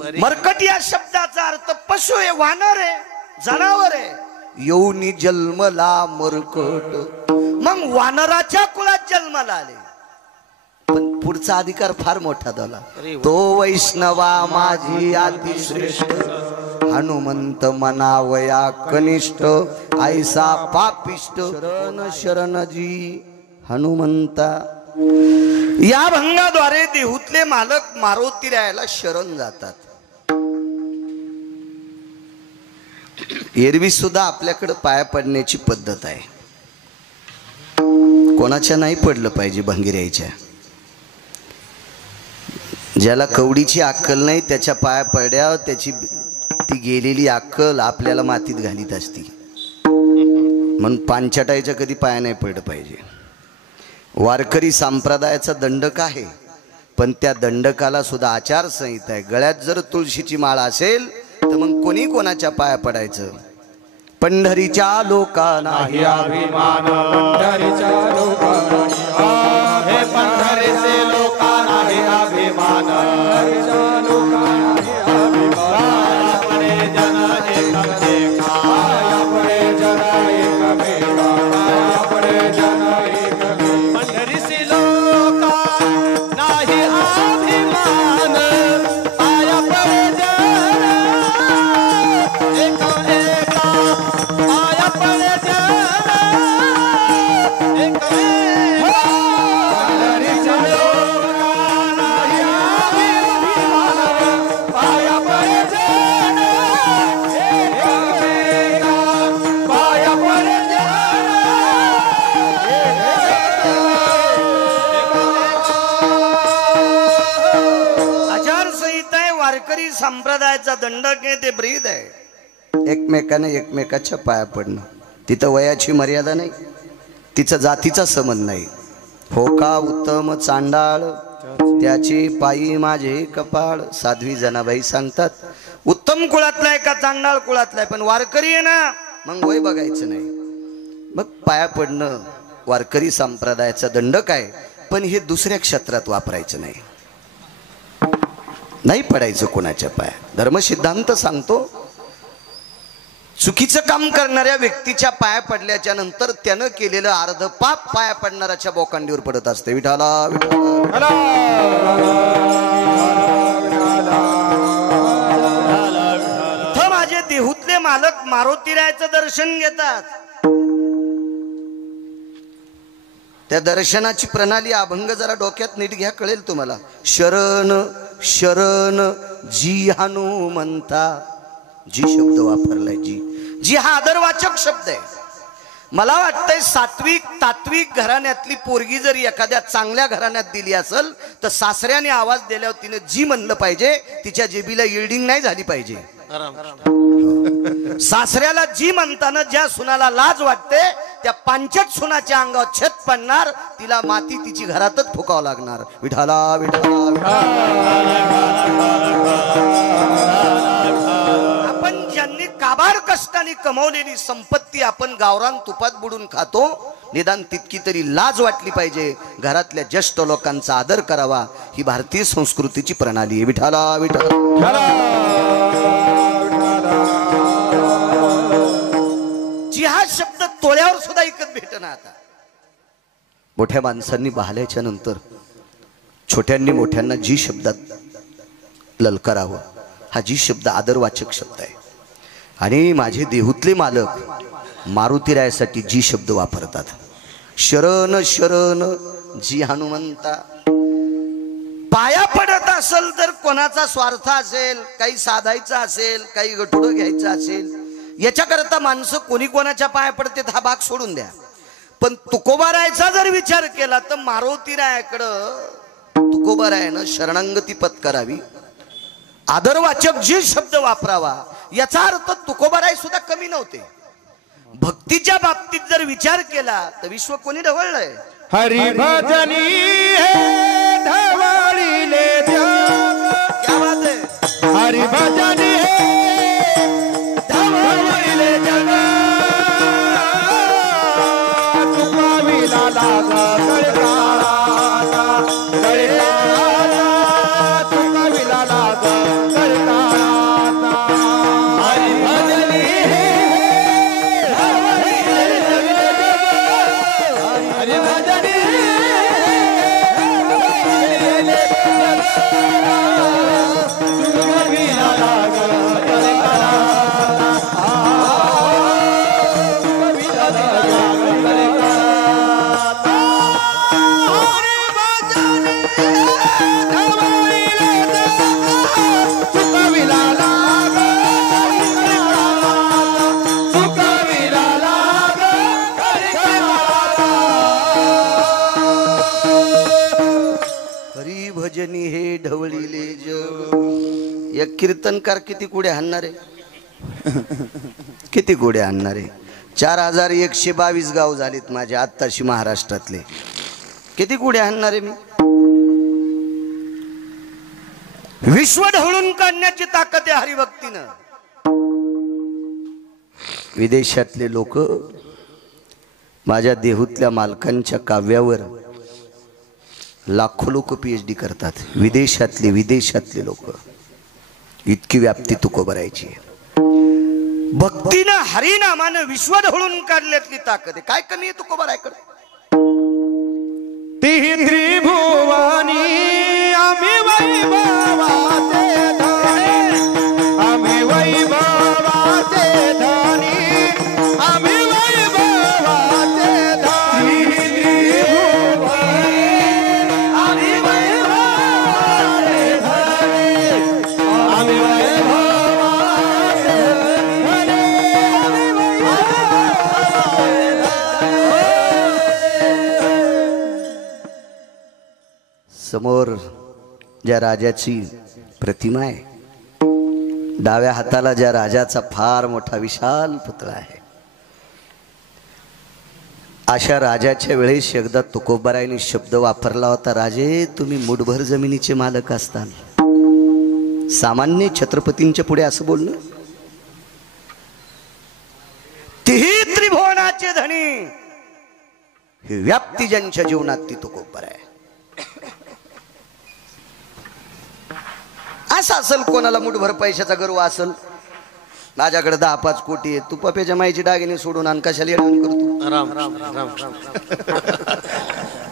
मरकट या शब्दाचा अर्थ पशु आहे, वानर आहे, जनावर आहे. येऊनी जन्मला मरकट, मग वानराच्या कुळात जन्माला आले. पण पुढचा अधिकार फार मोठा झाला. तो वैष्णवा माझी अतिश्रेष्ठ, हनुमंत मनावया कनिष्ठ, ऐसा पापिष्ट शरण शरणजी हनुमंता. या भंगाद्वारे देहूतले मालक मारुती रायाला शरण जातात. एरवी सुद्धा आपल्याकडे पाया पडण्याची पद्धत आहे. कोणाच्या नाही पडलं पाहिजे भंगिराईच्या. ज्याला कवडीची अक्कल नाही त्याच्या पाया पड्यावर त्याची ती गेलेली अक्कल आपल्याला मातीत घालीत असती. म्हणून पांचटायच्या कधी पाया नाही पडलं पाहिजे. वारकरी संप्रदायाचा दंडक आहे, पण त्या दंडकाला सुद्धा आचारसंहिता आहे. गळ्यात जर तुळशीची माळ असेल तर मग कोणी कोणाच्या पाया पडायचं. पंढरीच्या लोकांना नाही अभिमान, पंढरीच्या लोकांना हे पंढरीचे लोकांना हे अभिमान, पंढरीच्या लोकांना हे अभिमान. अपने जन एकम एका, अपने जन एकम एका, अपने जन एकम एका. पंढरीचे लोका नाही अभिमान, पाया पडे जन एकम एका, पाया पडे जन एकम एका. पंढरीचे लोका नाही अभिमान, पाया पडे जन एकम एका, पाया पडे जन आचारसंहिता आहे. वारकरी संप्रदायाचा दंडक आहे, ते ब्रीद आहे. एकमेकाने एकमेकाच्या पाया पडणं. तिथं वयाची मर्यादा नाही, तिचं जातीचा संबंध नाही. होका उत्तम चांडाळ त्याचे पायी माझे कपाळ. साध्वी जनाबाई सांगतात उत्तम कुळातला आहे का चांडाळ कुळातला आहे, पण वारकरी आहे ना, मग वय बघायचं नाही. मग पाया पडणं वारकरी संप्रदायाचा दंडक आहे, पण हे दुसऱ्या क्षेत्रात वापरायचं नाही. नाही पडायचं कोणाच्या पाया. धर्मसिद्धांत सांगतो चुकीचं काम करणाऱ्या व्यक्तीच्या पाया पडल्याच्या नंतर त्यानं केलेलं अर्ध पाप पाया पडणाऱ्याच्या बोकांडीवर पडत असते. विठाला विठाला. माझे देहूतले मालक मारुतीरायाचं दर्शन घेतात. त्या दर्शनाची प्रणाली अभंग जरा डोक्यात नीट घ्या, कळेल तुम्हाला. शरण शरण जी हनुमंता. जी शब्द वापरलाय, जी हा आदरवाचक शब्द आहे. मला वाटतंय सात्विक तात्विक घराण्यातली पोरगी जर एखाद्या चांगल्या घराण्यात दिली असेल तर सासऱ्याने आवाज दिल्यावर तिने जी म्हणलं पाहिजे, तिच्या जेबीला इल्डिंग नाही झाली पाहिजे. सासऱ्याला जी म्हणताना ज्या सुनाला लाज वाटते त्या पांचट सुनाच्या अंगावर छत पडणार, तिला माती तिची घरातच फुकावं लागणार. विठाला विठाला. आपण ज्यांनी काबाड कष्टाने कमवलेली संपत्ती आपण गावरान तुपात बुडून खातो, निदान तितकी तरी लाज वाटली पाहिजे. घरातल्या ज्येष्ठ लोकांचा आदर करावा, ही भारतीय संस्कृतीची प्रणाली आहे. विठाला विठाला. जी हा शब्द तोळ्यावर सुद्धा ऐकत भेटना. आता मोठ्या माणसांनी बहाल्याच्या नंतर छोट्यांनी मोठ्यांना जी शब्दात ललकारावं, हा जी शब्द आदरवाचक शब्द आहे. आणि माझे देहूतले मालक मारुतीरायासाठी जी शब्द वापरतात. शरण शरण जी हनुमंता. पाया पडत असेल तर कोणाचा स्वार्थ असेल, काही साधायचं असेल, काही गठुडं घ्यायचं असेल, याच्याकरता माणसं कोणी कोणाच्या पाया पडते हा भाग सोडून द्या. पण तुकोबारायचा जर विचार केला तर मारुतीरायाकडं तुकोबारायानं शरणांगती पत्करावी, आदरवाचक जे शब्द वापरावा. याचा अर्थ तुकोबाराय सुद्धा कमी नव्हते. भक्तीच्या बाबतीत जर विचार केला तर विश्व कोणी ढवळलंय. हरिभजनी हे ढवळीले जग. क्या बात है. हरिभजनी हे ढवळीले जग. तुकाविला लाग गळकाळा, गळकाळा तुकाविला लाग गळकाळा. एक कीर्तनकार किती कुड्या हाणणारे किती कुड्या हाणणारे 4122 गाव झालीत माझे आत्ताशी महाराष्ट्रातले किती कुड्या हाणणारे मी विश्व ढवळून काढण्याची ताकद आहे हरिभक्तीनं विदेशातले लोक माझ्या देहूतल्या मालकांच्या काव्यावर लाखो लोक PhD करतात विदेशातले लोक इतकी व्याप्ती तुकोबरायची भक्तीनं हरिनामानं विश्व ढवळून काढल्यातली ताकद आहे काय कमी आहे तुकोबरायकडे ती त्रिभुवानी आम्ही वैभवाचे धनी आम्ही वैभवाचे धनी आम्ही वैभवाचे धनी त्रिभुवानी आम्ही वैभवाचे धनी आम्ही वैभवाचे धनी आम्ही समोर ज्या राजाची प्रतिमा आहे डाव्या हाताला ज्या राजाचा फार मोठा विशाल पुतळा आहे अशा राजाच्या वेळेस एकदा तुकोबारायने शब्द वापरला होता राजे तुम्ही मुठभर जमिनीचे मालक असताल सामान्य छत्रपतींच्या पुढे असं बोलणं तिही त्रिभुवनाचे धनी ही व्याप्ती ज्यांच्या जीवनात ती तुकोबार आहे असं असेल कोणाला मुठभर पैशाचा गर्व असेल माझ्याकडे 10-5 कोटी आहे तू पप्याच्या माईची दागिने सोडून आण कशाला येऊन करतो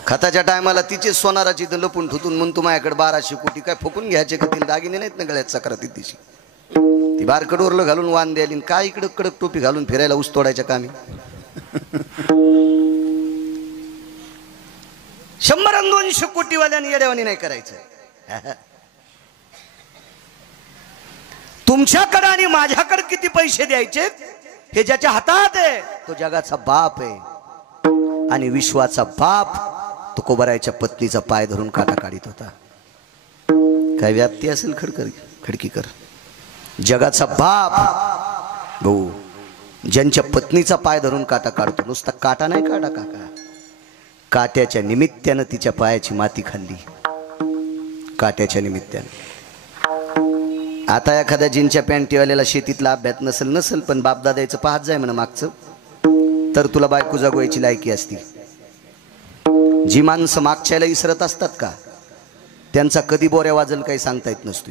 खताच्या टायमाला तिचे सोनाराची लपून ठुतून म्हणून तू माझ्याकडे 1200 कोटी काय फुकून घ्यायचे का तिला दागिने नाहीत ना गळ्यात सकराती तिची ती बारकडोरलं घालून वान द्यायली काय इकडं कडक टोपी घालून फिरायला ऊस तोडायच्या कामी 100-200 कोटीवाल्याने येड्यावानी नाही करायचं तुमच्याकडे आणि माझ्याकडे किती पैसे द्यायचे हे ज्याच्या हातात आहे तो जगाचा बाप आहे आणि विश्वाचा बाप तुकोबारायच्या पत्नीचा पाय धरून काटा काढीत होता काय व्याप्ती असेल खडकी कर जगाचा बाप भाऊ ज्यांच्या पत्नीचा पाय धरून काटा काढतो नुसता काटा नाही काढा काका काट्याच्या निमित्तानं तिच्या पायाची माती खाल्ली काट्याच्या निमित्तानं आता एखाद्या जीनच्या पॅन्टीवाल्याला शेतीतला अभ्यास नसेल पण बापदादाचं पाहत जाय म्हणा मागचं तर तुला बायको जगवायची लायकी असती जी माणसं मागच्याला इसरत असतात का त्यांचा कधी बोऱ्या वाजल काही सांगता येत नसतो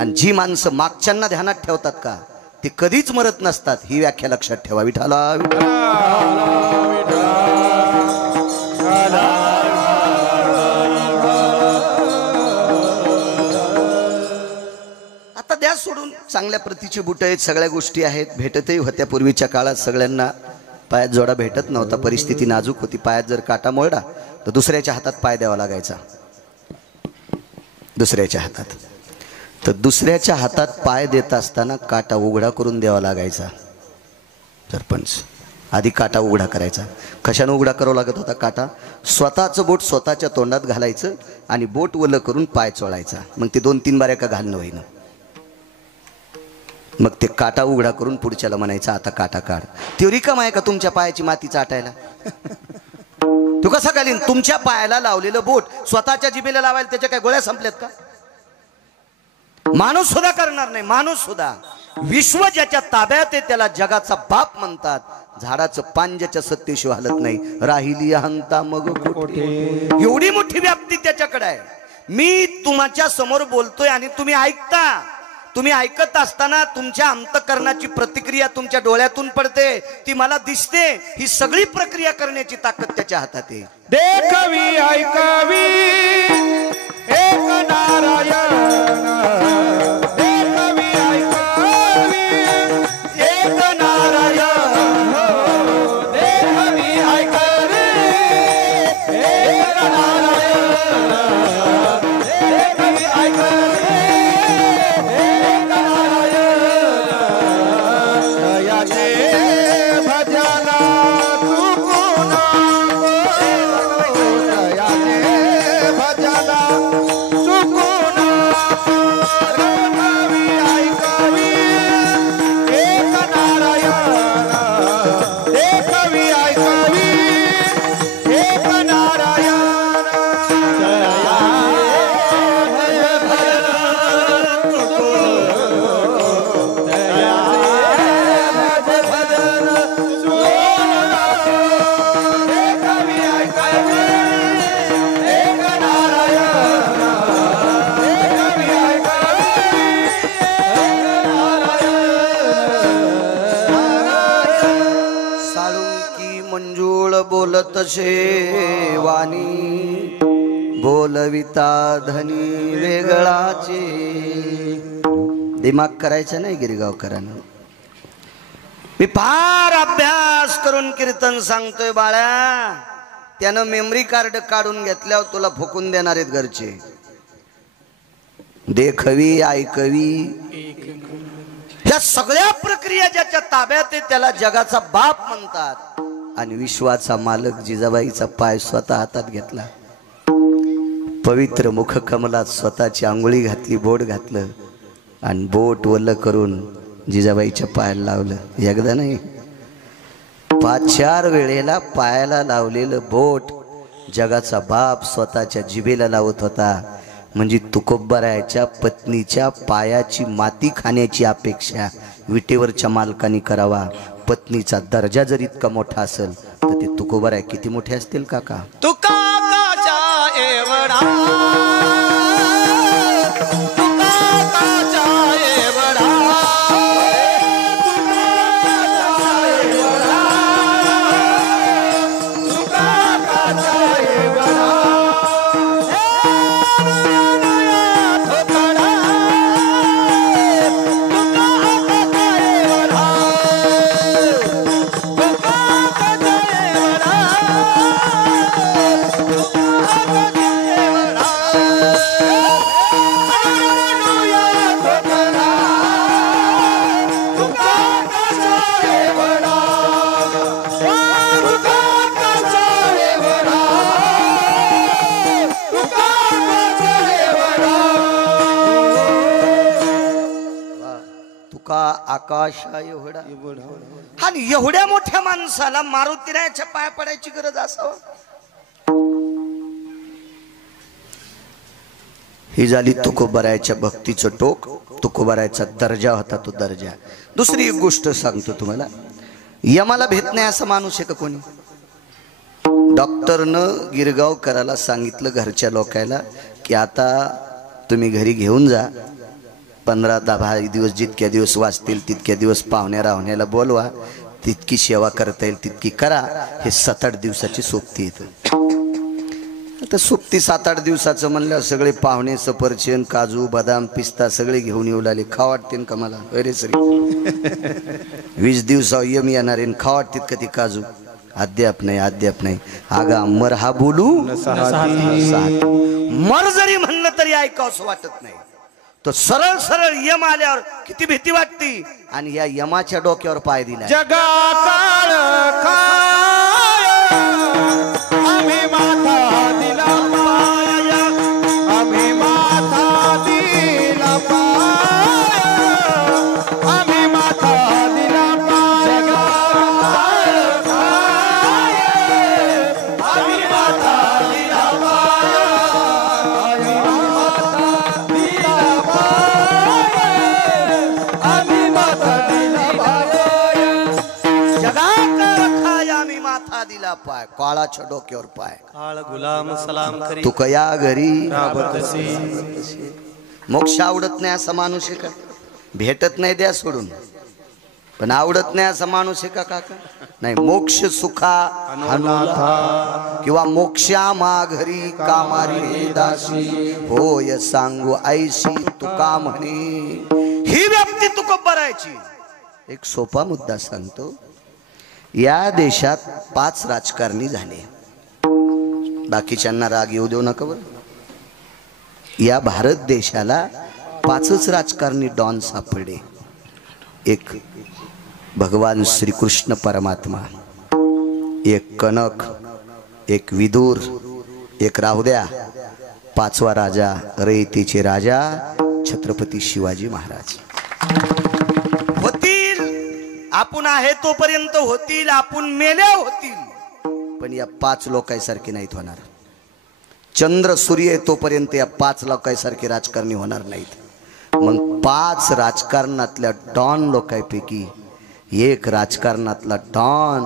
आणि जी माणसं मागच्यांना ध्यानात ठेवतात का ते कधीच मरत नसतात ही व्याख्या लक्षात ठेवा विठाला आता द्या सोडून चांगल्या प्रतीची बुट आहेत सगळ्या गोष्टी आहेत भेटतही होत्या पूर्वीच्या काळात सगळ्यांना पायात जोडा भेटत नव्हता परिस्थिती नाजूक होती पायात जर काटा मोडला तर दुसऱ्याच्या हातात पाय द्यावा लागायचा दुसऱ्याच्या हातात तर दुसऱ्याच्या हातात पाय देत असताना काटा उघडा करून द्यावा लागायचा सरपंच आधी काटा उघडा करायचा कशाने उघडा करावा लागत होता काटा स्वतःचं बोट स्वतःच्या तोंडात घालायचं आणि बोट वलं करून पाय चोळायचा मग ते 2-3 बाऱ्या का घालणं होईना मग ते काटा उघडा करून पुढच्याला म्हणायचा आता काटा काढ तो रिकाम आहे का तुमच्या पायाची माती चाटायला तू कसा घालीन तुमच्या पायाला लावलेलं बोट स्वतःच्या जिभेला लावायला त्याच्या काय गोळ्या संपल्यात का माणूस सुद्धा करणार नाही माणूस सुद्धा विश्व ज्याच्या ताब्यात आहे त्याला जगाचा बाप म्हणतात झाडाचं पान ज्याच्या सत्तेशिवाय हलत नाही राहिली हंता मग कोठे एवढी मोठी व्याप्ती त्याच्याकडे आहे मी तुमच्या समोर बोलतोय आणि तुम्ही ऐकता तुम्ही ऐकत असताना तुमच्या अंतःकरणाची प्रतिक्रिया तुमच्या डोळ्यातून पडते ती मला दिसते ही सगळी प्रक्रिया करण्याची ताकद त्याच्या हातात आहे देखवी ऐकावी एक नारायण देखवी ऐकावी एक नारायण देखवी ऐकावी एक नारायण देखवी ऐकावी एक नारायण दयाचे भजना चुकू नको दयाचे भजना चुकू नको तसे वाणी बोलविता धनी वेगळाचे. दिमाग करायचं नाही गिरगावकरांना. मी फार अभ्यास करून कीर्तन सांगतोय बाळा. त्यानं मेमरी कार्ड काढून घेतल्यावर तुला फुकून देणार आहेत घरचे. देखवी ऐकवी ह्या सगळ्या प्रक्रिया ज्याच्या ताब्यात आहे त्याला जगाचा बाप म्हणतात. आणि विश्वाचा मालक जिजाबाईचा पाय स्वतः हातात घेतला. पवित्र मुख कमलात स्वतःची आंघोळी घातली, बोट घातलं आणि बोट वल्ल करून जिजाबाईच्या पायाला लावलं. एकदा नाही 5-4 वेळेला पायाला लावलेलं बोट जगाचा बाप स्वतःच्या जिभेला लावत होता. म्हणजे तुकोबारायाच्या पत्नीच्या पायाची माती खाण्याची अपेक्षा विटेवरच्या मालकाने करावा. पत्नीचा दर्जा जर इतका मोठा असेल तर ते तुकोबाराय किती मोठे असतील काका. तुका काचा एवढा, तुका काचा एवढा, तुका काचा एवढा, आकाशा एवढा. आणि एवढ्या मोठ्या माणसाला मारुतीरायाच्या पाया पडायची गरज असावं. ही झाली तुकोबारायाच्या भक्तीचं टोक. तुकोबारायाचा दर्जा होता तो दर्जा. दुसरी एक गोष्ट सांगतो तुम्हाला. यमाला भेट नाही असा माणूस आहे का कोणी? डॉक्टरनं गिरगावकराला सांगितलं घरच्या लोकायला की आता तुम्ही घरी घेऊन जा. 15-10 दिवस जितक्या दिवस वाचतील तितक्या दिवस पाहुण्या राहुण्याला बोलवा. तितकी सेवा करता येईल तितकी करा. हे 7-8 दिवसाची सोबती येतं. आता सोबती 7-8 दिवसाचं म्हणलं सगळे पाहुणे सफरचंद काजू बदाम पिस्ता सगळे घेऊन येऊ लागले. खा वाटते का मला? अरे सरी 20 दिवसा यम येणार आहे. खा वाटते का ती काजू? अद्याप नाही, अद्याप नाही. आगा मर हा बोलू मर जरी म्हणलं तरी ऐकावंसं वाटत नाही. तो सरळ सरळ यम आल्यावर किती भीती वाटते. आणि या यमाच्या डोक्यावर पाय दिला. जगा काळ काय आम्ही माथा दिला पाय, आम्ही माथा दिला पाय, आम्ही माथा दिला पाय. जगा काळ काय आम्ही माथा दिला पाय, आम्ही माथा दिला पाय, आम्ही माथा दिला पाय. जगा खाया मी माथा दिला पाय. काळाच्या डोक्यावर पाय. काळ गुलाम सलाम करी तू कया घरी राबतसी. मोक्ष आवडत नाही असा माणूस आहे का? भेटत नाही द्या सोडून, पण आवडत नाही असा माणूस आहे का काका? नाही. मोक्ष सुखा अनुनाथा किंवा मोक्षा माघरी कामारी दासी होय सांगू ऐशी तुका म्हणे. ही व्यक्ती तुकोबारायाची. एक सोपा मुद्दा सांगतो. या देशात 5 राजकारणी झाले. बाकीच्यांना राग येऊ देऊ नका बरं. या भारत देशाला 5च राजकारणी डॉन सापडले. एक भगवान श्रीकृष्ण परमात्मा, एक कनक, एक विदुर, एक राहुद्या, 5वा राजा रयतेचे राजा छत्रपती शिवाजी महाराज. होतील, आपण आहे तोपर्यंत होतील, आपण मेल्या होतील, पण या 5 लोकांसारखे नाहीत होणार. चंद्र सूर्य तोपर्यंत या 5 लोकांसारखे राजकारणी होणार नाहीत. मग 5 राजकारणातल्या डॉन लोकांपैकी एक राजकारणातला डॉन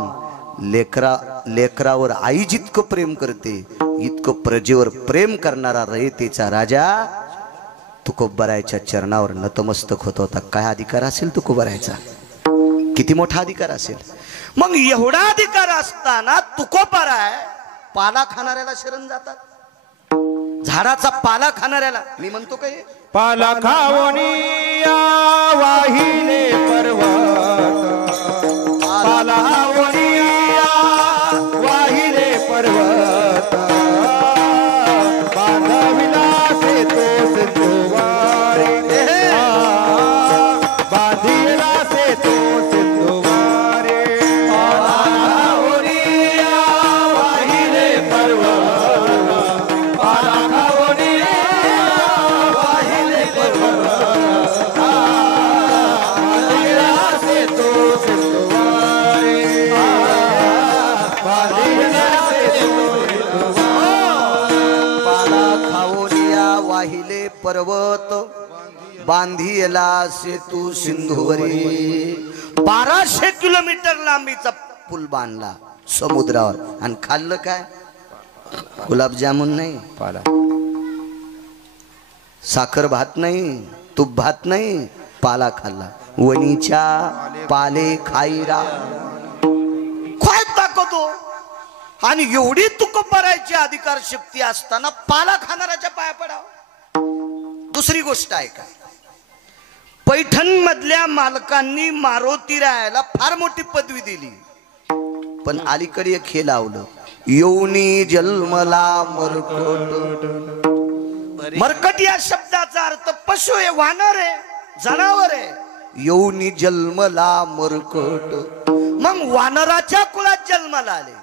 लेकरावर आई जितकं प्रेम करते इतकं प्रजेवर प्रेम करणारा रयतेचा राजा तुकोबारायाच्या चरणावर नतमस्तक होत होता. काय अधिकार असेल तुकोबारायाचा? किती मोठा अधिकार असेल. मग एवढा अधिकार असताना तुकोपारा आहे, पाला खाणाऱ्याला शरण जातात. झाडाचा पाला खाणाऱ्याला मी म्हणतो काय, पाला खावणिया वाहिले पर्वत, पाला खावणिया वाहिले पर्वत, बांधविला से तो सिंधुवारे, बांधिला से तो सिंधुवारे, पाला खावणिया वाहिले पर्वत, पाला खावणिया वाहिले पर्वत, बांधिला से तो सिंधुवारे, बांधिला से तो पाला खाओनिया वाहिले पर्वत, बांधिला सेतू सिंधुवरी. 1200 किलोमीटर लांबीचा पूल बांधला समुद्रावर, आणि खाल्लं काय, गुलाबजामुन नाही, पाला साखर भात नाही, तूप भात नाही, पाला खाल्ला. वणीच्या पाले खाईरा काय ताकद हो. आणि एवढी तुक भरायची अधिकार शक्ती असताना पाला खाणाऱ्याच्या पाया पडावं. दुसरी गोष्ट आहे का, पैठण मधल्या मालकांनी मारुती रायाला फार मोठी पदवी दिली, पण अलीकडे एक हे लावलं, योनी जन्मला मरकट. मरकट या शब्दाचा अर्थ पशु आहे, वानर आहे, जनावर आहे. योनी जन्मला मरकट, मग वानराच्या कुळात जन्माला आले.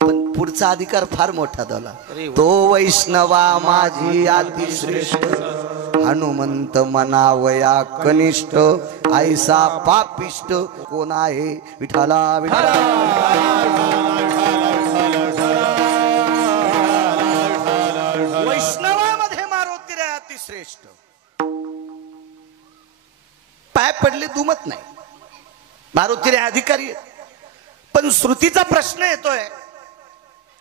पण पुढचा अधिकार फार मोठा झाला, तो वैष्णवा माझी अतिश्रेष्ठ, हनुमंत मनावया कनिष्ठ, ऐसा पापिष्ट कोण आहे विठाला विठाला. वैष्णवामध्ये मारुती राया अतिश्रेष्ठ. पाय पडले दुमत नाही, मारुती राया अधिकारी आहेत. पण श्रुतीचा प्रश्न येतोय,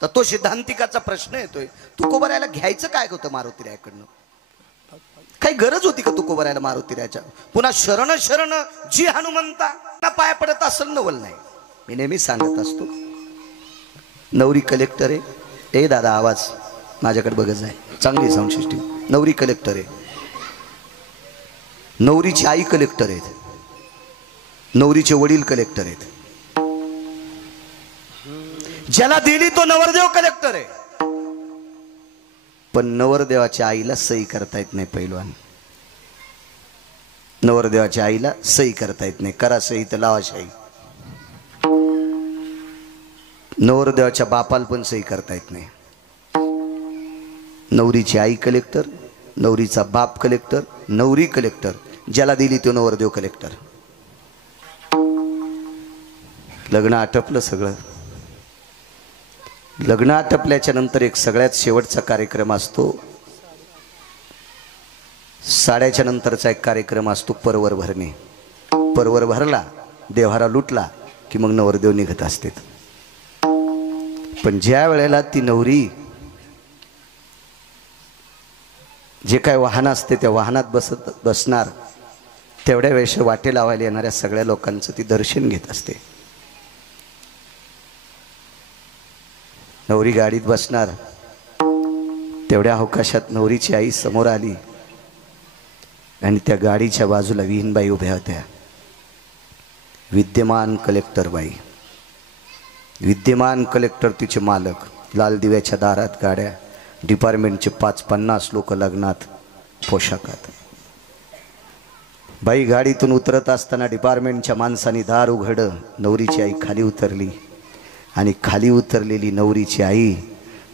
तर तो सिद्धांतिकाचा प्रश्न येतोय, तुकोबरायला घ्यायचं काय होतं मारुती रायाकडनं? काही गरज होती का तुकोबरायला मारुती रायाच्या? पुन्हा शरण शरण जी हनुमंता पाया पडत असेल नवल नाही. मी नेहमी सांगत असतो, नवरी कलेक्टर आहे. ए दादा आवाज माझ्याकडे बघत आहे, चांगली साऊंड सिस्टीम. नवरी कलेक्टर आहे, नवरीची आई कलेक्टर आहेत, नवरीचे वडील कलेक्टर आहेत. ज्याला दिली तो नवरदेव कलेक्टर आहे. पण नवरदेवाच्या आईला सही करता येत नाही. पैलवान, नवरदेवाच्या आईला सही करता येत नाही. करा सही तर लावा शाही. नवरदेवाच्या बापाला पण सही करता येत नाही. नवरीची आई कलेक्टर, नवरीचा बाप कलेक्टर, नवरी कलेक्टर, ज्याला दिली तो नवरदेव कलेक्टर. लग्न आटपलं सगळं. लग्न आटपल्याच्या नंतर एक सगळ्यात शेवटचा कार्यक्रम असतो, साड्याच्या नंतरचा एक कार्यक्रम असतो, परवर भरणे. परवर भरला, देव्हारा लुटला की मग नवरदेव निघत असते. पण ज्या वेळेला ती नवरी जे काय वाहन असते त्या वाहनात बसणार, तेवढ्या वेळेस वाटे लावायला येणाऱ्या सगळ्या लोकांचं ती दर्शन घेत असते. नवरी गाडीत बसणार, तेवढ्या अवकाशात नवरीची आई समोर आली आणि त्या गाडीच्या बाजूला विहीनबाई उभ्या होत्या. विद्यमान कलेक्टर बाई, विद्यमान कलेक्टर, तिचे मालक. लाल दिव्याच्या दारात गाड्या, डिपार्टमेंटचे 5-50 लोक लग्नात पोशाखात. बाई गाडीतून उतरत असताना डिपार्टमेंटच्या माणसांनी दार उघडलं. नवरीची आई खाली उतरली आणि खाली उतरलेली नवरीची आई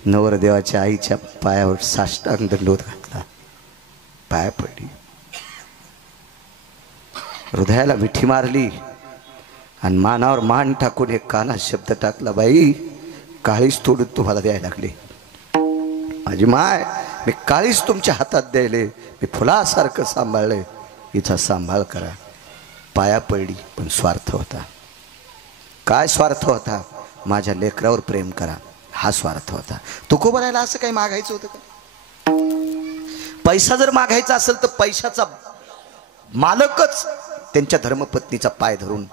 नवरदेवाच्या आईच्या पायावर साष्टांग दंडवत घातला, पाया पडली, हृदयाला मिठी मारली आणि मानावर मान टाकून एक कानात शब्द टाकला, बाई काळीच तोडून तुम्हाला द्यायला लागली. माझी माय, मी काळीच तुमच्या हातात द्यायले, मी फुलासारखं सांभाळले, हिचा सांभाळ करा. पाया पडली, पण स्वार्थ होता. काय स्वार्थ होता? माझ्या लेकरावर प्रेम करा, हा स्वार्थ होता. तुकोबरायला असं काही मागायचं होतं का? पैसा जर मागायचा असेल तर पैशाचा मालकच त्यांच्या धर्मपत्नीचा पाय धरून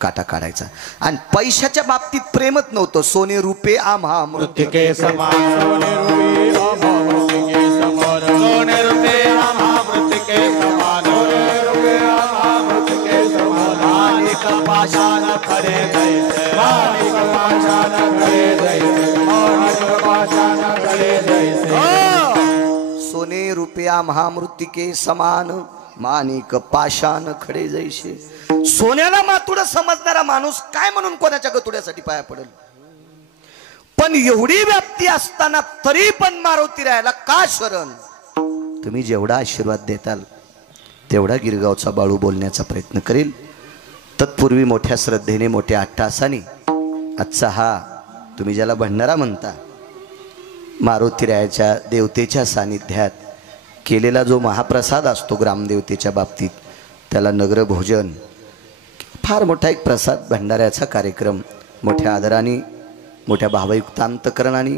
काटा काढायचा. आणि पैशाच्या बाबतीत प्रेमच नव्हतं. सोने रुपे आम्हा मृत्तिके समान सोने रुपी आम्हा मृत्तिके समान सोने रुपे आम्हा मृत्तिके समान सोने रुपे आम्हा मृत्तिके समान माणिक पाषाण खडे जैसे माणिक पाषाण खडे जैसे माणिक पाषाण खडे जैसे सोने रुपे आम्हा मृत्तिके समान माणिक पाषाण खडे जैसे. सोन्याला मातुड समजणारा माणूस काय म्हणून कोणाच्या गतुड्यासाठी पाया पडेल. पण एवढी व्याप्ती असताना तरी पण मारुती राहायला का शरण. तुम्ही जेवढा आशीर्वाद देताल तेवढा गिरगावचा बाळू बोलण्याचा प्रयत्न करेल. तत्पूर्वी मोठ्या श्रद्धेने मोठ्या अट्टासाने आजचा हा तुम्ही ज्याला भंडारा म्हणता मारुती रायाच्या देवतेच्या सानिध्यात केलेला जो महाप्रसाद असतो ग्रामदेवतेच्या बाबतीत त्याला नगर भोजन फार मोठा एक प्रसाद भंडाऱ्याचा कार्यक्रम मोठ्या आदराने मोठ्या भावयुक्त अंतकरणाने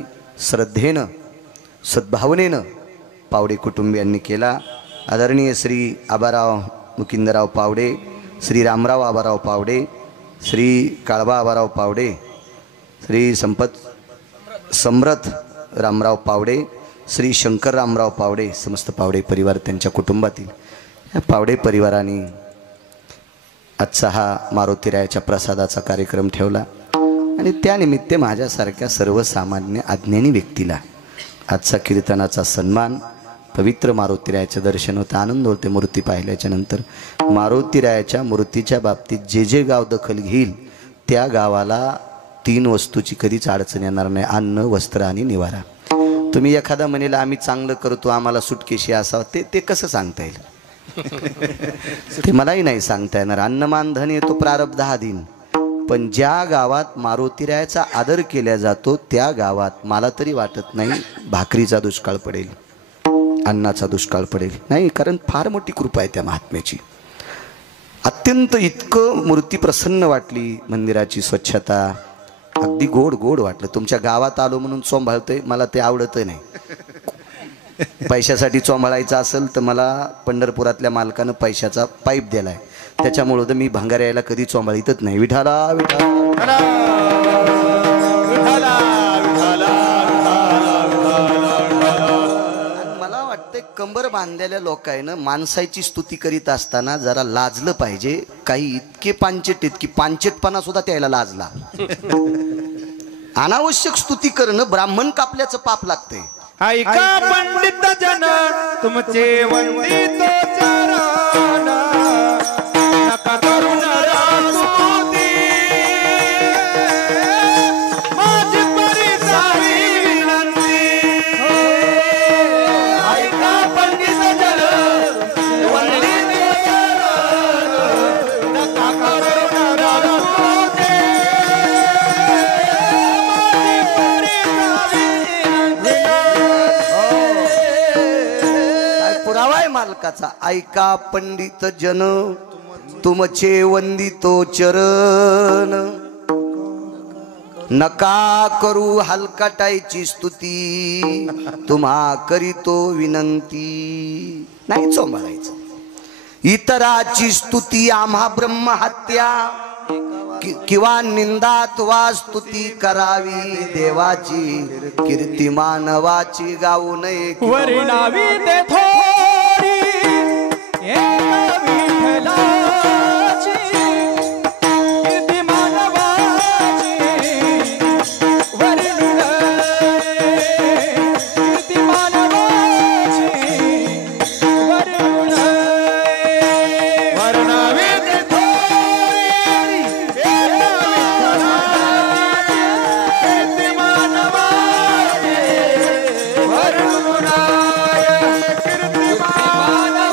श्रद्धेनं सद्भावनेनं पावडे कुटुंबियांनी केला. आदरणीय श्री आबाराव मुकिंदराव पावडे, श्री रामराव आबाराव पावडे, श्री काळबा आबाराव पावडे, श्री समरथ रामराव पावडे, श्री शंकर रामराव पावडे, समस्त पावडे परिवार त्यांच्या कुटुंबातील या पावडे परिवाराने आजचा हा मारुतीरायाच्या प्रसादाचा कार्यक्रम ठेवला. आणि त्यानिमित्त माझ्यासारख्या सर्वसामान्य अज्ञानी व्यक्तीला आजचा कीर्तनाचा सन्मान पवित्र मारुतीरायाचं दर्शन होतं. आनंद होते मूर्ती पाहिल्याच्या नंतर. मारुतीरायाच्या मूर्तीच्या बाबतीत जे जे गाव दखल घेईल त्या गावाला 3 वस्तूची कधीच अडचण येणार नाही. अन्न, वस्त्र आणि निवारा. तुम्ही एखादा म्हणेल आम्ही चांगलं करतो आम्हाला सुटकेशी असावं ते कसं सांगता येईल. ते मलाही नाही सांगता येणार. अन्नमान धन येतो प्रारब्ध हा दिन. पण ज्या गावात मारुतीरायाचा आदर केला जातो त्या गावात मला तरी वाटत नाही भाकरीचा दुष्काळ पडेल, अन्नाचा दुष्काळ पडेल. नाही, कारण फार मोठी कृपा आहे त्या महात्म्याची. अत्यंत इतकं मूर्ती प्रसन्न वाटली. मंदिराची स्वच्छता अगदी गोड गोड वाटलं. तुमच्या गावात आलो म्हणून चोंभाळतोय मला ते आवडत नाही. पैशासाठी चोंभाळायचं असेल तर मला पंढरपुरातल्या मालकानं पैशाचा पाईप दिलाय त्याच्यामुळं तर मी भंगार यायला कधी चोंभाळीतच नाही. विठाला विठाला मला वाटतं कंबर बांधलेल्या लोकांना माणसाची स्तुती करीत असताना जरा लाजलं पाहिजे. काही इतके पांचट इतकी पांचटपणा सुद्धा त्याला लाजला. अनावश्यक स्तुती करणं ब्राह्मण कापल्याचं पाप लागतंय. ऐका पंडित जन तुमचे वंदित चरण नका करू नरस्तुती माझी परिसारी विनंती. ऐका पंडित जन वंदित चरण नका करू नरस्तुती मालकाचा. ऐका पंडित जन तुमचे वंदितो चरण नका करू हलकटाईची स्तुती तुम्हा करीतो विनंती. नाही चोंबाळायचं. इतराची स्तुती आम्हा ब्रह्महत्या किंवा निंदात वा स्तुती करावी. देवाची कीर्ती मानवाची गाऊ नये. वरी नावी ते थोडी एक विठ्ठलाची कीर्ती मानवाची वरी कीर्ती मानवाची वरी वर्णावी ते थोडी कीर्ती मानवाची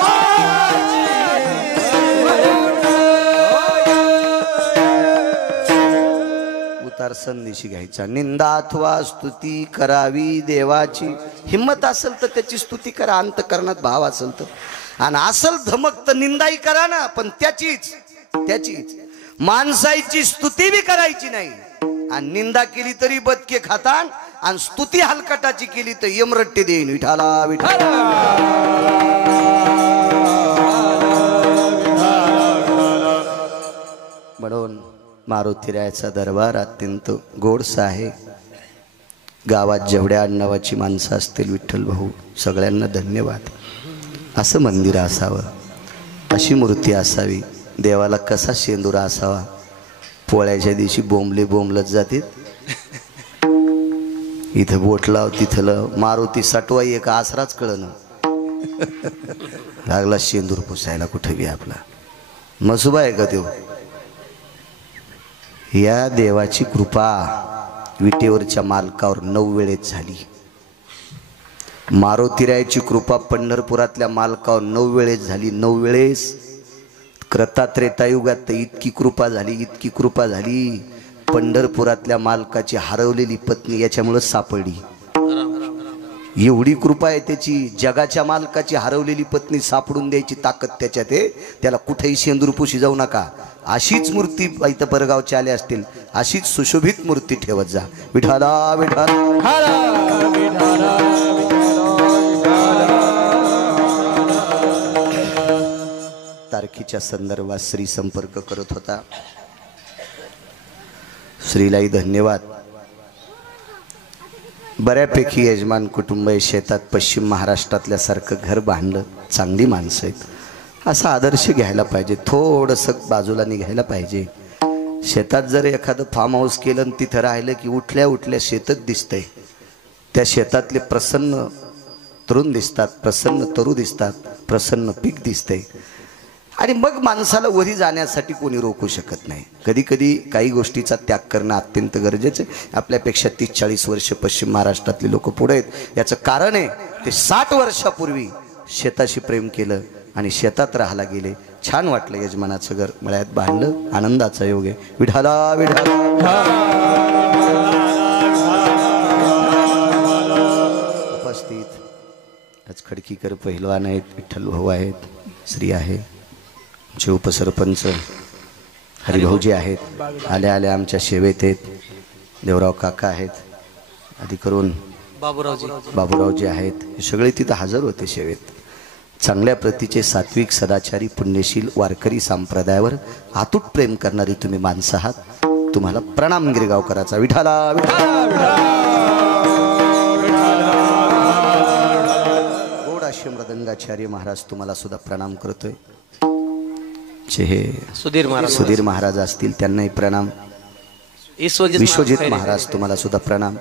संदेशी घ्यायचा. निंदा अथवा स्तुती करावी देवाची. हिम्मत असेल तर त्याची स्तुती करा. अंतकरणात भाव असेल तर. आणि असल धमक तर निंदाही करा ना, पण त्याचीच माणसाची स्तुती बी करायची नाही. आणि निंदा केली तरी बदके खातान आणि स्तुती हलकटाची केली तर यमरट्टे देईन. विठाला विठाला म्हणून मारुतीरायाचा दरबार अत्यंत गोडसा आहे. गावात जेवढ्या आडनावाची माणसं असतील विठ्ठल भाऊ सगळ्यांना धन्यवाद. असं मंदिर असावं, अशी मूर्ती असावी. देवाला कसा शेंदुरा असावा. पोळ्याच्या दिवशी बोंबले बोंबलत जाते. इथं बोट लाव तिथं लाव. मारुती सटवाई एक आसराच कळणं लागला शेंदूर पुसायला कुठे बी आपला. मसुबा आहे का तो? या देवाची कृपा विटेवरच्या मालकावर 9 वेळेस झाली. मारुतीरायाची कृपा पंढरपुरातल्या मालकावर 9 वेळेस झाली. 9 वेळेस. कृतात्रेतायुगात तर इतकी कृपा झाली, इतकी कृपा झाली. पंढरपुरातल्या मालकाची हरवलेली पत्नी याच्यामुळे सापडली. एवढी कृपा आहे त्याची. जगाच्या मालकाची हरवलेली पत्नी सापडून द्यायची ताकद त्याच्यात आहे. त्याला कुठेही शेंदूरपुशी जाऊ नका. अशीच मूर्ती इथं परगावच्या आल्या असतील, अशीच सुशोभित मूर्ती ठेवत जा. विठाला विठाला. तारखेच्या संदर्भात श्री संपर्क करत होता. श्रीलाही धन्यवाद. बऱ्यापैकी यजमान कुटुंब आहे. शेतात पश्चिम महाराष्ट्रातल्यासारखं घर बांधलं. चांगली माणसं आहेत. असा आदर्श घ्यायला पाहिजे. थोडंसं बाजूला निघायला पाहिजे. शेतात जर एखादं फार्म हाऊस केलं आणि तिथं राहिलं की उठल्या उठल्या शेतच दिसतंय. त्या शेतातले प्रसन्न तरुण दिसतात, प्रसन्न तरू दिसतात, प्रसन्न पीक दिसतंय. आणि मग माणसाला वरी जाण्यासाठी कोणी रोखू शकत नाही. कधी कधी काही गोष्टीचा त्याग करणं अत्यंत गरजेचं आहे. आपल्यापेक्षा 30-40 वर्ष पश्चिम महाराष्ट्रातले लोक पुढे आहेत. याचं कारण आहे ते 60 वर्षापूर्वी शेताशी प्रेम केलं आणि शेतात राहायला गेले. छान वाटलं. यजमानाचं घर मळ्यात बांधलं. आनंदाचा योग आहे. विठाला विठाला. उपस्थित आज खडकीकर पहिलवान आहेत, विठ्ठल भाऊ आहेत, श्री आहे, आमचे उपसरपंच हरिभाऊजी आहेत, आल्या आल्या आमच्या सेवेत आहेत. देवराव काका आहेत, आधी करून बाबूरावजी आहेत. हे सगळे तिथं हजर होते सेवेत. चांगल्या प्रतीचे सात्विक सदाचारी पुण्यशील वारकरी संप्रदायावर अतूट प्रेम करणारी तुम्ही माणसं आहात. तुम्हाला प्रणाम गिरगावकराचा. विठाला विठाला. गोडाशे मृदंगाचार्य महाराज तुम्हाला सुद्धा प्रणाम करतोय. हे सुधीर महाराज असतील त्यांनाही प्रणाम. विश्वजित महाराज तुम्हाला सुद्धा प्रणाम.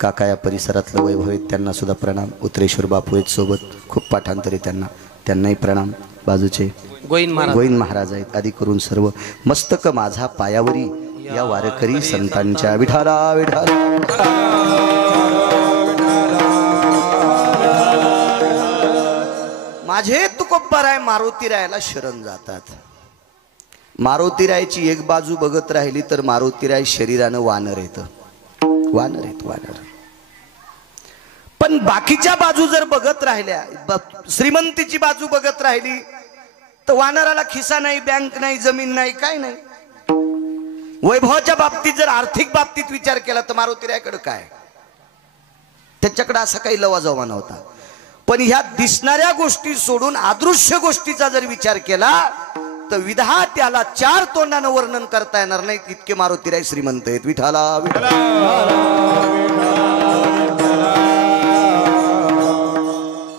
काका या परिसरातलं वैभव आहेत त्यांना सुद्धा प्रणाम. उतरेश्वर बापू आहेत सोबत, खूप पाठांतरे त्यांनाही प्रणाम. बाजूचे गोविंद महाराज आहेत. आदी करून सर्व मस्तक माझा पायावरी या वारकरी संतांच्या. विठाला विठाला. माझे तुकोबाराय मारुतीरायाला शरण जातात. मारुतीरायाची एक बाजू बघत राहिली तर मारुतीराय शरीरानं वानर येतं. वानर. पण बाकीच्या बाजू जर बघत राहिल्या, श्रीमंतीची बाजू बघत राहिली तर वानराला खिसा नाही, बँक नाही, जमीन नाही, काय नाही. वैभवाच्या बाबतीत जर आर्थिक बाबतीत विचार केला तर मारुतीरायाकडे काय, त्याच्याकडे असा काही लवाजवा नव्हता. पण ह्या दिसणाऱ्या गोष्टी सोडून अदृश्य गोष्टीचा जर विचार केला तर विधात्याला 4 तोंडानं वर्णन करता येणार नाही इतके मारुतीराय श्रीमंत आहेत. विठाला विठाला.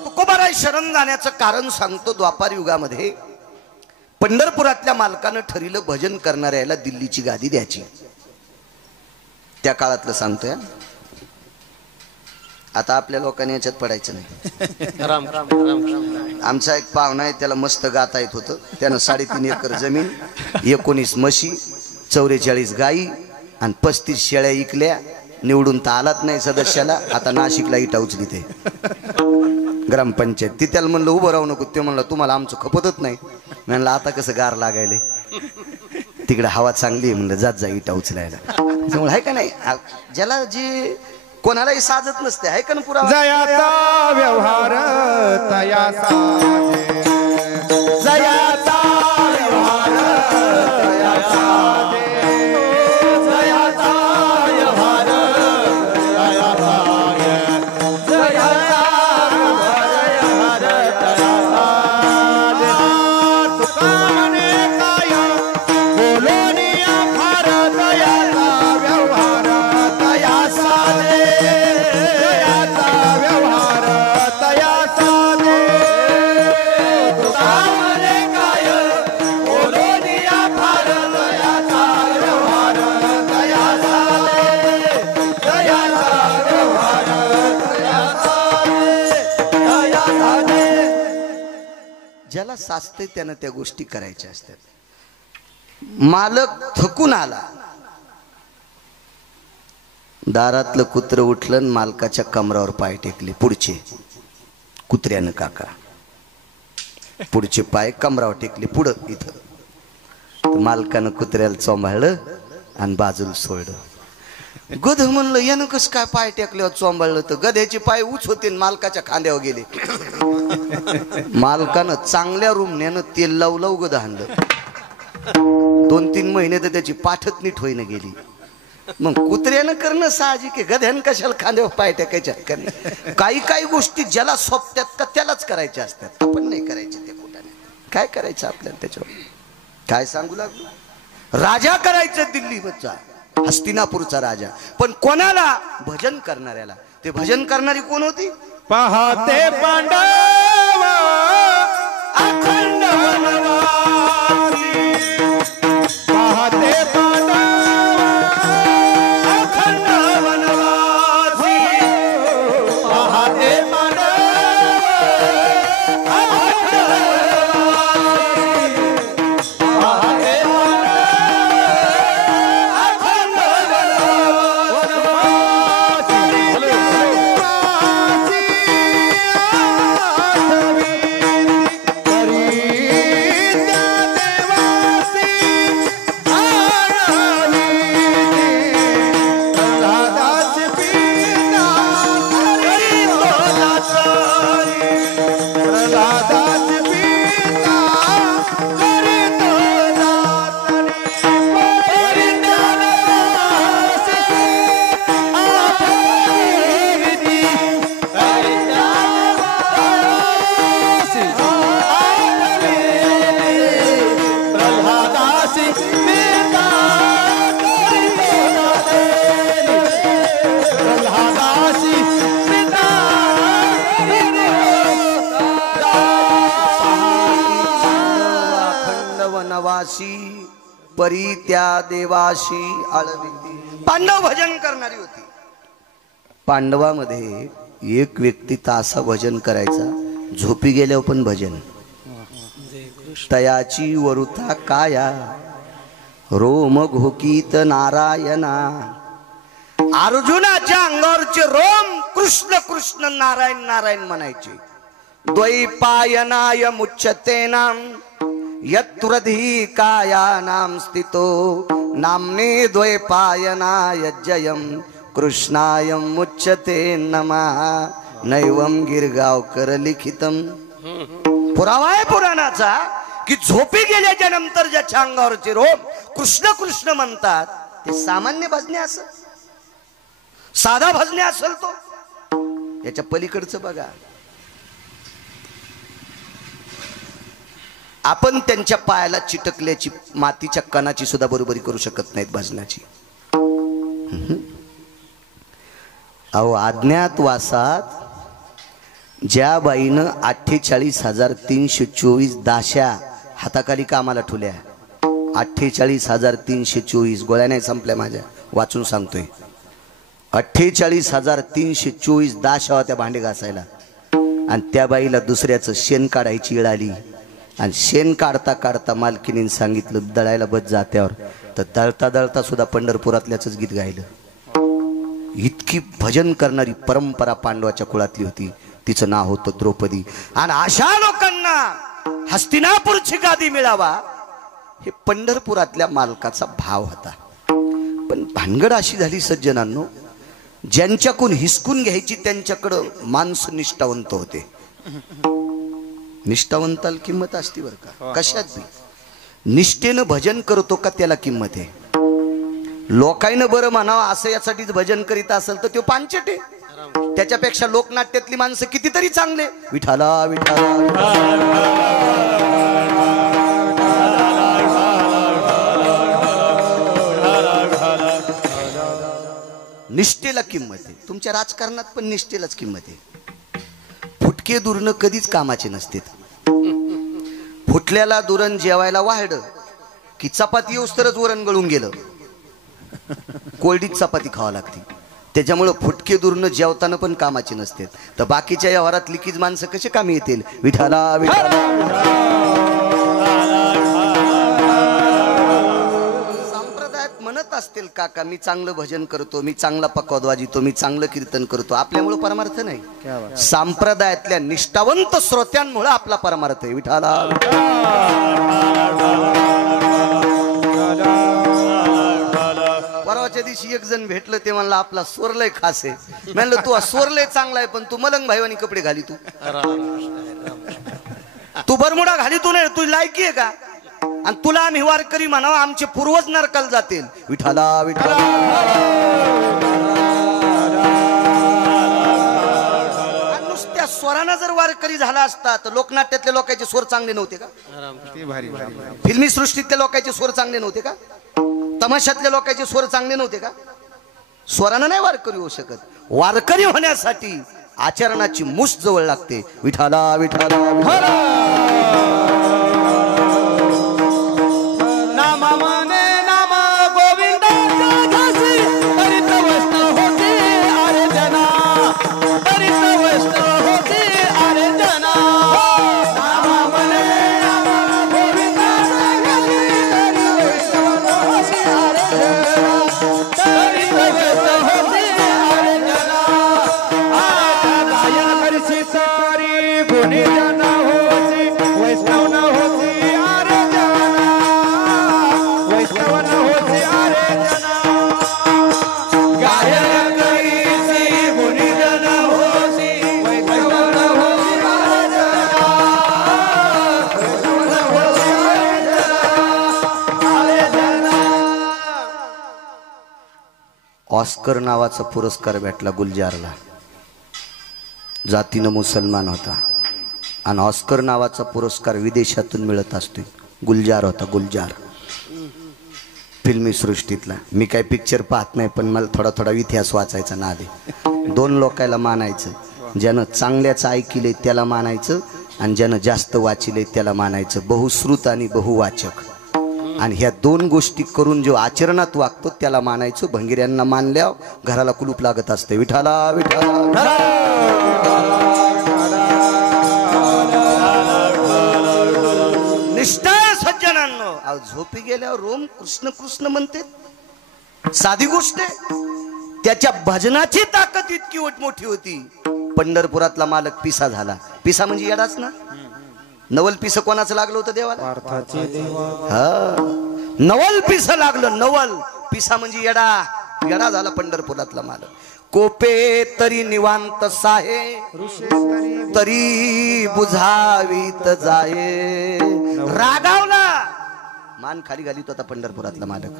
तुकोबाराय शरण जाण्याचं कारण सांगतो. द्वापार युगामध्ये पंढरपुरातल्या मालकानं ठरलं भजन करणाऱ्याला दिल्लीची गादी द्यायची. त्या काळातलं सांगतोय. आता आपल्या लोकांनी याच्यात पडायचं नाही. आमचा एक पाहुणा आहे, त्याला मस्त गाता येत होतं. त्यानं 3.5 एकर जमीन, 19 म्हशी, 44 गाई आणि 35 शेळ्या इकल्या. निवडून तर आलात नाही सदस्याला. आता नाशिकला इटा उचली ते ग्रामपंचायत. ती त्याला म्हणलं उभं राहू नको. ते म्हणलं तुम्हाला आमचं खपतच नाही. म्हणलं आता कसं गार लागायले, तिकडे हवा चांगली आहे. म्हणलं जात जा इटा उचलायला. त्यामुळे आहे का नाही, ज्याला जी कोणालाही साजत नसते आहे का ना पुरा. जयाचा व्यवहार तयासा जयाचा व्यवहार तयासा जयाचा व्यवहार तयासा जयाचा व्यवहार तयासा. तुका म्हणे काय बोलोनिया फार ज्याला साचते त्यानं त्या गोष्टी करायच्या असतात। मालक थकून आला, दारातलं कुत्र उठलं आणि मालकाच्या कमरावर पाय टेकले। पुढचे कुत्र्यानं काका पुढचे पाय कमरावर टेकले पुढं इथं। मालकानं कुत्र्याला चोंबाळलं आणि बाजूला सोडलं। गध म्हणलं यानं कसं काय पाय टेकल्यावर चोंबाळलं, तर गध्याचे पाय उच होते मालकाच्या खांद्यावर गेले। मालकानं चांगल्या रूमण्यानं तेल लावलं गध आणलं। 2-3 महिने तर त्याची पाठच नीट होईना गेली। मग कुत्र्यानं करणं साहजिक आहे, गध्यानं कशाला खांद्यावर पाय टाकायच्या का नाही? काही गोष्टी ज्याला सोपत्यात का त्यालाच करायच्या असतात, आपण नाही करायचे ते कुठाने। काय करायचं आपल्याला त्याच्यावर? काय सांगू लागलो? राजा करायचं दिल्लीचा, हस्तिनापूरचा राजा, पण कोणाला? भजन करणाऱ्याला। ते भजन करणारी कोण होती? पाहते पांडव अखंड वनवासी, पाहते पांडव अखंड वनवासी, पाहते पांडव अखंड वनवासी, पाहते परी त्या देवाशी आळविती। पांडव भजन करणारी होती। पांडवामध्ये एक व्यक्ती तासा भजन करायचा, झोपी गेल्यावर पण भजन। तयाची वरुथा काया रोम घोकीत नारायणा। अर्जुनाच्या अंगावरचे रोम कृष्ण कृष्ण नारायण नारायण म्हणायचे। द्वैपायनाय मुच्यते नाम यत्वृधी कायानां स्थितो नाम्ने द्वैपायनाय जयं कृष्णाय मुच्यते नमः। नैवं गिरगावकर लिखितम। पुरावा आहे पुराणाचा की झोपी गेल्याच्या नंतर ज्याच्या अंगावरचे रोम कृष्ण कृष्ण म्हणतात ते सामान्य भजने असेल, साधा भजने असेल तो, याच्या पलीकडचं बघा। आपण त्यांच्या पायाला चिटकल्याची मातीच्या कणाची सुद्धा बरोबरी करू शकत नाहीत भजनाची। अहो अज्ञातवासात ज्या बाईनं 48,324 दाशा हाताखाली कामाला ठेवल्या, 48,324 गोळ्या नाही संपल्या माझ्या, वाचून सांगतोय। 48,324 दाशा होत्या भांडे घासायला, आणि त्या बाईला दुसऱ्याचं शेण काढायची वेळ आली, आणि शेण काढता काढता मालकीने सांगितलं दळायला बस जात्यावर, तर दळता दळता सुद्धा पंढरपुरातल्याच गीत गायलं। इतकी भजन करणारी परंपरा पांडवाच्या कुळातली होती। तिचं नाव होतं द्रौपदी। आणि अशा लोकांना हस्तिनापूरची गादी मिळावा हे पंढरपुरातल्या मालकाचा भाव होता। पण भानगड अशी झाली सज्जनांनो, ज्यांच्याकडून हिसकून घ्यायची त्यांच्याकडं माणसं निष्ठावंत होते। निष्ठावंताला किंमत असते बरं का, कशात बी। निष्ठेनं भजन करतो का त्याला किंमत आहे। लोकांना बरं म्हणावं असं यासाठीच भजन करीत असेल तर तो पांचट आहे। त्याच्यापेक्षा लोकनाट्यातली माणसं कितीतरी चांगले। विठाला विठाला निष्ठेला किंमत आहे। तुमच्या राजकारणात पण निष्ठेलाच किंमत आहे। फुटके दुरण कधीच कामाचे नसते। फुटल्याला दुरण जेवायला वाढलं की चपाती येऊस्तरच वरण गळून गेलं, कोरडीच चपाती खावा लागते। त्याच्यामुळे फुटके दुरण जेवताना पण कामाचे नसते, तर बाकीच्या व्यवहारात लिकीज माणसं कसे कामी येतील। विठाला विठाला असतील काका, मी चांगलं भजन करतो, मी चांगला पकवाद वाजितो, मी चांगलं कीर्तन करतो, आपल्यामुळे परमार्थ नाही. संप्रदायातल्या निष्ठावंत श्रोत्यांमुळे आपला परमार्थ आहे. विठाला परवाच्या दिवशी एक जण भेटलं, ते म्हणलं आपला स्वर लय खास आहे. म्हणलं तू स्वर लय चांगला आहे, पण तू मलंग भाईवानी कपडे घाली, तू बरमुडा घाली, तू नाही, तू लायकी आहे का? आणि तुला आम्ही वारकरी म्हणावं, आमचे पूर्वज नरकाला जातील. विठाला विठाला नुसत्या स्वरानं जर वारकरी झाला असता तर लोकनाट्यातल्या लोकांचे स्वर चांगले नव्हते का? फिल्मी सृष्टीतल्या लोकांचे स्वर चांगले नव्हते का? तमाशातल्या लोकांचे स्वर चांगले नव्हते का? स्वरानं नाही वारकरी होऊ शकत. वारकरी होण्यासाठी आचरणाची मूस जवळ लागते. विठाला विठाला ऑस्कर नावाचा पुरस्कार भेटला गुलजारला. जातीनं मुसलमान होता आणि ऑस्कर नावाचा पुरस्कार विदेशातून मिळत असतो. गुलजार होता, गुलजार, फिल्मी सृष्टीतला. मी काय पिक्चर पाहत नाही, पण मला थोडा थोडा इतिहास वाचायचा नाद आहे. दोन लोकायला मानायचं, ज्यानं चांगल्याचं ऐकिले त्याला मानायचं आणि ज्यानं जास्त वाचिले त्याला मानायचं. बहुश्रुत आणि बहुवाचक, आणि ह्या दोन गोष्टी करून जो आचरणात वागतो त्याला मानायचं. भंगिऱ्यांना मानल्यावर घराला कुलूप लागत असते. विठाला विठाला निष्ठा सज्जनांनो. झोपी गेल्यावर रोम कृष्ण कृष्ण म्हणते, साधी गोष्ट आहे. त्याच्या भजनाची ताकद इतकी मोठी होती. पंढरपुरातला मालक पिसा झाला. पिसा म्हणजे येडाच ना. नवल पिस कोणाचं लागलं होतं देवाला? हा, नवल पिस लागलं. नवल पिसा म्हणजे येडा. येडा झाला पंढरपुरातला मालक. कोपे तरी निवांत साहे, तरी बुझावीत जाये. रागावला, मान खाली घालीत होता पंढरपुरातला मालक.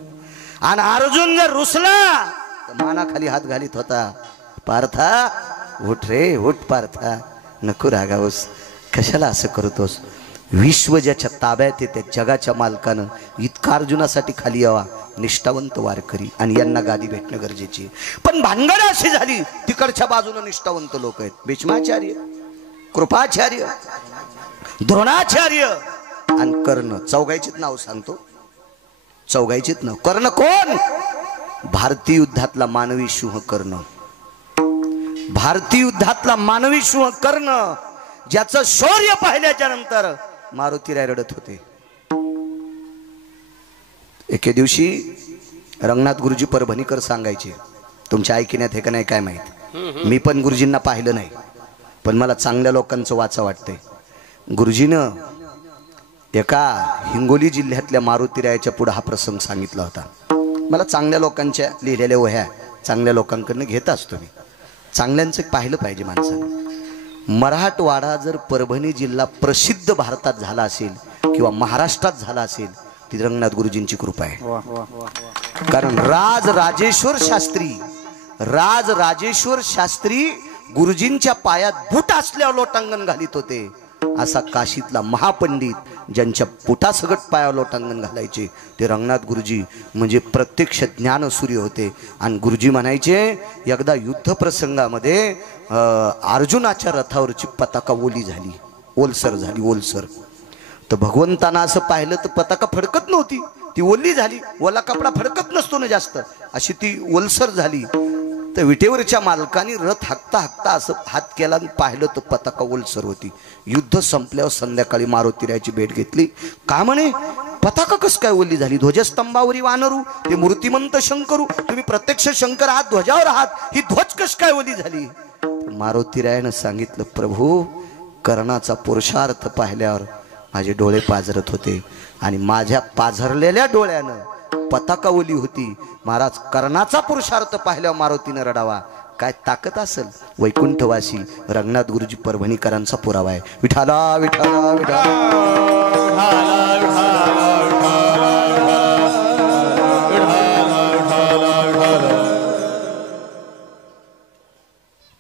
आणि अर्जुन जर रुसला तर मानाखाली हात घालीत होता. पार्था उठ रे, उठ पार्था, नको रागावस, कशाला असं करतोस? विश्व ज्याच्या ताब्यात आहे त्या जगाच्या मालकानं इतका अर्जुनासाठी खाली यावा. निष्ठावंत वारकरी, आणि यांना गादी भेटणं गरजेची. पण भानगड अशी झाली, तिकडच्या बाजूनं निष्ठावंत लोक आहेत. भीष्माचार्य, कृपाचार्य, द्रोणाचार्य आणि कर्ण. चौघायचीच नाव सांगतो, चौघायचीच नाव. कर्ण कोण? भारतीय युद्धातला मानवी सिंह कर्ण. भारतीय युद्धातला मानवी सिंह कर्ण, ज्याचं शौर्य पाहिल्याच्या नंतर मारुतीराय रडत होते. एके दिवशी रंगनाथ गुरुजी परभणीकर सांगायचे, तुमच्या ऐकण्यात हे का नाही काय माहित, मी पण गुरुजींना पाहिलं नाही, पण मला चांगल्या लोकांचं वाचा वाटतंय. गुरुजीनं एका हिंगोली जिल्ह्यातल्या मारुतीरायाच्या पुढे हा प्रसंग सांगितला होता. मला चांगल्या लोकांच्या लिहिलेल्या वह्या चांगल्या लोकांकडनं घेत असतो मी. चांगल्यांचं पाहिलं पाहिजे माणसानं. मराठवाडा जर परभणी जिल्हा प्रसिद्ध भारतात झाला असेल किंवा महाराष्ट्रात झाला असेल ती रंगनाथ गुरुजींची कृपा आहे. कारण राजेश्वर शास्त्री गुरुजींच्या पायात बूट असल्यावर लोटांगण घालीत होते. असा काशीतला महापंडित ज्यांच्या बुटासगट पायावर लोटांगण घालायचे ते रंगनाथ गुरुजी म्हणजे प्रत्यक्ष ज्ञानसूर्य होते. आणि गुरुजी म्हणायचे, एकदा युद्ध प्रसंगामध्ये अर्जुनाच्या रथावरची पताका ओली झाली, ओलसर झाली, ओलसर. तर भगवंतांना असं पाहिलं तर पताका फडकत नव्हती, ती ओली झाली. ओला कपडा फडकत नसतो ना जास्त, अशी ती ओलसर झाली. तर विटेवरच्या मालकाने रथ हाकता हाकता असं हात केला आणि पाहिलं तर पताका ओलसर होती. युद्ध संपल्यावर संध्याकाळी मारुतीरायाची भेट घेतली. का म्हणे, पताका कस काय ओली झाली? ध्वजस्तंभावरी वानरू, ते मूर्तिमंत शंकरू, तुम्ही प्रत्यक्ष शंकर आहात, ध्वजावर आहात, ही ध्वज कस काय ओली झाली? मारुतीरायानं सांगितलं, प्रभू कर्णाचा पुरुषार्थ पाहिल्यावर माझे डोळे पाझरत होते आणि माझ्या पाझरलेल्या डोळ्यानं पताका ओली होती. महाराज कर्णाचा पुरुषार्थ पाहिल्यावर मारुतीनं रडावा. काय ताकद असेल? वैकुंठवासी रंगनाथ गुरुजी परभणीकरांचा पुरावा आहे. विठाला विठाला विठाला.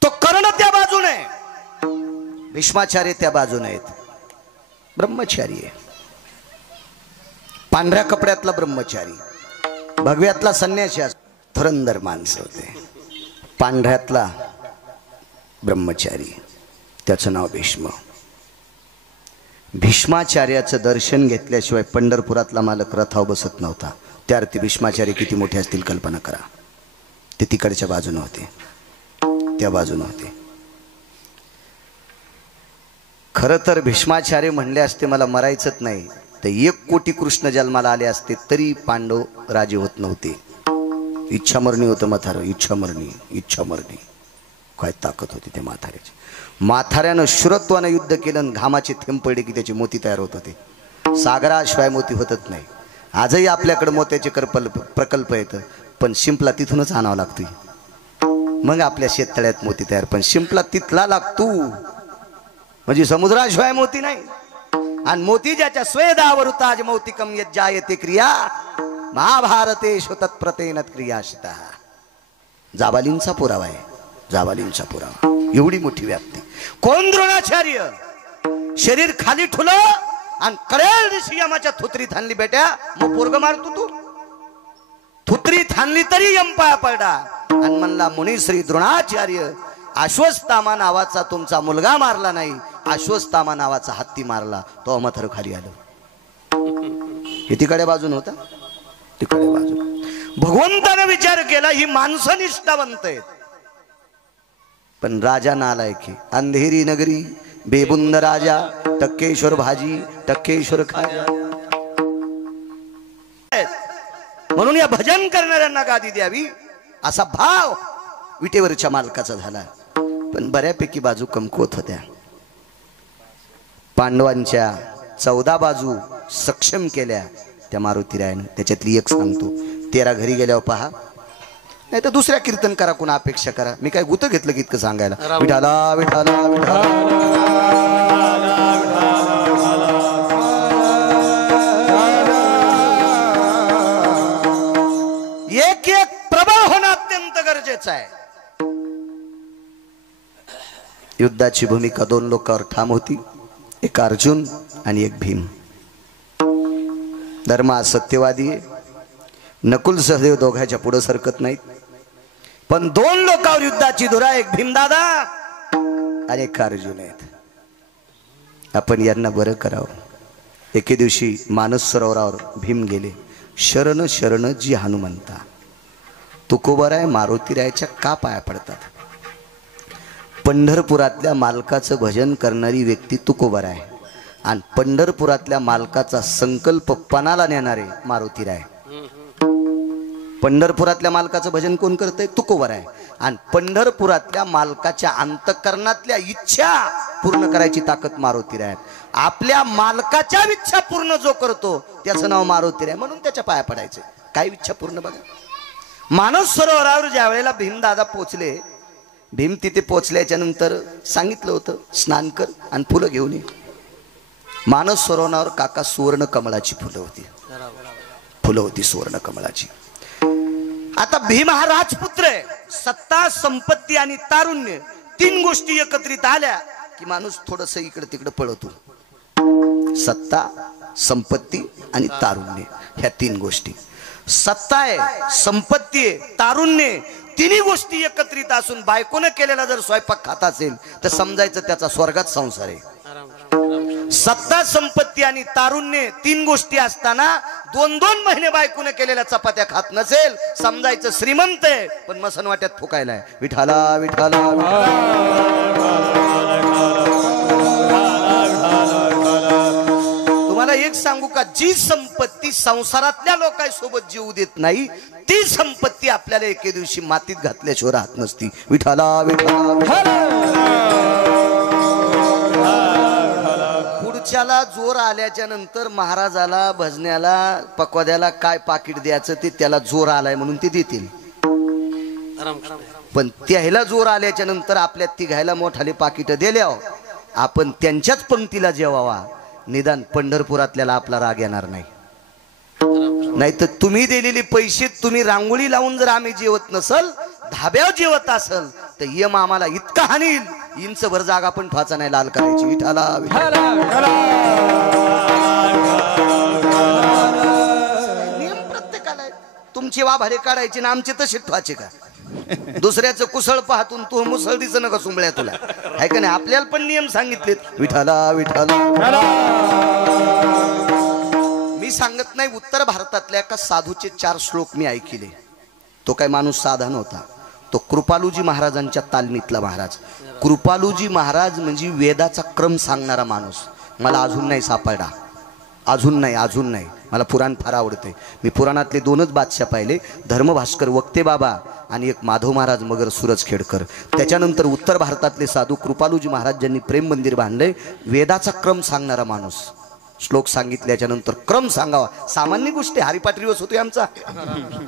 तो कर्ण त्या बाजूने, भीष्माचार्य त्या बाजूने आहेत. ब्रह्मचारी आहे, पांढऱ्या कपड्यातला ब्रह्मचारी, भगव्यातला संन्यासी, धुरंधर माणसं होते. पांढऱ्यातला ब्रह्मचारी, त्याचं नाव भीष्म. भीष्माचार्याचं दर्शन घेतल्याशिवाय पंढरपुरातला मालक रथावर बसत नव्हता. त्या अर्थी भीष्माचार्य किती मोठे असतील कल्पना करा. ते तिकडच्या बाजूने होते, त्या बाजूने होते. खरं तर भीष्माचार्य म्हणले असते मला मरायचंच नाही तर 1 कोटी कृष्ण जन्माला आले असते तरी पांडव राजे होत नव्हते. इच्छामरणी होतं म्हातारं, इच्छामरणी. काय ताकद होती त्या म्हाताऱ्याची. म्हाताऱ्यानं शुरत्वानं युद्ध केलं आणि घामाचे थेंब पडले की त्याचे मोती तयार होत होते. सागराशिवाय मोती होतच नाही. आजही आपल्याकडे मोत्याचे प्रकल्प येतं, पण शिंपला तिथूनच आणावा लागतोय, मग आपल्या शेततळ्यात मोती तयार. पण शिंपला तिथला लागतो, म्हणजे समुद्राशिवाय मोती नाही. आणि मोती ज्याच्या स्वेदावर ताज मौतिकम यज्जायते क्रिया महाभारतेषु तत्प्रतेन क्रियाशिता. जाबालींचा पुरावा आहे, जाबालींचा पुरावा. एवढी मोठी व्याप्ती. कोण? द्रोणाचार्य. शरीर खाली ठुलं आणि कळेल दिवशी यमाच्या थुत्रीत हाणली बेट्या, मग पोरग मारतो तू. थुत्रीत हाणली तरी यम पाया पडला आणि म्हणला मुनिश्री द्रोणाचार्य, अश्वत्थामा नावाचा तुमचा मुलगा मारला नाही, अश्वत्थामा नावाचा हत्ती मारला, तो अमथर खाली आलो. हे तिकडे बाजून होता, तिकडे बाजून. भगवंताने विचार केला ही माणसं निष्ठावंत आहेत, पण राजा नालायक आहे. अंधेरी नगरी बेबुंद राजा, टक्केश्वर भाजी टक्केश्वर खाजा. म्हणून या भजन करणाऱ्यांना गादी द्यावी असा भाव विटेवरच्या मालकाचा झाला. पण बऱ्यापैकी बाजू कमकुवत होत्या. पांडवांच्या 14 बाजू सक्षम केल्या त्या मारुतीरायानं. त्याच्यातली एक सांगतो. 13 घरी गेल्यावर पहा, नाही तर दुसऱ्या कीर्तन करा, कोणा अपेक्षा करा. मी काय गुत घेतलं की इतकं सांगायला. विठाला विठाला विठाला. एक एक प्रबळ होणं अत्यंत गरजेचं आहे. युद्धाची भूमिका 2 लोकांवर ठाम होती, एक अर्जुन आणि एक भीम. धर्म सत्यवादी आहे. नकुल सहदेव दोघांच्या पुढे सरकत नाहीत. पण 2 लोकांवर युद्धाची धुरा, एक भीमदादा आणि एक अर्जुन आहेत. आपण यांना बरं करावं. एके दिवशी मानस सरोवरावर भीम गेले. शरण शरण जी हनुमंता. तुकोबराय मारुतीरायाच्या का पाया पडतात? पंढरपुरातल्या मालकाचं भजन करणारी व्यक्ती तुकोबराय आणि पंढरपुरातल्या मालकाचा संकल्प पणाला नेणारे मारुतीराय. पंढरपुरातल्या मालकाचं भजन कोण करतंय? तुकोबराय. आणि पंढरपुरातल्या मालकाच्या अंतःकरणातल्या इच्छा पूर्ण करायची ताकद मारुतीराय. आपल्या मालकाच्या इच्छा पूर्ण जो करतो त्याचं नाव मारुतीराय. म्हणून त्याच्या पाया पडायचं. काय इच्छा पूर्ण बघा. मानस सरोवरावर ज्या वेळेला भीमदादा पोचले, भीम तिथे पोचल्याच्या नंतर सांगितलं होतं स्नान कर आणि फुलं घेऊन ये. मानस सरोवरावर काका सुवर्ण कमळाची फुलं होती, सुवर्ण कमळाची. आता भीम हा राजपुत्र आहे. सत्ता, संपत्ती आणि तारुण्य 3 गोष्टी एकत्रित आल्या की माणूस थोडस इकडे तिकडे पळतो. सत्ता, संपत्ती आणि तारुण्य, ह्या 3 गोष्टी. सत्ता आहे, संपत्ती आहे, तारुण्य, तिन्ही गोष्टी एकत्रित असून बायकोने केलेला जर स्वयंपाक खात असेल तर समजायचं त्याचा स्वर्गात संसार आहे. सत्ता, संपत्ती आणि तारुण्य 3 गोष्टी असताना 2-2 महिने बायकोने केलेल्या चपात्या खात नसेल समजायचं श्रीमंत आहे, पण मसन वाट्यात फुकायलाय. विठाला विठाला. तुम्हाला एक एक सांगू का, जी संपत्ती संसारातल्या लोकांसोबत जीव देत नाही ती संपत्ती आपल्याला एके दिवशी मातीत घातल्याशिवाय राहत नसती. विठाला विठाला. पुढच्याला जोर आल्याच्या नंतर महाराजाला भजण्याला पकवाद्याला काय पाकिट द्यायचं ते त्याला जोर आलाय म्हणून ते देतील, पण त्याला जोर आल्याच्या नंतर आपल्या तिघायला मोठाले पाकिट दिल्यावर आपण त्यांच्याच पंक्तीला जेवावा. निदान पंढरपुरातल्याला आपला राग येणार नाही. नाहीतर तुम्ही दिलेले पैसे तुम्ही रांगोळी लावून जर आम्ही जेवत नसल, धाब्यावर जेवत असल तर यम आम्हाला इतका हानील, इंच भर जागा पण ठवाचा नाही लाल करायची. विठाला नियम प्रत्येकाला आहे. तुमची वाभारे काढायची ना आमचे तसे ठवाचे का? दुसऱ्याचं कुसळ पाहतून तू मुसळडीचं नका सुंबळ्या तुला आहे का नाही? आपल्याला पण नियम सांगितलेत. विठाला विठाला. मी सांगत नाही, उत्तर भारतातल्या एका साधूचे 4 श्लोक मी ऐकले. तो काय माणूस साधा नव्हता, तो कृपालूजी महाराजांच्या तालमीतला महाराज. कृपालूजी महाराज म्हणजे वेदाचा क्रम सांगणारा माणूस. मला अजून नाही सापडला, अजून नाही. मला पुराण फार आवडते. मी पुराणातले 2च बादशाह पाहिले, धर्मभास्कर वक्ते बाबा आणि एक माधव महाराज मगर सुरजखेडकर. त्याच्यानंतर उत्तर भारतातले साधू कृपालूजी महाराज ज्यांनी प्रेम मंदिर बांधले. वेदाचा क्रम सांगणारा माणूस. श्लोक सांगितल्याच्या नंतर क्रम सांगावा. सामान्य गोष्ट आहे. हरिपाठ दिवस होतोय आमचा,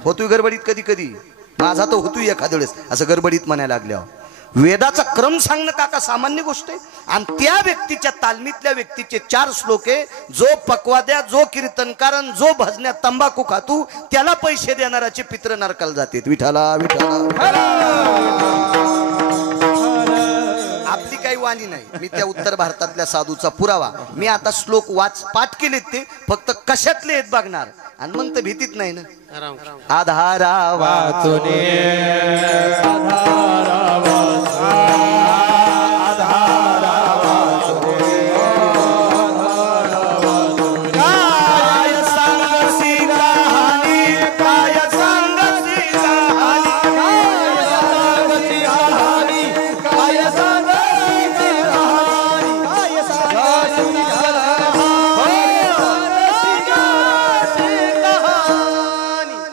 होतोय गडबडीत कधी कधी, माझा तो होतोय एखाद्या वेळेस असं गडबडीत म्हणायला लागल्यावर. वेदाचा क्रम सांगणं काका सामान्य गोष्ट आहे. आणि त्या व्यक्तीच्या तालमीतल्या व्यक्तीचे 4 श्लोक आहे. जो पकवाद्या, जो कीर्तनकारण, जो भजण्यात तंबाखू खातू त्याला पैसे देणाराचे पित्र नरकाला जाते. विठाला विठाला. आपली काही वाणी नाही. मी त्या उत्तर भारतातल्या साधूचा पुरावा. मी आता श्लोक पाठ केलेत, ते फक्त कशातले आहेत बघणार आणि मग तर भीतीत नाही ना. आधारा वाचुने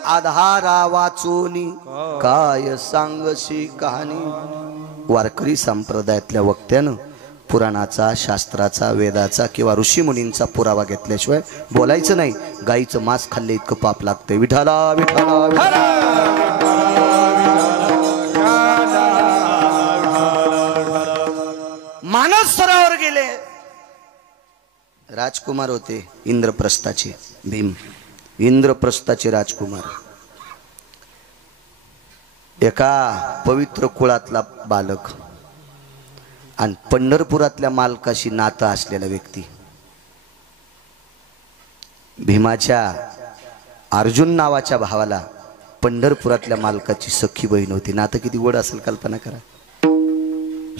आधारा वाचोनी काय सांगशी कहाणी. वारकरी संप्रदायातल्या वक्त्यानं पुराणाचा, शास्त्राचा, वेदाचा किंवा ऋषीमुनींचा पुरावा घेतल्याशिवाय बोलायचं नाही. गाईचं मांस खाल्ले इतकं पाप लागतंय. विठाला विठाला. मानस सरोवर गेले. राजकुमार होते इंद्रप्रस्थाचे. भीम इंद्रप्रस्थाचे राजकुमार. एका पवित्र कुळातला बालक आणि पंढरपुरातल्या मालकाशी नातं असलेला व्यक्ती. भीमाच्या अर्जुन नावाच्या भावाला पंढरपुरातल्या मालकाची सख्खी बहीण होती. नातं किती गोड असेल कल्पना करा.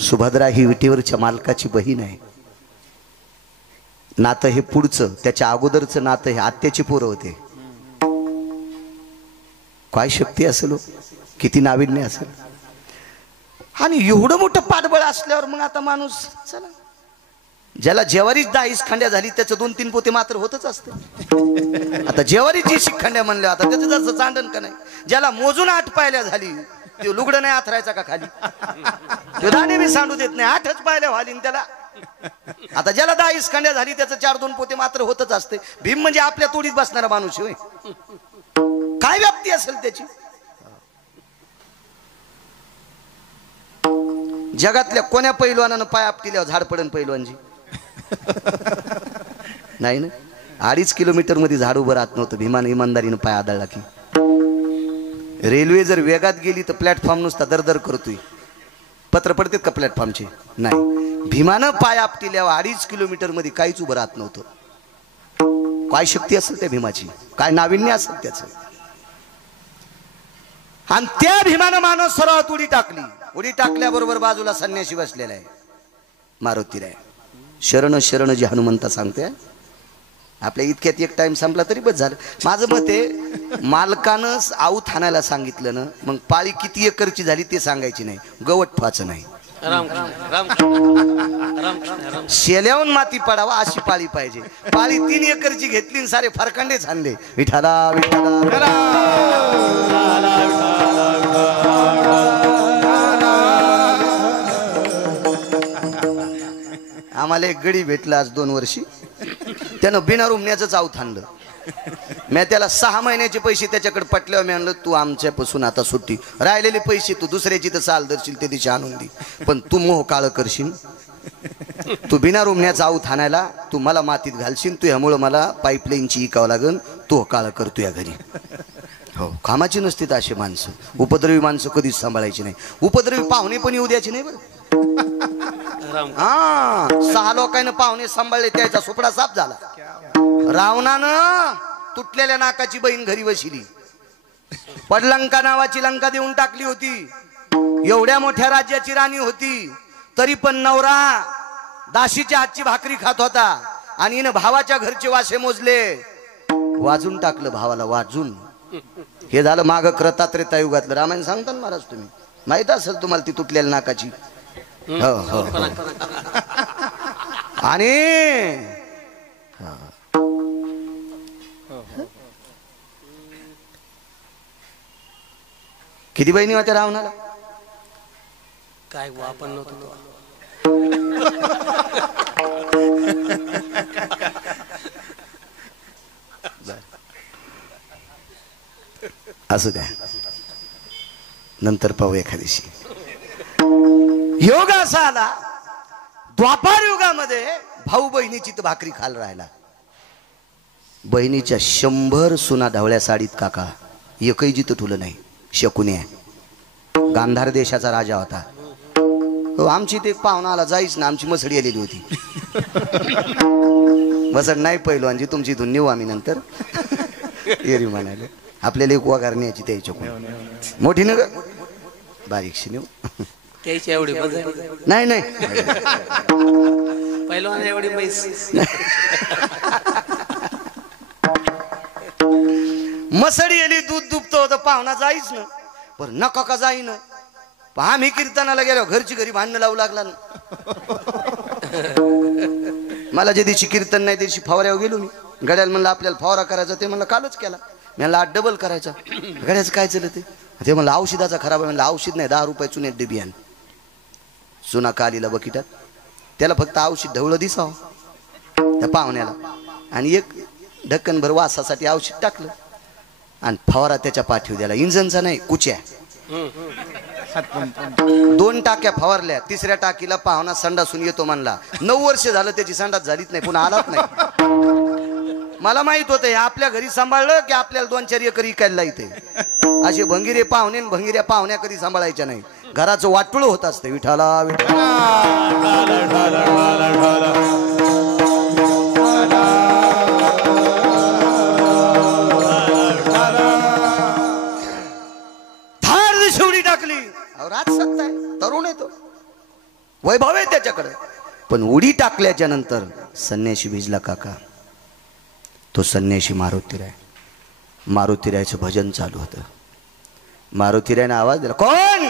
सुभद्रा ही विटीवरच्या मालकाची बहीण आहे. नातं हे पुढचं, त्याच्या अगोदरचं नातं हे आत्याची पोरं होते. काय शक्ती असेल, किती नाविन्य असेल. आणि एवढं मोठं पाठबळ असल्यावर मग आता माणूस चला, ज्याला जेवारीच 10 खंड्या झाली त्याचं 2-3 पोते मात्र होतच असते. आता जेवारीची शिखंड्या म्हणल्या, आता त्याचं जसं चांदण का नाही. ज्याला मोजून 8 पायल्या झाली ते लुगडं नाही आथरायचा का खाली, ते दाणे बी सांडू देत नाही. 8च पायल्या व्हाली त्याला. आता ज्याला 10 खंड्या झाली त्याचं 4-2 पोते मात्र होतच असते. भीम म्हणजे आपल्या तोडीत बसणारा माणूस होय. काय व्याप्ती असेल त्याची. जगातल्या कोण्या पैलवानानं पाय आपटिल्यावर झाड पडन पैलवानजी नाही ना. 2.5 किलोमीटर मध्ये झाड उभं राहत नव्हतं. भीमानं इमानदारीनं पाय आदळला की. रेल्वे जर वेगात गेली तर प्लॅटफॉर्म नुसता दरदर करतोय. पत्र पडतात का प्लॅटफॉर्मचे? नाही. भीमानं पाय आपटिल्यावर 2.5 किलोमीटर मध्ये काहीच उभं राहत नव्हतं. काय शक्ती असेल त्या भीमाची, काय नाविन्य असेल त्याचं. आणि त्या भीमानं मानव सरळ उडी टाकली. उडी टाकल्याबरोबर बाजूला संन्यासी बसलेला आहे मारुतीला. शरण शरण जी हनुमंता सांगते. आपल्या इतक्यात एक टाइम संपला तरी बस झालं. माझं मत आहे, मालकानं आऊत हाणायला सांगितलं ना, मग पाळी किती एकरची झाली ते सांगायची नाही, गवत ठेवायचं नाही. शेल्याहून माती पडावा अशी पाळी पाहिजे. पाळी 3 एकरची घेतली आणि सारे फरकांडे छानले. विठाला विठाला आम्हाला एक गडी भेटला आज 2 वर्षी. त्यानं बिना रुमण्याचं चाव थांबलं. मी त्याला 6 महिन्याचे पैसे त्याच्याकडे पटल्यावर मी म्हणलं तू आमच्यापासून आता सुट्टी. राहिलेले पैसे तू दुसऱ्याची तर चाल धरशील ते दिशा आणून दे, पण तू मोह काळ करशील. तू बिना रुमण्याचा आऊत हाणायला तू मला मातीत घालशील. तू ह्यामुळं मला पाईपलाईनची इकावं लागन. तू काळ करतो या घरी. हो, कामाची नसतील अशी माणसं. उपद्रवी माणसं कधीच सांभाळायची नाही. उपद्रवी पाहुणे पण येऊ द्यायचे नाही बरं. हा, 6 लोकांना पाहुणे सांभाळले त्याचा सुपडा साफ झाला. रावणानं तुटलेल्या नाकाची बहीण घरी बसली. पडलंका नावाची लंका देऊन टाकली होती. एवढ्या मोठ्या राज्याची राणी होती, तरी पण नवरा दाशीच्या हातची भाकरी खात होता. आणि हिनं भावाच्या घरचे वासे मोजले. वाजून टाकलं भावाला, वाजून. हे झालं माग क्रतात्रेता युगातलं. रामायण सांगता ना महाराज तुम्ही, माहित असेल तुम्हाला ती तुटलेल्या नाकाची. हो हो हो. आणि किती बहिणी होत्या रावणाला? काय आपण नव्हतो. असू द्या, नंतर पाहू एखाद्याशी. योग असा आला द्वापार युगामध्ये, भाऊ बहिणीची तर भाकरी खाल राहिला. बहिणीच्या 100 सुना ढवळ्या साडीत काका, एकही जिथं ठुलं नाही. शकुनी गांधार देशाचा राजा होता. हो, आमची ते पाहुणा आला जाईच ना, आमची मसडी आलेली होती. मसड नाही पहिलो आणि तुमची इथून नेऊ आम्ही नंतर एरी म्हणाले. आपल्याला एक वगार न्यायची त्याच्याकडून, मोठी न ग बारीकशी नेऊ. त्याची एवढी नाही नाही पहिलवान एवढी पैस. मसडी आली, दूध दुभत होतं. पाहुणा जाईच ना, पण नका का जाईन. आम्ही कीर्तनाला गेलो, घरची घरी भांडणं लावू लागला ना. मला जे दिवशी कीर्तन नाही दिवशी फवाऱ्यावर गेलो मी. गड्याला म्हणलं आपल्याला फवारा करायचा, ते म्हणलं कालच केला. मी म्हणलं 8 डबल करायचा. गड्याचं काय चाललं ते म्हणलं औषधाचा खराब आहे. म्हणलं औषध नाही, 10 रुपये चुन्यात डबी आण. चुना कालीला बकिटात, त्याला फक्त औषध ढवळं दिसावं त्या पाहुण्याला. आणि एक ढक्कनभर वासासाठी औषध टाकलं आणि फवारा त्याच्या पाठीवर द्याला. इंजनचा नाही, कुच्या. 2 टाक्या फवारल्या. 3ऱ्या टाकीला पाहुणा संडासून येतो म्हणला. 9 वर्ष झालं त्याची संडास झालीच नाही, पुन्हा आलाच नाही. मला माहित होतं हे आपल्या घरी सांभाळलं की आपल्याला 2-4 एकर इकायला इथे. असे भंगिरे पाहुणे भंगिऱ्या पाहुण्या कधी सांभाळायच्या नाही. घराचं वाटुळ होत असतं. विठाला विठाला धार शेवडी टाकली. राज सत्ता आहे, तरुण आहे तो, वैभव आहे त्याच्याकडे. पण उडी टाकल्याच्या नंतर संन्याशी भिजला काका. तो संन्याशी मारुतीराय. मारुतीरायचं भजन चालू होतं. मारुतीरायने आवाज दिला. कोण?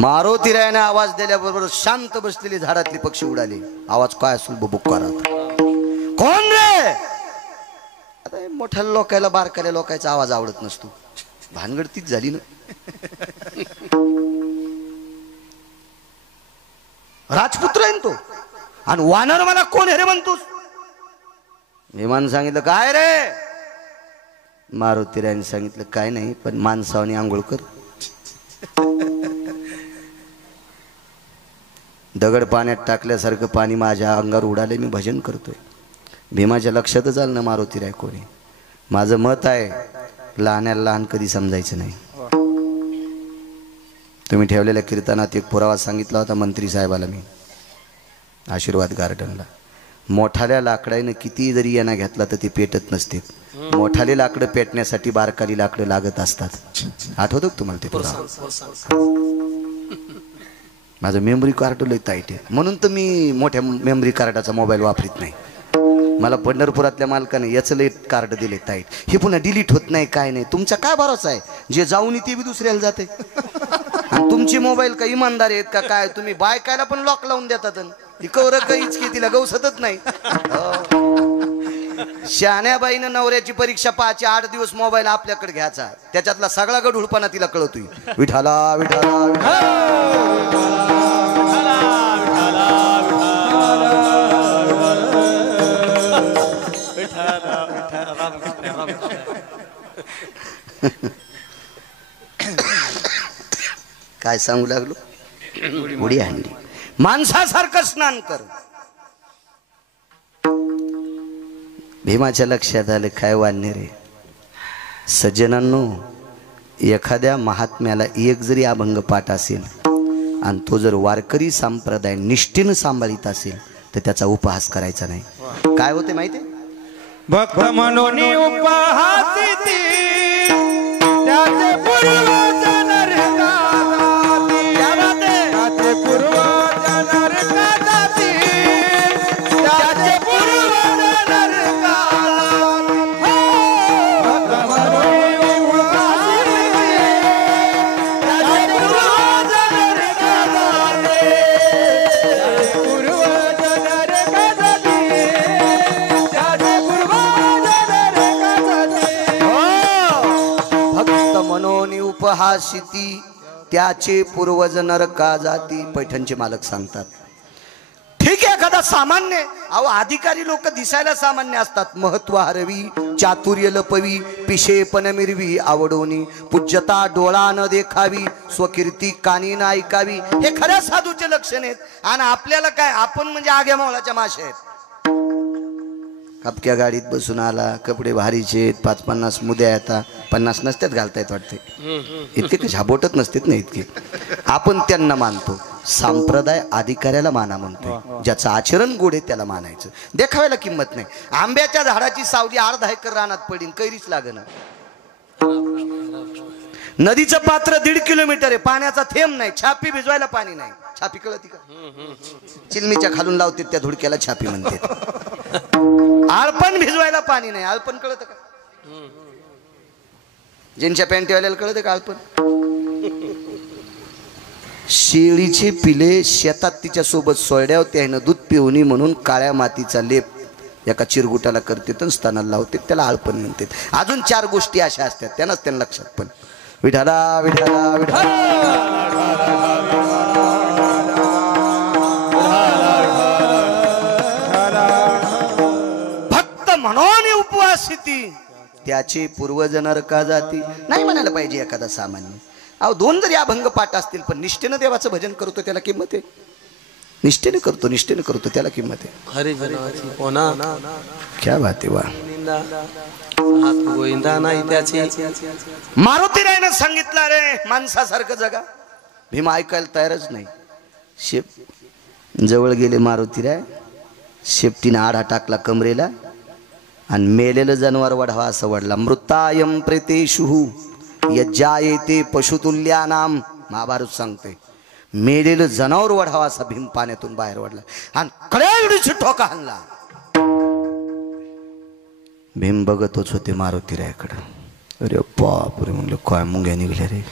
मारुतीरायने आवाज दिल्याबरोबर शांत बसलेली झाडातली पक्षी उडाले. आवाज काय असेल बुक्कारात. कोण रे? आता मोठ्या लोकायला बारकाल्या लोकांचा आवाज आवडत नसतो. भानगड तीच झाली ना. राजपुत्र आहे तो. आणि वानर मला कोण आहे रे म्हणतोस? विमान सांगितलं काय रे? मारुतीरायने सांगितलं काय नाही, पण माणसावनी आंघोळ कर. दगड पाण्यात टाकल्यासारखं पाणी माझ्या अंगावर उडाले. मी भजन करतोय. भीमाच्या लक्षातच आलं ना मारुतीराय कोणी. माझं मत आहे लहान्याला लहान कधी समजायचं नाही. तुम्ही ठेवलेल्या कीर्तनात एक पुरावा सांगितला होता मंत्री साहेबाला मी आशीर्वाद गार्डनला. मोठाल्या लाकडाने किती जरी यांना घेतला तर ते पेटत नसते. मोठाले लाकडं पेटण्यासाठी बारकाली लाकडं लागत असतात. आठवतं का तुम्हाला ते पुरावा? माझं मेमरी कार्ड लय टाईट आहे, म्हणून तर मी मोठ्या मेमरी कार्डाचा मोबाईल वापरत नाही. मला पंढरपुरातल्या मालकाने याचं लय कार्ड दिले टाईट. हे पुन्हा डिलीट होत नाही काय नाही. तुमचा काय भरोसा आहे? जे जाऊन ते बी दुसऱ्याला जाते. आणि तुमची मोबाईल का इमानदार आहेत का काय? तुम्ही बायकायला पण लॉक लावून देतात ती कवर काहीच की तिला गवसतच नाही. शहाण्याबाईनं नवऱ्याची परीक्षा पाहायची 8 दिवस मोबाईल आपल्याकडे घ्यायचा, त्याच्यातला सगळा गढूळपणा तिला कळतोय. विठाला विठाला काय सांगू लागलो? उडी हाणली. माणसासारखं स्नान कर. भीमाच्या लक्षात आलं काय वाढणे रे सज्जनांनो, एखाद्या महात्म्याला एक जरी अभंग पाठ असेल आणि तो जर वारकरी संप्रदाय निष्ठेनं सांभाळीत असेल तर त्याचा उपहास करायचा नाही. काय होते माहिती? भक्त म्हणून उपहासी त्याचे पूर्वज नरकाती, त्याचे पूर्वज नरकाती, त्याचे पूर्वज नरकाती. भक्त म्हणून उपहासी त्याचे पूर्वज नरकाती, त्याचे पूर्वज नरकाती, त्याचे पूर्वज नरकाती. भक्त मनोनी उपहासिती त्याचे पूर्वज नरका जाती. पैठणचे मालक सांगतात. ठीक आहे, एखादा सामान्य अहो अधिकारी लोक दिसायला सामान्य असतात. महत्व हरवी, चातुर्य लपवी, पिशेपण मिरवी आवडोनी, पूज्यता डोळा न देखावी, स्वकीर्ती कानी न ऐकावी. हे खऱ्या साधूचे लक्षण आहेत. आणि आपल्याला काय, आपण म्हणजे आग्या मावळाच्या माश्या आहेत. हपक्या गाडीत बसून आला, कपडे भारीचे, 5-50 मुद्या येतात. 50 नसतात घालता येत वाटते. इतके काही झाबोटत नसतात ना इतके. आपण त्यांना मानतो. संप्रदाय अधिकाऱ्याला माना म्हणतो. ज्याचं आचरण गोड आहे त्याला मानायचं. देखाव्याला किंमत नाही. आंब्याच्या झाडाची सावली 1/2 एकर रानात पडीन, कैरीच लागेना. नदीचं पात्र 1.5 किलोमीटर आहे, पाण्याचा थेंब नाही, छापी भिजवायला पाणी नाही. छापी कळती का? चिलमीच्या खालून लावते त्या धुडक्याला छापी म्हणते. आळपण भिजवायला पाणी नाही. आळपण कळत का? ज्यांच्या पॅन्टीवाल्याला कळत का आळपण? शेळीचे पिले शेतात तिच्या सोबत सोयड्याव त्यानं दूध पिवणी म्हणून काळ्या मातीचा लेप एका चिरगुटाला करते तर स्तनाला लावते, त्याला आळपण म्हणते. अजून 4 गोष्टी अशा असतात, त्यांनाच त्यांना लक्षात. पण विठाला विठाला विठाला म्हणून उपवासिती त्याचे पूर्वज नरका जाती. नाही म्हणायला पाहिजे एखादा सामान्य. अहो 2 जरी अभंग पाठ असतील पण निष्ठेनं देवाचं भजन करतो त्याला किंमत आहे. निष्ठेने करतो त्याला किंमत आहे. हरी जनाची कोणा क्या बात आहे. वा गोविंदा नाही त्याची. मारुतीरायनं सांगितलं रे माणसासारखं जगा. भीम ऐकायला तयारच नाही. शेप जवळ गेले मारुतीराय, शेपटीने आढा टाकला कमरेला आणि मेलेलं जनावर वढावा असं वडला. मृतायम प्रेतेषु यज्जायते पशुतुल्यानाम. महाभारत सांगते मेलेलं जनावर वढावा असा भीम पाण्यातून बाहेर वडला आणि कड्याची ठोका हाणला. भीम बघतच होते मारुतीरायाकडं. अरे बापरे म्हणलं काय मुंग्या निघल्या रे.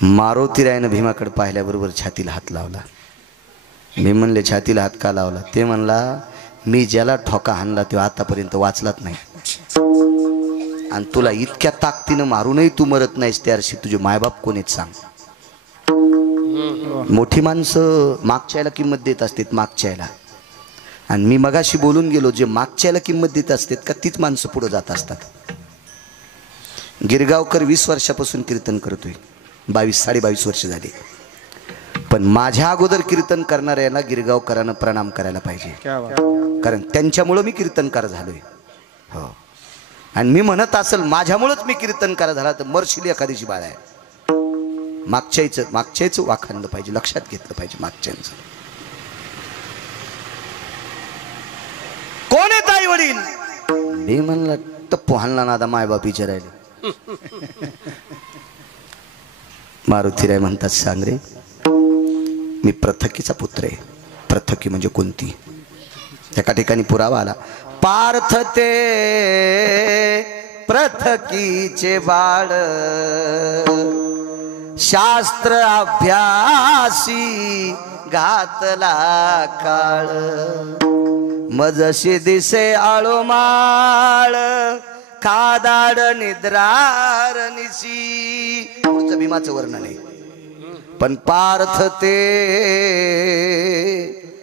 मारुतीरायानं भीमाकडे पाहिल्याबरोबर छातीला हात लावला. भीम म्हणले छातीला हात का लावला? ते म्हणला मी ज्याला ठोका हाणला तो आतापर्यंत वाचलाच नाही आणि तुला इतक्या ताकदीनं मारूनही तू मरत नाहीस त्याशी तुझे मायबाप कोणीच सांग. मोठी माणसं मागच्याला किंमत देत असतात मागच्याला. आणि मी मगाशी बोलून गेलो जे मागच्याला किंमत देत असतात का तीच माणसं पुढे जात असतात. गिरगावकर 20 वर्षापासून कीर्तन करतोय. 22-22.5 वर्ष झाली. पण माझ्या अगोदर कीर्तन करणाऱ्याला गिरगावकरांना प्रणाम करायला पाहिजे, कारण त्यांच्यामुळं मी कीर्तनकार झालोय. हो, आणि मी म्हणत असेल माझ्यामुळंच मी कीर्तनकार झाला तर मरशील एखादीची बाळ आहे. मागच्याच वाखाणलं पाहिजे, लक्षात घेतलं पाहिजे मागच्यांचं. कोण आहे ताई वडील? मी म्हणला टप्पू हाणला नादा मायबाप विचारायला. मारुतीराय म्हणतात सांग रे मी प्रथकीचा पुत्र आहे. प्रथकी म्हणजे कोणती? एका ठिकाणी पुरावा आला. पार्थ ते पृथकीचे बाळ शास्त्र अभ्यासी घातला काळ मजशी दिसे आळोमाळ खादाड निद्रार निशी पुढचं भीमाचं वर्णन आहे पण पार्थ ते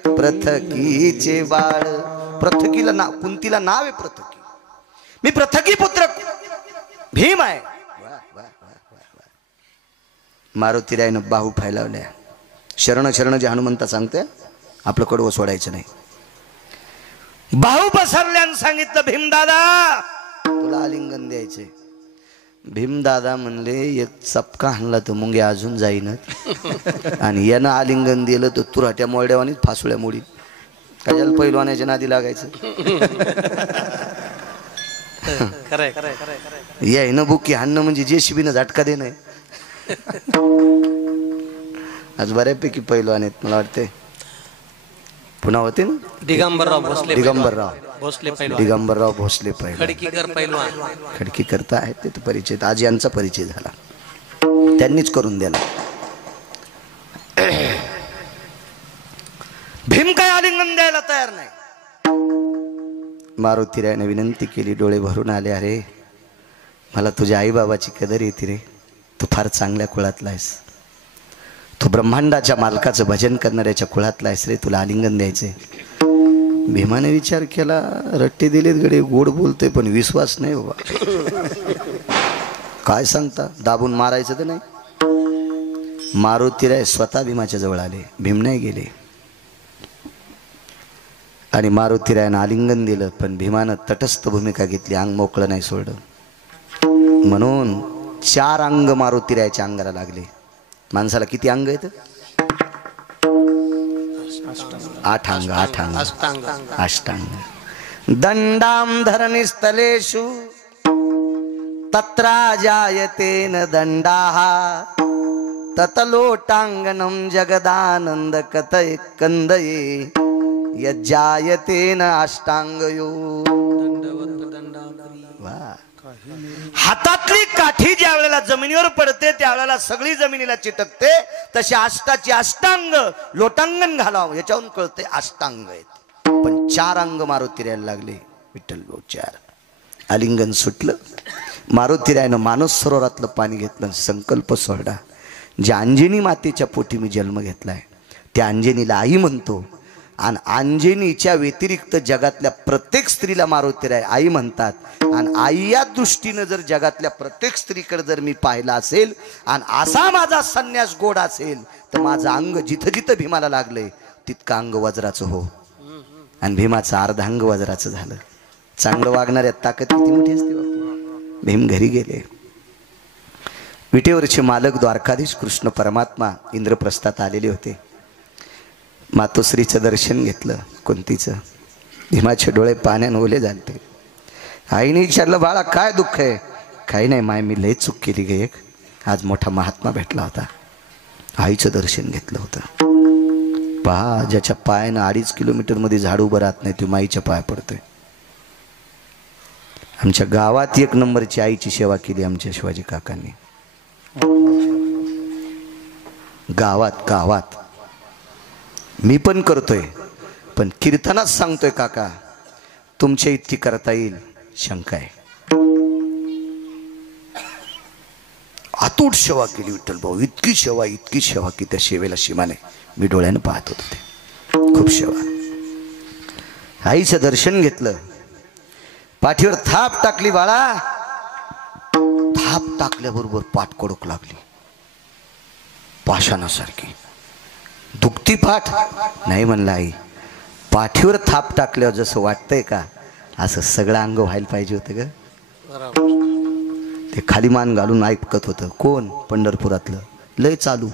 पृथकीचे बाळ पृथकीला नाव कुंतीला नाव आहे पृथकी मी पृथकी पुत्र भीम आहे मारुतीरायनं बाहू फैलावल्या शरण शरण जे हनुमंता सांगते आपलं कडवं सोडायचं नाही बाहू पसरल्यानं सांगितलं भीमदादा तुला आलिंगन द्यायचे भीमदादा म्हणले एक चपका हाणला तर मुंगे अजून जाईनच आणि यानं आलिंगन दिलं तर तुराट्या मोरड्यावानीच फासुळ्या मोडी कशाला पैलवानाच्या नादी लागायचं यायनं बुकी हाणणं म्हणजे जेसीबीनं झटका देणं आज बऱ्यापैकी पैलवान आहेत मला वाटते पुन्हा होते ना दिगंबरराव भोसले दिगंबरराव भोसले पैलवान खडकीकर पैलवान खडकी करता आहेत ते परिचय आज यांचा परिचय झाला त्यांनीच करून दिला भीम काय आलिंगन द्यायला तयार नाही मारुतीरायने विनंती केली डोळे भरून आले अरे मला तुझ्या आई बाबाची कदर येते रे तू फार चांगल्या कुळातला आहेस तू ब्रह्मांडाच्या मालकाचं भजन करणाऱ्याच्या कुळातला आहेस रे तुला आलिंगन द्यायचे भीमाने विचार केला रट्टे दिलेत गडे गोड बोलतोय पण विश्वास नाही बाबा काय सांगता दाबून मारायचं तर नाही मारुतीराय स्वतः भीमाच्या जवळ आले भीम नाही गेले आणि मारुतीरायनं आलिंगन दिलं पण भीमानं तटस्थ भूमिका घेतली अंग मोकळं नाही सोडलं म्हणून 4 अंग मारुतीरायच्या अंगाला लागले माणसाला किती अंग आहेत 8 अंग अष्टांग दंडाम धरणिस्थलेषु तत्रा जायतेन दंडाः ततलोटांगनं जगदानंद कथय कंदये यज्जायतेन अष्टांगयो हातातली काठी ज्या वेळेला जमिनीवर पडते त्यावेळेला सगळी जमिनीला चिटकते तशी अष्टाची अष्टांग लोटांगण घालावं याच्यावरून कळते अष्टांग आहेत पण 4 अंग मारुतीरायला लागले विठ्ठल 4 आलिंगन सुटलं मारुतीरायनं मानस सरोवरातलं पाणी घेतलं संकल्प सोडला ज्या अंजनी मातेच्या पोटी मी जन्म घेतलाय त्या अंजनीला आई म्हणतो आणि अंजनीच्या व्यतिरिक्त जगातल्या प्रत्येक स्त्रीला मारुतीराय आई म्हणतात आणि आई या दृष्टीनं जर जगातल्या प्रत्येक स्त्रीकडे जर मी पाहिला असेल आणि असा माझा संन्यास गोड असेल तर माझं अंग जिथं जिथं भीमाला लागलंय तितकं अंग वज्राचं हो आणि भीमाचं अर्धांग वज्राचं झालं चांगलं वागणाऱ्या ताकद किती मोठी असते बापू भीम घरी गेले विटेवरचे मालक द्वारकाधीश कृष्ण परमात्मा इंद्रप्रस्थात आलेले होते मातोश्रीचं दर्शन घेतलं कुंतीचं भीमाचे डोळे पाण्याने ओले झालते आईने विचारलं बाळा काय दुःख आहे काही नाही माय मी लय चूक केली गे एक आज मोठा महात्मा भेटला होता आईचं दर्शन घेतलं होतं पहा ज्याच्या पायानं 2.5 किलोमीटर मध्ये झाड उभं राहत नाही तो माईच्या पाय पडतोय आमच्या गावात 1 नंबरची आईची सेवा केली आमच्या शिवाजी काकांनी गावात मी पण करतोय पण कीर्तनात सांगतोय काका तुमच्या इतकी करता येईल शंका आहे अतूट सेवा केली विठ्ठल भाऊ इतकी सेवा की त्या सेवेला सीमा नाही मी डोळ्यानं पाहत होतो ते खूप सेवा आईचं दर्शन घेतलं पाठीवर थाप टाकली बाळा थाप टाकल्याबरोबर पाठ कडक लागली पाषाणासारखी दुखती पाठ नाही म्हणला आई पाठीवर थाप टाकल्यावर जसं वाटतंय का असं सगळं अंग व्हायला पाहिजे होतं ग ते खाली मान घालून ऐकत होतं कोण पंढरपुरातलं लय चालू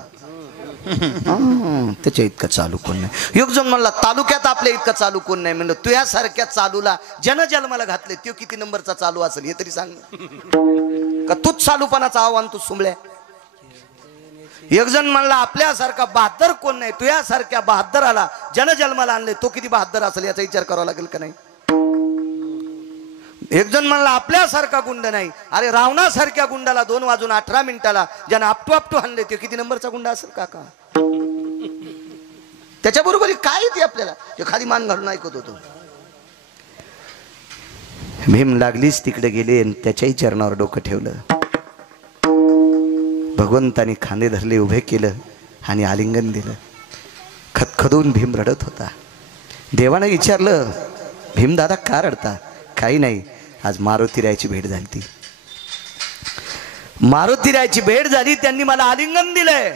त्याच्या इतकं चालू कोण नाही एक जण म्हणला तालुक्यात आपल्या इतकं चालू कोण नाही म्हणलं तुझ्यासारख्या चालूला जनजन्माला घातले तो किती नंबरचा चालू असेल हे तरी सांग का तूच चालूपणाचं आव्हान तू सुंबल्या एक जण म्हणला आपल्यासारखा बहादर कोण नाही तुझ्यासारख्या बहादराला जनजन्माला आणले तो किती बहादर असेल याचा विचार करावा लागेल का नाही एक जण म्हणला आपल्यासारखा गुंड नाही, अरे रावणासारख्या गुंडाला 2:18 ज्यानं आपटू हाणले ते किती नंबरचा गुंडा असेल काका? त्याच्या बरोबर काय ती आपल्याला ते खाली मान घालून ऐकत होतो. भीम लागलीच तिकडे गेले आणि त्याच्याही चरणावर डोकं ठेवलं. भगवंतानी खांदे धरले, उभे केलं आणि आलिंगन दिलं. खदखदून भीम रडत होता. देवानं विचारलं, भीम दादा का रडता? काही नाही, आज मारुतीरायाची भेट झाली. ती मारुतीरायाची भेट झाली, त्यांनी मला आलिंगन दिलंय,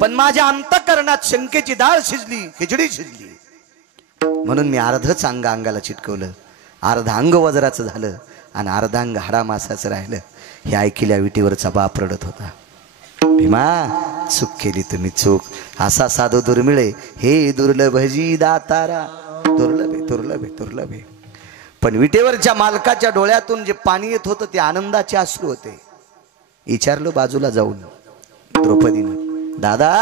पण माझ्या अंतःकरणात शंकेची डाळ शिजली, खिचडी शिजली. म्हणून मी अर्धच अंगाला चिटकवलं. अर्ध अंग वज्राचं झालं आणि अर्ध अंग हाडामासाचं राहिलं. हे ऐकल्या विटीवरचा बाप रडत होता. भीमा चूक केली तुम्ही, चूक. असा साधू दुर्मिळे, हे दुर्लभजी दातारा. दुर्लभे दुर्लभे दुर्लभे. पण विटेवरच्या मालकाच्या डोळ्यातून जे पाणी येत होतं ते आनंदाचे अश्रू होते. विचारलं बाजूला जाऊन द्रौपदीनं, दादा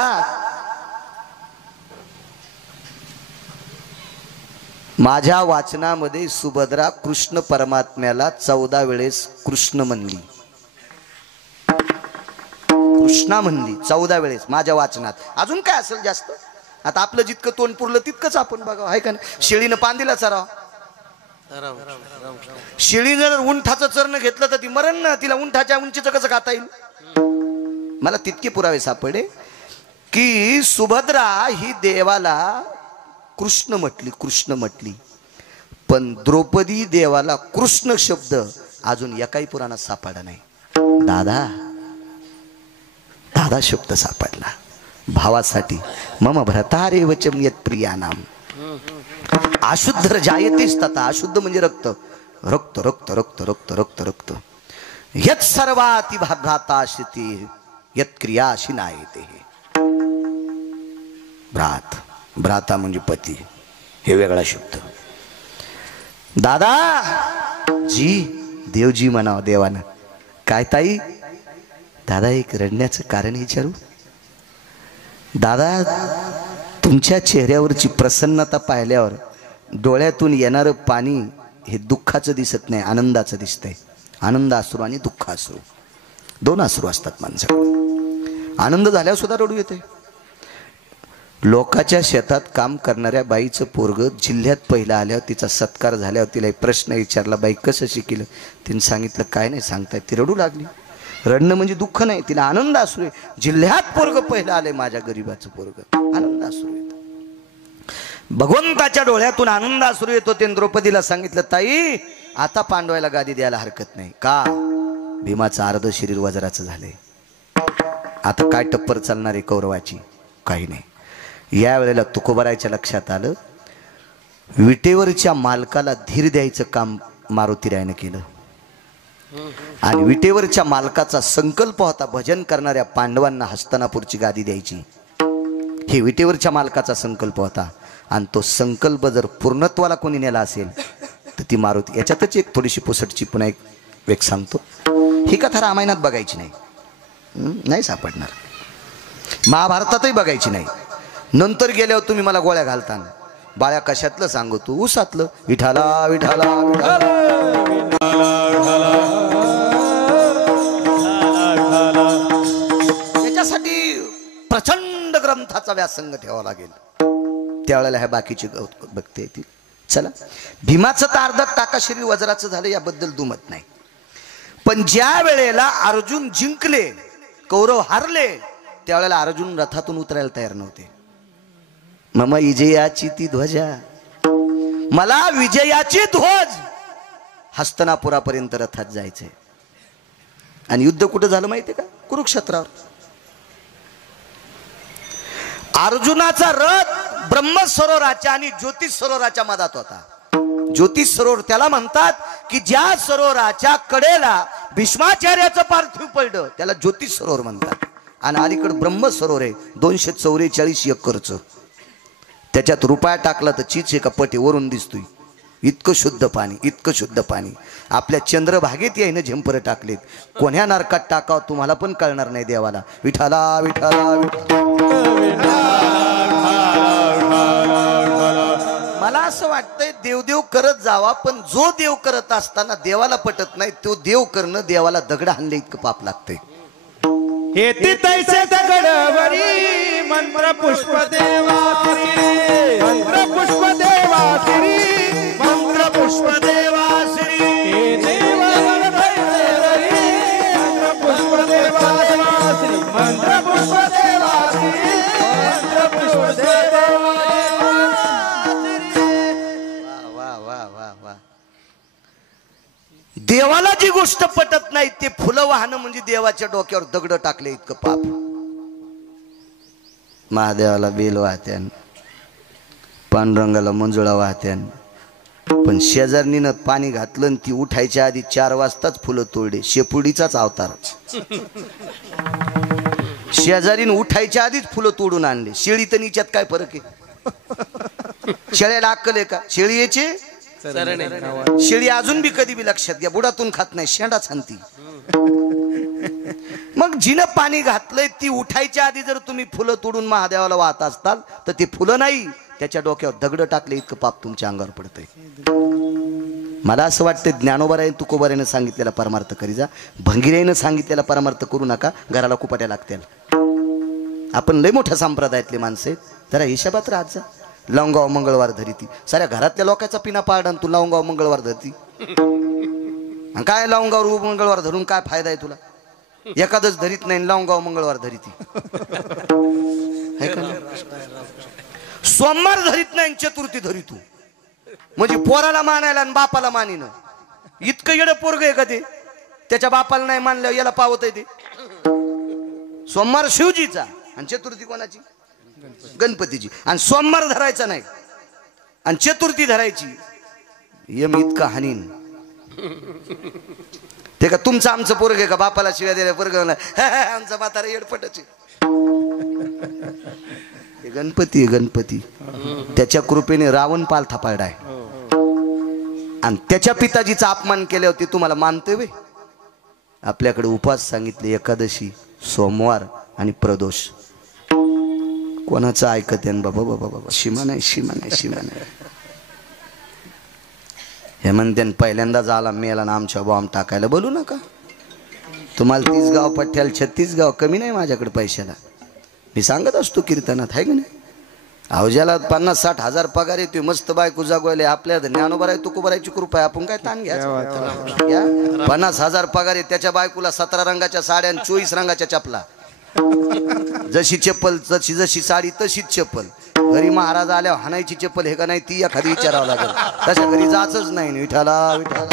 माझ्या वाचनामध्ये सुभद्रा कृष्ण परमात्म्याला 14 वेळेस कृष्ण म्हणली. कृष्णा म्हणली 14 वेळेस माझ्या वाचनात. अजून काय असेल जास्त? आता आपलं जितकं तोंड पुरलं तितकंच आपण बघा, आहे का नाही? शेळीनं पांदीला चराव. शेळी जर उंठाचं चरण घेतलं तर ती मरण ना, तिला उंठाच्या उंचीचं कसं खाता येईल? मला तितके पुरावे सापडे की सुभद्रा ही देवाला कृष्ण म्हटली, कृष्ण म्हटली, पण द्रौपदी देवाला कृष्ण शब्द अजून एकाही पुराणात सापडला नाही. दादा दादा शब्द सापडला भावासाठी. मम भ्रतारे वचम यत प्रियानाम अशुद्ध जायतेच तथा. अशुद्ध म्हणजे रक्त, रक्त रक्त रक्त रक्त रक्त रक्त. यत सर्वाति भ्राताशिती यत क्रियाशी नायते. भ्रात, भ्राता म्हणजे पती, हे वेगळा शब्द. दादा जी, देवजी म्हणावं देवानं. काय ताई? दादा एक रडण्याचं कारण विचारू? दादा तुमच्या चेहऱ्यावरची प्रसन्नता पाहिल्यावर डोळ्यातून येणारं पाणी हे दुःखाचं दिसत नाही, आनंदाचं दिसतंय. आनंद अश्रू आणि दुःख अश्रू, 2 अश्रू असतात माणसाकडे. आनंद झाल्यावर सुद्धा रडू येते. लोकाच्या शेतात काम करणाऱ्या बाईचं पोरग जिल्ह्यात पहिला आल्यावर तिचा सत्कार झाल्यावर तिला एक प्रश्न विचारला, बाई कसं शिकलं? तिने सांगितलं काय नाही सांगताय. ती रडू लागली. रडणं म्हणजे दुःख नाही, तिला आनंद असू. जिल्ह्यात पोरग पहिला आले, माझ्या गरीबाचं पोरग. आनंद असू येतो. भगवंताच्या डोळ्यातून आनंद असू येतो. ते द्रौपदीला सांगितलं, ताई आता पांडवायला गादी द्यायला हरकत नाही. का? भीमाचं अर्ध शरीर वज्राचं झालंय. आता काय टप्पर चालणार आहे कौरवाची? काही नाही. या वेळेला तुकोबारायच्या लक्षात आलं, विटेवरच्या मालकाला धीर द्यायचं काम मारुतीरायानं केलं. आणि विटेवरच्या मालकाचा संकल्प होता भजन करणाऱ्या पांडवांना हस्तिनापूरची गादी द्यायची. हे विटेवरच्या मालकाचा संकल्प होता. आणि तो संकल्प जर पूर्णत्वाला कोणी नेला असेल तर ती मारुती. याच्यातच एक थोडीशी पुसटची पुन्हा एक सांगतो. ही कथा रामायणात बघायची नाही, नाही सापडणार. महाभारतातही बघायची नाही. नंतर गेल्यावर तुम्ही मला गोळ्या घालताना, बाळ्या कशातलं सांगू तू? उसातलं. विठाला विठाला याच्यासाठी प्रचंड ग्रंथाचा व्यासंग ठेवावा लागेल. त्यावेळेला ह्या बाकीची बघते ती. चला, भीमाचं तर अर्ध टाका शरीर वज्राचं झालं, याबद्दल दुमत नाही. पण ज्या वेळेला अर्जुन जिंकले, कौरव हारले, त्यावेळेला अर्जुन रथातून उतरायला तयार नव्हते. मम विजयाची ती ध्वजा, मला विजयाची ध्वज. हस्तिनापुरापर्यंत रथात जायचंय. आणि युद्ध कुठं झालं माहितीये का? कुरुक्षेत्रावर. अर्जुनाचा रथ ब्रह्मसरोवराच्या आणि ज्योतिष सरोवराच्या मधात होता. ज्योतिष सरोवर त्याला म्हणतात की ज्या सरोवराच्या कडेला भीष्माचार्याचं पार्थिव पडलं त्याला ज्योतिष सरोवर म्हणतात. आणि अलीकडे ब्रह्म सरोवर आहे 244 एकरचं. त्याच्यात रुपया टाकला तर चीच एका पटी वरून दिसतोय. इतकं शुद्ध पाणी, इतकं शुद्ध पाणी. आपल्या चंद्रभागेत यायनं झेंपर टाकलेत. कोण्या नरकात टाकावं तुम्हाला पण कळणार नाही देवाला. विठाला विठाला. मला असं वाटतंय देवदेव करत जावा, पण जो देव करत असताना देवाला पटत नाही तो देव करणं देवाला दगड हाणले इतकं पाप लागतंय. हेती तैसे दगडवरी मंत्र पुष्प देवाश्री, मंत्र पुष्प देवाश्री, मंत्र पुष्प देवाश्री. हे देव तैसे मंत्र पुष्प देवाश्री, मंत्र पुष्प देवाश्री, मंत्र पुष्प देवाश्री. वा वा वा वा. देवाला जी गोष्ट पटत नाही ते फुलं वाहणं म्हणजे देवाच्या डोक्यावर दगड टाकले इतकं पाप. महादेवाला बेल वाहत्यान, पांडुरंगाला मंजुळा वाहत्यान, पण शेजारणीनं पाणी घातलं आणि ती उठायच्या आधी 4 वाजताच फुलं तोडले. शेपुडीचाच अवतार. शेजारीनं उठायच्या आधीच फुलं तोडून आणले. शेळी तर निच्यात काय फरक आहे? शेळ्याला अक्कल आहे का? शेळी याची शेळी अजून बी कधी बी लक्षात घ्या बुडातून खात नाही, शेंडाच हाणती. मग जिनं पाणी घातलंय ती उठायच्या आधी जर तुम्ही फुलं तोडून महादेवाला वाहत असताल तर ते फुलं नाही त्याच्या डोक्यावर दगड टाकले इतकं पाप तुमच्या अंगावर पडतंय. मला असं वाटतं ज्ञानोबाराय तुकोबारायनं सांगितलेला परमार्थ करी जा, भंगिराईनं सांगितलेला परमार्थ करू नका, घराला कुपाट्या लागतील. आपण लय मोठ्या संप्रदायातले माणसं आहेत, जरा हिशोबात राहत जा. लवंगाव मंगळवार धरीती, साऱ्या घरातल्या लोकांचा पिना पाडा तू लवंगाव मंगळवार धरती. काय लवंगावर मंगळवार धरून काय फायदा आहे तुला? एखादच धरीत नाही, लवंगाव मंगळवार धरीती. सोमवार धरीत नाही, चतुर्थी धरीतू म्हणजे पोराला मानायला आणि बापाला मानिन. इतकं येडं पोरग आहे का ते? त्याच्या बापाला नाही मानल्यावर याला पावत आहे ते. सोमवार शिवजीचा आणि चतुर्थी कोणाची? गणपतीची. आणि सोमवार धरायचा नाही आणि चतुर्थी धरायची. यम इतका हानीन ते का तुमचं आमचं पोरग आहे का? बापाला शिव्या दिल्या पोरग आमचा म्हातारा येडपटच आहे. गणपती गणपती त्याच्या कृपेने रावण पाल थापायडाय आणि त्याच्या पिताजीचा अपमान केल्यावर ते तुम्हाला मानतोय वे? आपल्याकडे उपवास सांगितले, एकादशी, सोमवार आणि प्रदोष. कोणाचं ऐकत आहे बाबा? बाबा बाबा सीमा नाही, सीमा नाही, सीमा नाही. हे म्हणते पहिल्यांदा झाला मेला ना आमच्या बॉम्ब टाकायला. बोलू नका. तुम्हाला 30 गाव पठ्याला 36 गाव कमी नाही माझ्याकडे पैशाला. मी सांगत असतो कीर्तनात, आहे की नाही? अवजाला 50-60 हजार पगार येतोय, मस्त बायको जागवायला. आपल्या ज्ञानोबाराय तुकोबारायची कृपा आहे, आपण काय ताण घ्या. 50,000 पगार आहे, त्याच्या बायकोला 17 रंगाच्या साड्या आणि 24 रंगाच्या चपला. जशी चप्पल जशी जशी साडी तशीच चप्पल. घरी महाराज आल्यावर हाणायची चप्पल हे का नाही ती एखादी विचारावं लागेल. तशा घरी जायचंच नाही. विठाला विठाला.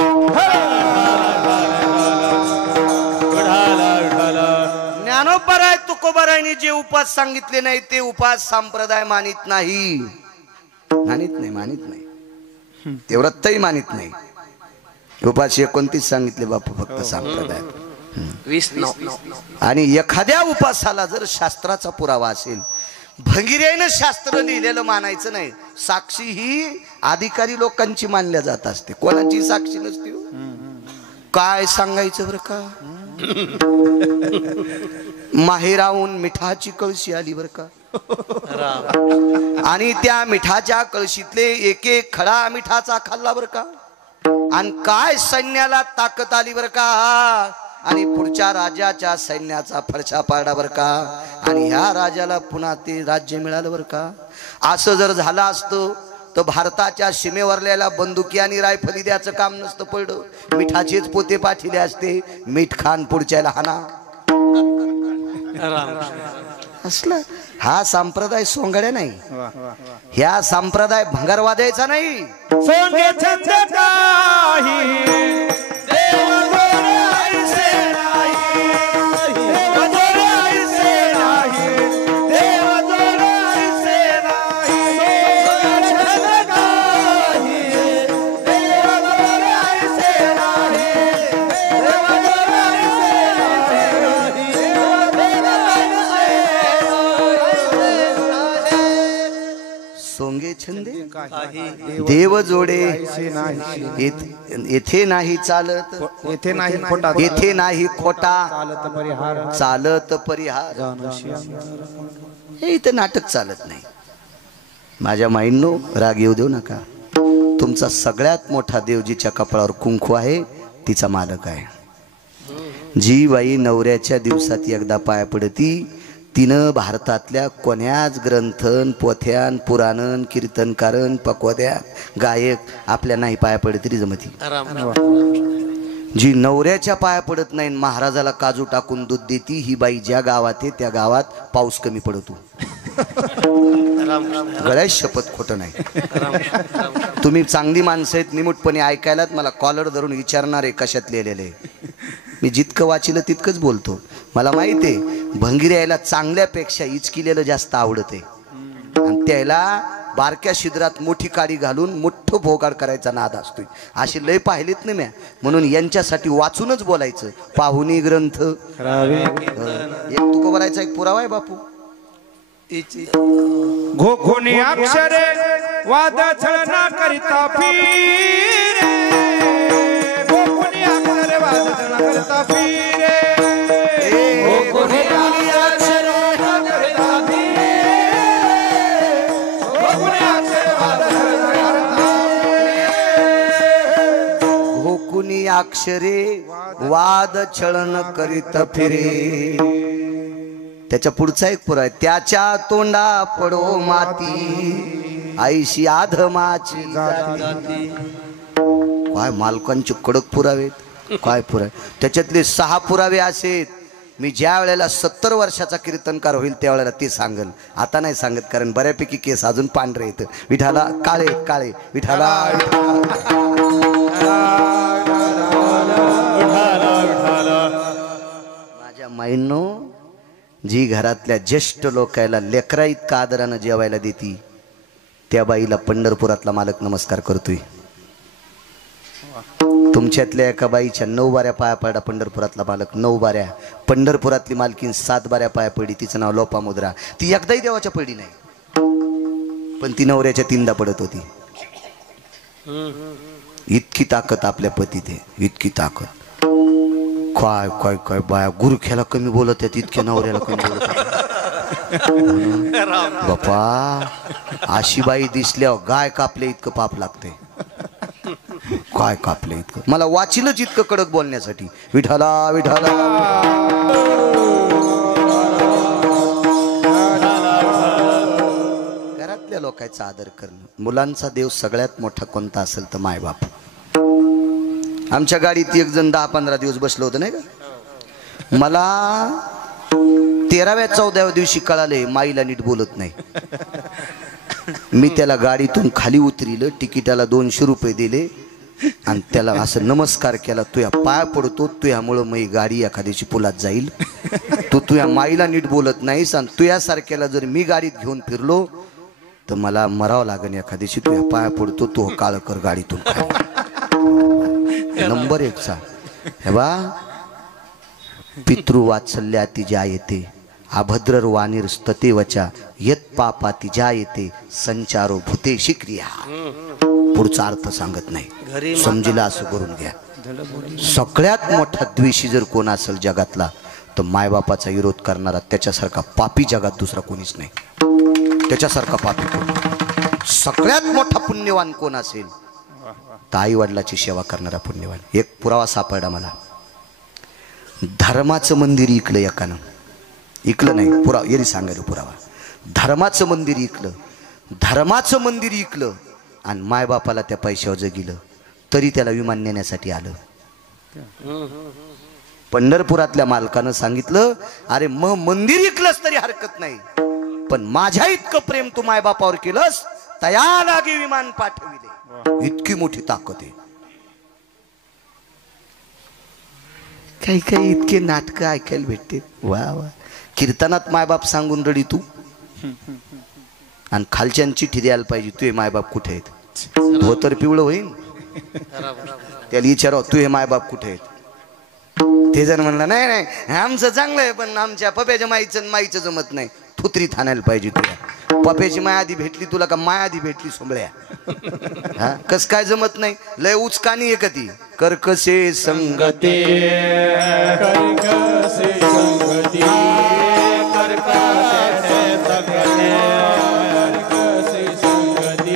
ज्ञानोबाराय तुकोबारायने जे उपास सांगितले नाही ते उपास संप्रदाय मानित नाही. मानित नाही, मानित नाही. तेवढंही मानित नाही. उपास 29 सांगितले बापू फक्त संप्रदायात. 20 आणि एखाद्या उपासाला जर शास्त्राचा पुरावा असेल, भंगिराईनं शास्त्र लिहिलेलं मानायचं नाही. साक्षी ही अधिकारी लोकांची मानल्या जात असते, कोणाची साक्षी नसते. काय सांगायचं बरं का? माहेराहून मिठाची कळशी आली बरं का, आणि त्या मिठाच्या कळशीतले एक एक खडा मिठाचा खाल्ला बरं का. आणि काय सैन्याला ताकद आली बरं का, आणि पुढच्या राजाच्या सैन्याचा फडशा पाडला बरं का. आणि ह्या राजाला पुन्हा ते राज्य मिळालं बरं का. असं जर झालं असतं तर भारताच्या सीमेवरल्याला बंदुकी आणि रायफली द्यायचं काम नसतं पडलं. मिठाचेच पोते पाठिले असते. मीठ खान पुढच्याला हाना असलं. हा संप्रदाय सोंगड्या नाही, ह्या संप्रदाय भंगारवाद्याचा नाही. सोंगे छंद काही देव ऐसे नाही, देव ऐसे नाही, देव ऐसे नाही. सोंगे छंद काही देव ऐसे नाही, देव सोंगे छंदे देव जोडे येथे नाही चालत, येथे नाही खोटा, येथे नाही खोटा, चालत परिहार, चालत परिहार. हे इथं नाटक चालत नाही. माझ्या माईंनो राग येऊ देऊ नका. तुमचा सगळ्यात मोठा देव जिच्या कपाळावर कुंकू आहे तिचा मालक आहे. जी बाई नवऱ्याच्या दिवसात एकदा पाया पडती तिनं भारतातल्या कोण्याच ग्रंथन पोथ्यान पुराणन कीर्तनकारन पकवाद्या गायक आपल्या नाही पाया पडत तरी जमती. जी नवऱ्याच्या पाया पडत नाही महाराजाला काजू टाकून दूध देती ही बाई ज्या गावात आहे त्या गावात पाऊस कमी पडतो. गळ्यात शपथ खोटं नाही. तुम्ही चांगली माणसं आहेत निमूटपणे ऐकायलात मला कॉलर धरून विचारणार आहे कशात लिहिलेले. मी जितकं वाचिलं तितकंच बोलतो. मला माहित आहे भंगिऱ्याला चांगल्यापेक्षा इचकिलेलं जास्त आवडत आहे आणि त्याला बारक्या शिद्रात मोठी काडी घालून मोठं भोगाड करायचा नाद असतोय. अशी लय पाहिलीत ना म्या म्हणून यांच्यासाठी वाचूनच बोलायचं. पाहुणी ग्रंथ एक तुकोबरायचा एक पुरावा आहे बापू. घोघोनी अक्षरे वाद छळना करिता फिरे घोघोनी अक्षरे वाद छळना करिता फिरे घोघोनी अक्षरे वाद करिता फिरे घोघोनी अक्षरे वाद छळना घोकुनी अक्षरे वाद छळन करीत फिरे. त्याच्या पुढचा एक पुरा आहे त्याच्या तोंडा पडो माती आईशी आधमाची जाती. काय मालकांचे कडक पुरावे काय पुरावे. त्याच्यातले 6 पुरावे असेत. मी ज्या वेळेला 70 वर्षाचा कीर्तनकार होईल त्यावेळेला ते सांगल. आता नाही सांगत कारण बऱ्यापैकी केस अजून पांढरे आहेत. विठाला काळे काळे विठाला माझ्या माईंनो जी घरातल्या ज्येष्ठ लोकायला लेकरा इतका आदरानं जेवायला देती त्या बाईला पंढरपुरातला मालक नमस्कार करतोय. तुमच्यातल्या एका बाईच्या 9 बाऱ्या पाया पडा पंढरपुरातला मालक. 9 बाऱ्या. पंढरपुरातली मालकीन 7 बाऱ्या पाया पडली. तिचं नाव लोपामुद्रा. ती एकदाही देवाच्या पडली नाही पण ती नवऱ्याच्या 3दा पडत होती. इतकी ताकद आपल्या पतीत आहे. इतकी ताकद. काय काय काय बाया गुरख्याला कमी बोलत आहेत इतक्या नवऱ्याला कमी बोलत बापा. अशी बाई दिसल्यावर गाय कापले इतकं पाप लागते. काय कापले इतकं मला वाचिलच इतकं कडक बोलण्यासाठी. विठाला विठाला घरातल्या लोकांचा आदर करणं. मुलांचा देव सगळ्यात मोठा कोणता असेल तर मायबाप. आमच्या गाडीत एक जण 10-15 दिवस बसलो होतं नाही का. मला 13व्या-14व्या दिवशी कळाले माईला नीट बोलत नाही. मी त्याला गाडीतून खाली उतरिलं. तिकिटाला 200 रुपये दिले आणि त्याला असं नमस्कार केला. तुया पाया पडतो तुयामुळं मी गाडी एखाद्याची पुलात जाईल. तू तुया माईला नीट बोलत नाहीस आणि तुयासारख्याला जर मी गाडीत घेऊन फिरलो तर मला मरावं लागेल एखाद्याची. तुया पाया पडतो तू काळ कर गाडीतून खाली. नंबर 1चा हे बा पितृवात्सल्याति जायते अभद्र वाणीर स्ततेवचा यत पापाति जायते संचारो भूतेशी क्रिया. पुढचा अर्थ सांगत नाही समजीला असं करून घ्या. सगळ्यात मोठा द्वेषी जर कोण असेल जगातला तर मायबापाचा विरोध करणारा त्याच्यासारखा पापी जगात दुसरा कोणीच नाही. त्याच्यासारखा पापी कोण. सगळ्यात मोठा पुण्यवान कोण असेल तर आई वडिलाची सेवा करणारा पुण्यवान. एक पुरावा सापडला मला. धर्माचं मंदिर इकलं एकानं. इकलं नाही पुरावा येरी सांगायला पुरावा. धर्माचं मंदिर इकलं. धर्माचं मंदिर इकलं आणि मायबापाला त्या पैशावर जगिलं तरी त्याला विमान नेण्यासाठी आलं. पंढरपुरातल्या मालकानं सांगितलं अरे मग मंदिर इकलंस तरी हरकत नाही पण माझ्या इतकं प्रेम तू मायबापावर केलंस तया लागी विमान पाठविले. इतकी मोठी ताकद आहे. काही काही इतके नाटक ऐकायला भेटते. वा वा. कीर्तनात मायबाप सांगून रडी तू आणि खालच्यान चिठ्ठी द्यायला पाहिजे तू हे मायबाप कुठे आहेत. धोतर पिवळं होईन त्याला विचाराव तू हे मायबाप कुठे आहेत. ते जर म्हणलं नाही नाही आमचं चांगलं आहे पण आमच्या पप्याच्या माईचं जमत नाही. थुत्रीत आणायला पाहिजे तुला. पप्याची माय आधी भेटली तुला का माय आधी भेटली सोंबळ्या. हा कस काय जमत नाही. लय उचकानी आहे का ती. कर्कसे संगते कर्कसे संगती कर्कसे संगती कर्कसे संगती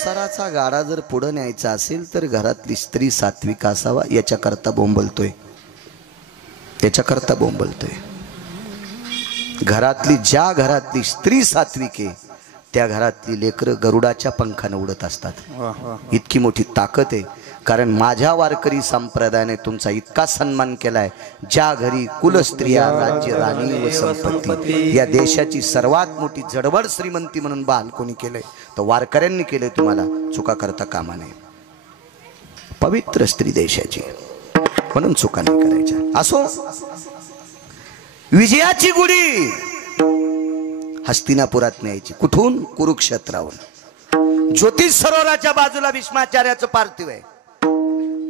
संसाराचा गाडा जर पुढे न्यायचा असेल तर घरातली स्त्री सात्विक असावा याच्याकरता बोंबलतोय, त्याच्याकरता बोंबलतोय. ज्या घरातली स्त्री सात्विक आहे त्या घरातली लेकरं गरुडाच्या पंखाने उडत असतात. इतकी मोठी ताकद आहे. कारण माझ्या वारकरी संप्रदायाने तुमचा इतका सन्मान केलाय. ज्या घरी कुलस्त्रिया राज्य राणी व संपत्ती, या देशाची सर्वात मोठी जडबड श्रीमंती म्हणून बहाल कोणी केलंय तर वारकऱ्यांनी केलंय. तुम्हाला चुका करता कामा नये. पवित्र स्त्री देशाची, म्हणून चुका नाही करायच्या. असो, विजयाची गुढी हस्तिनापुरात न्यायची. कुठून? कुरुक्षेत्राहून. ज्योतिष सरोवराच्या बाजूला भीष्माचार्याचं पार्थिव आहे.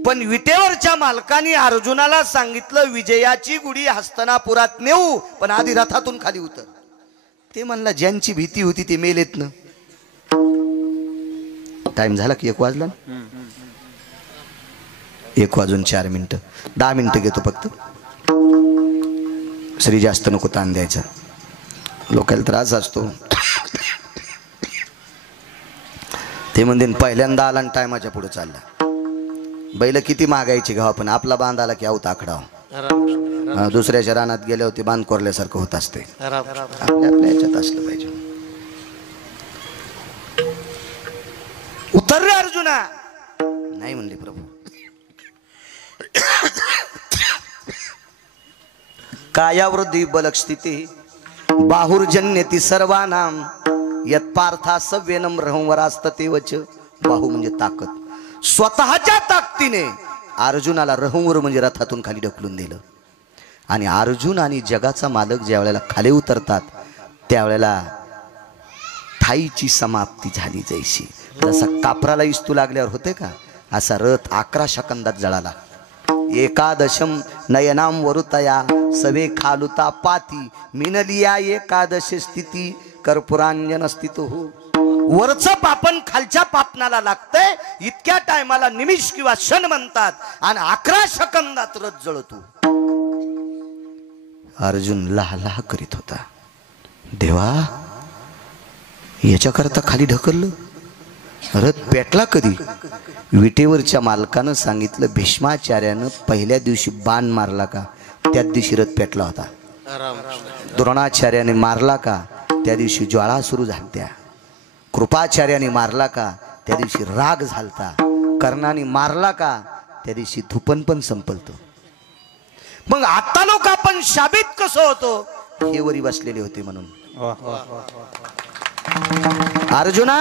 पण विटेवरच्या मालकाने अर्जुनाला सांगितलं विजयाची गुढी हस्तिनापुरात नेऊ, पण आधी रथातून खाली उतर. ते म्हणला ज्यांची भीती होती ते मेलेत ना. टाइम झाला की 1 वाजला. 1:04. 10 मिनिटं घेतो फक्त. श्री जास्त नको ताण द्यायचा, लोकांना त्रास असतो. ते म्हणते पहिल्यांदा आला आणि टायमाच्या पुढे चालला. बैल किती मागायची गाव, पण आपला बांध आला की आऊत आखडाव. दुसऱ्याच्या रानात गेले होते बांध कोरल्यासारखं होत असते. आपल्या याच्यात असलं पाहिजे. उतर रे अर्जुना. नाही म्हणले प्रभू. कायावृद्धी बलस्थिती बाहुर्जन्यती सर्वानाम यत पार्था सव्यनम रहंवरास्ततेवच. बाहू म्हणजे ताकद. स्वतःच्या ताकदीने अर्जुनाला रहंवर म्हणजे रथातून खाली ढकलून दिलं. आणि अर्जुन आणि जगाचा मालक ज्या वेळेला खाली उतरतात त्यावेळेला थाईची समाप्ती झाली. जैशी जसा कापराला इस्तू लागल्यावर होते का, असा रथ 11 सेकंदात जळाला. एकादशम नयनाम वरुतया सवे खालुता पाती मिनलिया एकादश स्थिती कर्पुरांजन स्थितो हो. वरचं पापण खालच्या पापणाला लागतंय. इतक्या टायमाला निमिष किंवा क्षण म्हणतात आणि 11 सेकंदात रथ जळतो. अर्जुन लहा करीत होता. देवा, याच्याकरता खाली ढकललं. रथ पेटला कधी? विटेवरच्या मालकानं सांगितलं भीष्माचार्यानं पहिल्या दिवशी बाण मारला का त्याच दिवशी रथ पेटला होता. द्रोणाचार्याने मारला का त्या दिवशी ज्वाळा सुरू झालत्या. कृपाचार्याने मारला का त्या दिवशी राग झालता. कर्णाने मारला का त्या दिवशी धुपन पण संपलतो. मग आता लोक आपण शाबित कसं होतो? हे वरी बसलेले होते म्हणून. अर्जुना,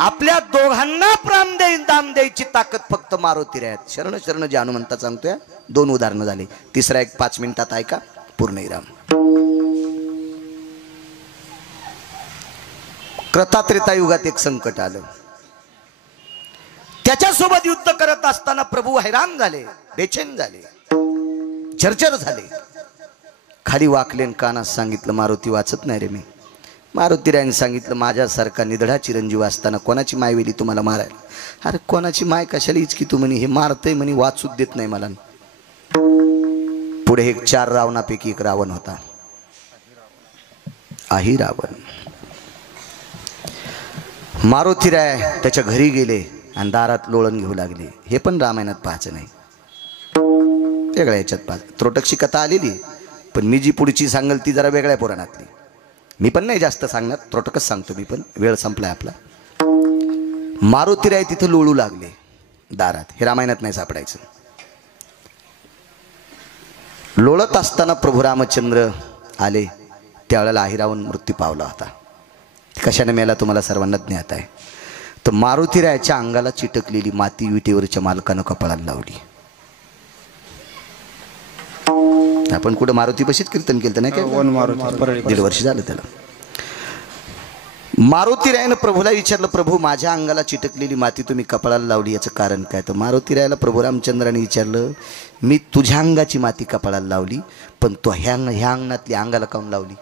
आपल्या दोघांना प्राण दान द्यायची ताकद फक्त मारुती आहेत. शरण शरण जे हनुमंता सांगतोय. 2 उदाहरणं झाली. तिसरा एक 5 मिनिटात ऐका. पूर्णविराम. कृतात्रेता युगात एक संकट आलं. त्याच्यासोबत युद्ध करत असताना प्रभू हैराण झाले, बेचैन झाले, चर्चर झाले. खाली वाकलेन कानात सांगितलं मारुती वाचत नाही रे मी. मारुतीरायने सांगितलं माझ्यासारखा निधडा चिरंजीव असताना कोणाची माय वेली तुम्हाला मारायला? अरे कोणाची माय कशाला इचकी तू म्हणे, हे मारतय म्हणे, वाचूच देत नाही मला. पुढे एक 4 रावणापैकी एक रावण होता. आही रावण. मारुतीराय त्याच्या घरी गेले आणि दारात लोळण घेऊ लागले. हे पण रामायणात पाहायचं नाही, वेगळ्या याच्यात पाहायचं. त्रोटकची कथा आलेली, पण मी जी पुढची सांगल ती जरा वेगळ्या पुराणातली. मी पण नाही जास्त सांगणार, त्रोटकच सांगतो मी पण. वेळ संपलाय आपला. मारुतीराय तिथं लोळू लागले दारात. हे रामायणात नाही सापडायचं. लोळत असताना प्रभू रामचंद्र आले. त्यावेळेला आहिरावून मृत्यू पावला होता. कशाने मेला तुम्हाला सर्वांना ज्ञात आहे. तर मारुतीरायाच्या अंगाला चिटकलेली माती विटेवरच्या मालकानं कपाळाला लावली. आपण कुठं मारुती बशीच कीर्तन केलं नाही काय? 1.5 वर्ष झालं त्याला. मारुतीरायानं प्रभूला विचारलं, प्रभू माझ्या अंगाला चिटकलेली माती तुम्ही कपाळाला लावली, याचं कारण काय? तर मारुतीरायाला प्रभू रामचंद्राने विचारलं, मी तुझ्या अंगाची माती कपाळाला लावली, पण तो ह्या अंगणातली अंगाला काऊन लावली?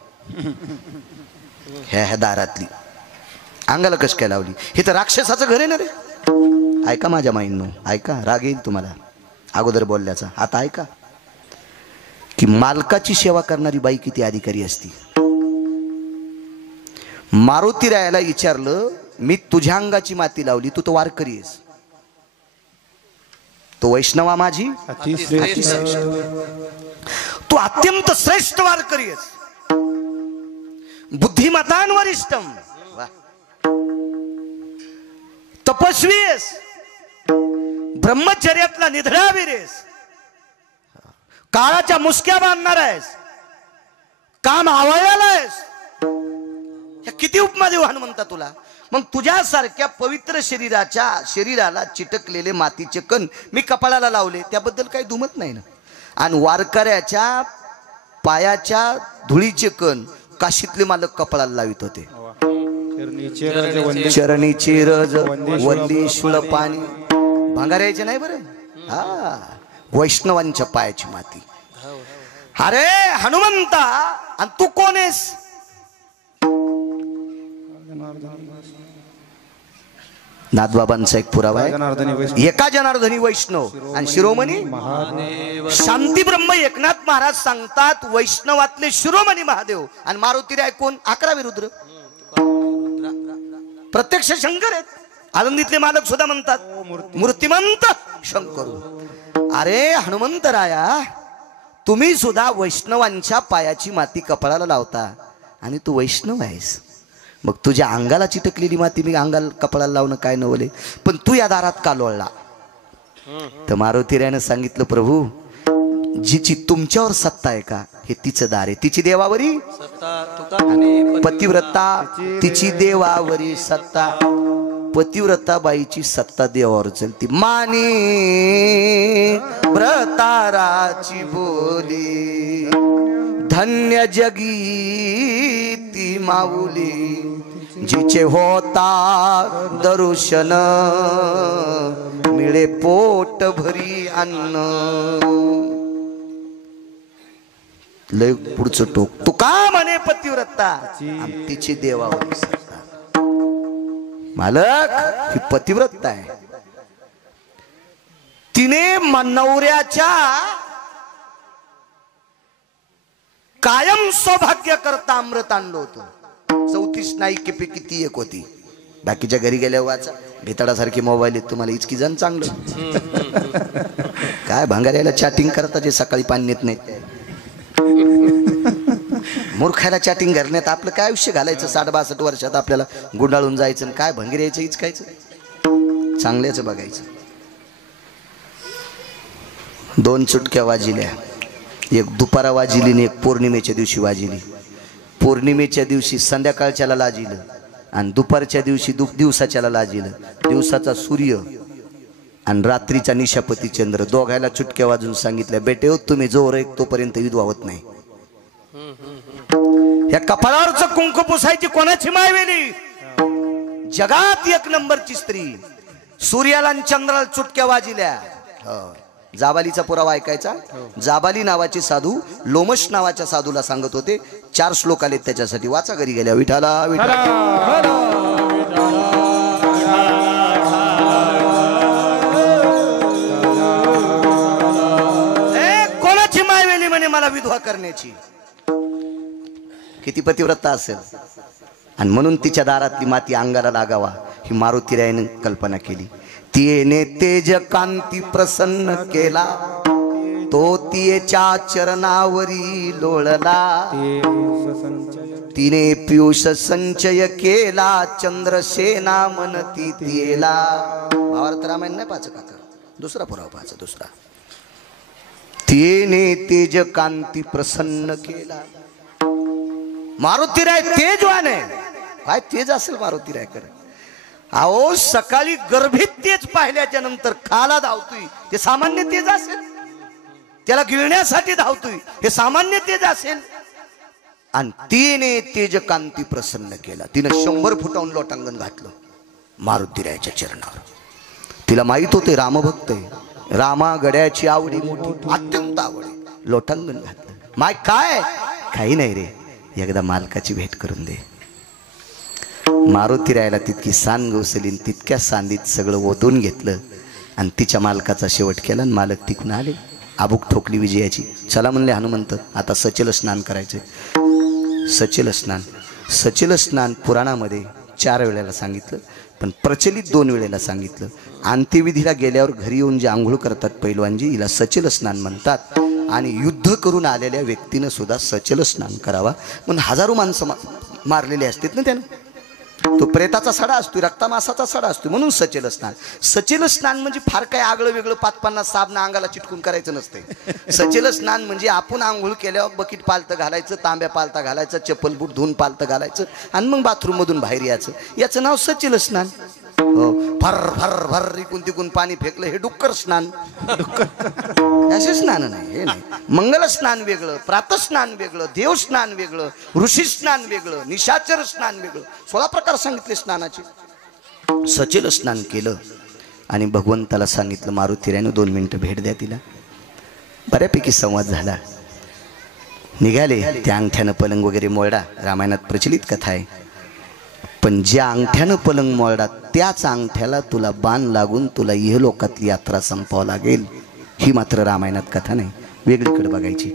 ह्या दारातली अंगाला कश काय लावली? हे तर राक्षसाचं घर आहे ना रे. ऐका माझ्या माईंनो, ऐका, राग येईल तुम्हाला अगोदर बोलल्याचा. आता ऐका की मालकाची सेवा करणारी बाई किती अधिकारी असती. मारुतीरायाला विचारलं, मी तुझ्या अंगाची माती लावली, तू तो वारकरी आहेस, तो वैष्णवा माझी अतिश्रेष्ठ तू अत्यंत श्रेष्ठ वारकरी आहेस, बुद्धिमतांवरिष्ठम, तपस्वी आहेस, ब्रह्मचर्यातला निधडावीर आहेस, काळाच्या मुसक्या बांधणार आहेस, काम आवळलेला आहेस. किती उपमा देऊ हनुमंता तुला. मग तुझ्यासारख्या पवित्र शरीराला चिटकलेले मातीचे कण मी कपाळाला लावले, त्याबद्दल काही दुमत नाही ना. आणि वारकऱ्याच्या पायाच्या धुळीचे कण काशीतले मालक कपाळाला लावित होते. चरणीचे रज वल्ली शुळ पाणी भांगारायचे नाही बरं. हा, वैष्णवांच्या पायाची माती. अरे हनुमंता, आणि तू कोण आहेस? नाथबाबांचा एक पुरावा आहे. एका जनार्दनी वैष्णव आणि शिरोमणी शांती ब्रह्म एकनाथ महाराज सांगतात, वैष्णवातले शिरोमणी महादेव आणि मारुतीराय कोण? 11 रुद्र. प्रत्यक्ष शंकर आहेत. आनंदीतले मालक सुद्धा म्हणतात मूर्तिमंत शंकर. अरे हनुमंतराया, तुम्ही सुद्धा वैष्णवांच्या पायाची माती कपाळाला लावता आणि तू वैष्णव आहेस. मग तुझ्या अंगाला चिटकलेली माती मी अंगाला कपाळाला लावणं काय नवले, पण तू या दारात का लोळला? तर मारुतीरायानं सांगितलं, प्रभू, जिची तुमच्यावर सत्ता आहे का, हे तिचं दार आहे. तिची देवावरी पतिव्रता, तिची देवावरी सत्ता. पतिव्रता बाईची सत्ता देवावर चलती. मानी व्रताराची बोली, धन्य जगी ती माऊली, जिचे होता दर्शन मिळे पोट भरी अन्न. लय पुढचं टोक. तू का म्हणे पतिव्रता, तिची देवावरी सत्ता. मालक, ही पतिव्रता आहे. तिने नवऱ्याच्या कायम सौभाग्य करता अमृत आणलं होतं. 34 नायिकेपैकी ती एक होती. बाकीच्या घरी गेल्या वाचा भिताडासारखी मोबाईल आहेत तुम्हाला, इचकी जण चांगलं काय भांगाऱ्याला चॅटिंग करता जे सकाळी पाणी नेत नाहीत. मूर्खाला चॅटिंग करण्यात आपलं काय आयुष्य घालायचं? 60-62 वर्षात आपल्याला गुंडाळून जायचं, काय भंगीर यायचं, इचकायचं. चांगल्याच बघायचं. 2 चुटक्या वाजिल्या, एक दुपारा वाजिली आणि एक पौर्णिमेच्या दिवशी वाजिली. पौर्णिमेच्या दिवशी संध्याकाळच्याला लाजिलं आणि दुपारच्या दिवशी दिवसाच्याला लाजिलं. दिवसाचा सूर्य आणि रात्रीचा निशापती चंद्र दोघायला चुटक्या वाजून सांगितल्या, बेटे हो, तुम्ही जोर एक तोपर्यंत विधवा होत नाही. या कपाळावरचं कुंकू पुसायची कोणाची मायवेली? जगात 1 नंबरची स्त्री. सूर्याला आणि चंद्राला चुटक्या वाजिल्या. जाबालीचा पुरावा ऐकायचा. जाबाली नावाचे साधू लोमश नावाच्या साधूला सांगत होते. 4 श्लोक आले त्याच्यासाठी, वाचा घरी गेल्या. विठाला विठाला कोणाची मायवेली म्हणे मला विधवा करण्याची. किती पतिव्रता असेल. आणि म्हणून तिच्या दारातली माती अंगाला लागावा ही मारुतीरायाने कल्पना केली. तिने तेज कांती प्रसन्न केला, तो तिच्या चरणावरी लोळला. तिने पियुष संचय केला, चंद्रसेना म्हणती तिला. भावार्थ रामायण नाही पाच काका, दुसरा पुरावा पाच. दुसरा, तिने तेज कांती प्रसन्न केला. मारुतीराय तेजवान आहे. काय तेज असेल मारुतीरायकडे? अहो, सकाळी गर्भीत तेज पाहिल्याच्या नंतर खाला धावतोय, ते सामान्य तेज असेल? त्याला गिळण्यासाठी धावतोय, हे सामान्य तेज असेल? आणि तिने तेज कांती प्रसन्न केला. तिने 100 फुटावून लोटांगण घातलं मारुतीरायाच्या चरणावर. तिला माहित होते रामभक्त आहे, रामा गड्याची आवडी मोठी, अत्यंत आवडी. लोटांगण घातलं. माय काय? काही नाही रे, एकदा मालकाची भेट करून दे. मारुतीरायाला तितकी सांद गोसलीन, तितक्या सांदीत सगळं ओतून घेतलं आणि तिच्या मालकाचा शेवट केला. आणि मालक तिकून आले. आबूक ठोकली विजयाची. चला म्हणले हनुमंत, आता सचल स्नान करायचे. सचल स्नान पुराणामध्ये 4 वेळेला सांगितलं, पण प्रचलित 2 वेळेला सांगितलं. अंत्यविधीला गेल्यावर घरी येऊन जे आंघोळ करतात पैलवानजी, हिला सचल स्नान म्हणतात. आणि युद्ध करून आलेल्या व्यक्तीनं सुद्धा सचल स्नान करावा. म्हणून हजारो माणसं मारलेली असतात ना त्यानं. तो प्रेताचा सडा असतो, रक्तामासाचा सडा असतो, म्हणून सचेल स्नान. सचेल स्नान म्हणजे फार काय आगळं वेगळं 5-50 साबण अंगाला चिटकून करायचं नसतंय. सचेल स्नान म्हणजे आपण आंघोळ केल्यावर बकीट पालतं घालायचं, तांब्या पालता घालायचं, चप्पल बूट धुवून पालतं घालायचं आणि मग बाथरूम मधून बाहेर यायचं. याचं नाव सचेल स्नान. हो, भर भर भर इकून तिकून पाणी फेकलं हे डुक्कर स्नान. असे स्नान नाही, हे नाही. मंगल स्नान वेगळं, प्रातस्नान वेगळं, देव स्नान वेगळं, ऋषी स्नान वेगळं, निशाचर स्नान वेगळं. 16 प्रकार सांगितले स्नानाचे. सचेल स्नान केलं आणि भगवंताला सांगितलं, मारुतीरायनं 2 मिनिटं भेट द्या तिला. बऱ्यापैकी संवाद झाला. निघाले. त्या अंगठ्यानं पलंग वगैरे मोडा, रामायणात प्रचलित कथा आहे. पण ज्या अंगठ्यानं पलंग मोडा त्याच अंगठ्याला तुला बाण लागून तुला इहलोकातली यात्रा संपवावं लागेल. ही मात्र रामायणात कथा नाही, वेगळीकडे बघायची.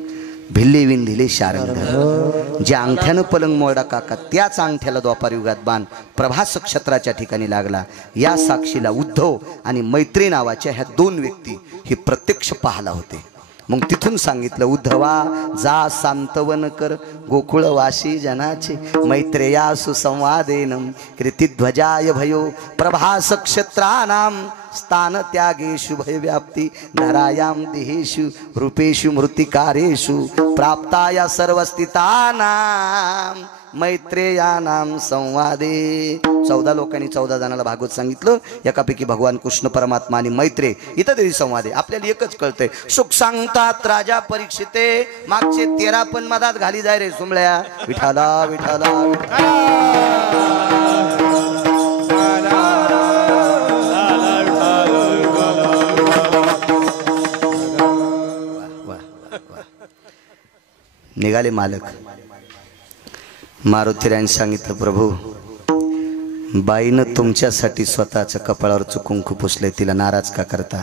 भिल्ले विंधिले शारंग. ज्या अंगठ्यानं पलंग मोडा काका त्याच अंगठ्याला द्वापारयुगात बाण प्रभास क्षेत्राच्या ठिकाणी लागला. या साक्षीला उद्धव आणि मैत्री नावाच्या ह्या 2 व्यक्ती हे प्रत्यक्ष पाहायला होते. मग तिथून सांगितलं, उद्धवा जा सांत्वन कर गोकुळवासी जनाचे, मैत्रेया सुसंवादेनम कीर्तिध्वजाय भयो प्रभास क्षेत्रानाम स्थान त्यागेषु भय व्याप्ती धरायाम देहेषु रूपेषु मृतिकारेषु प्राप्ताया सर्वस्थितानाम मैत्रेयानाम संवादे. 14 लोकांनी 14 जणांना भागवत सांगितलं. एकापैकी भगवान कृष्ण परमात्मा आणि मैत्रे इथं तरी संवाद आहे. आपल्याला एकच कळतंय, सुख सांगतात राजा परीक्षिते, मागचे 13 पण मधात घाली जाय रे सुमळ्या. विठाला विठाला निघाले मालक. मारुतीरायने सांगितलं, प्रभू बाईनं तुमच्यासाठी स्वतःच्या कपाळावरचं कुंकू पुसले, तिला नाराज का करता?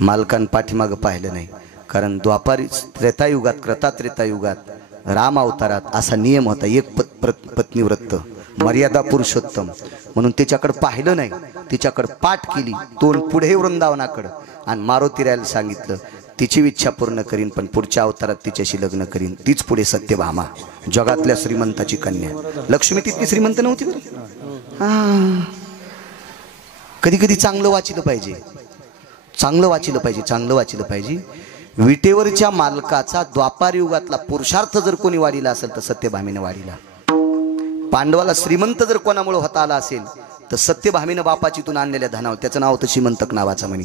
मालकान पाठीमागं पाहिलं नाही. कारण द्वापारी त्रेतायुगात कृतात्रेतायुगात राम अवतारात असा नियम होता, एक पत्नी व्रत मर्यादा पुरुषोत्तम. म्हणून तिच्याकडे पाहिलं नाही, तिच्याकडे पाठ केली, तोंड पुढे वृंदावनाकडं. आणि मारुतीरायला सांगितलं, तिची इच्छा पूर्ण करीन, पण पुढच्या अवतारात तिच्याशी लग्न करीन. तीच पुढे सत्यभामा, जगातल्या श्रीमंताची कन्या. लक्ष्मी तितकी श्रीमंत नव्हती बरं. कधी कधी चांगलं वाचिलं पाहिजे, चांगलं वाचिलं पाहिजे, चांगलं वाचिलं पाहिजे. विटेवरच्या मालकाचा द्वापार युगातला पुरुषार्थ जर कोणी वाढीला असेल तर सत्यभामीने वाढीला. पांडवाला श्रीमंत जर कोणामुळे होता आला असेल तर सत्यभामीनं बापाचीतून आणलेल्या धनावर, त्याचं नाव होतं शिमंतक नावाचं म्हणी.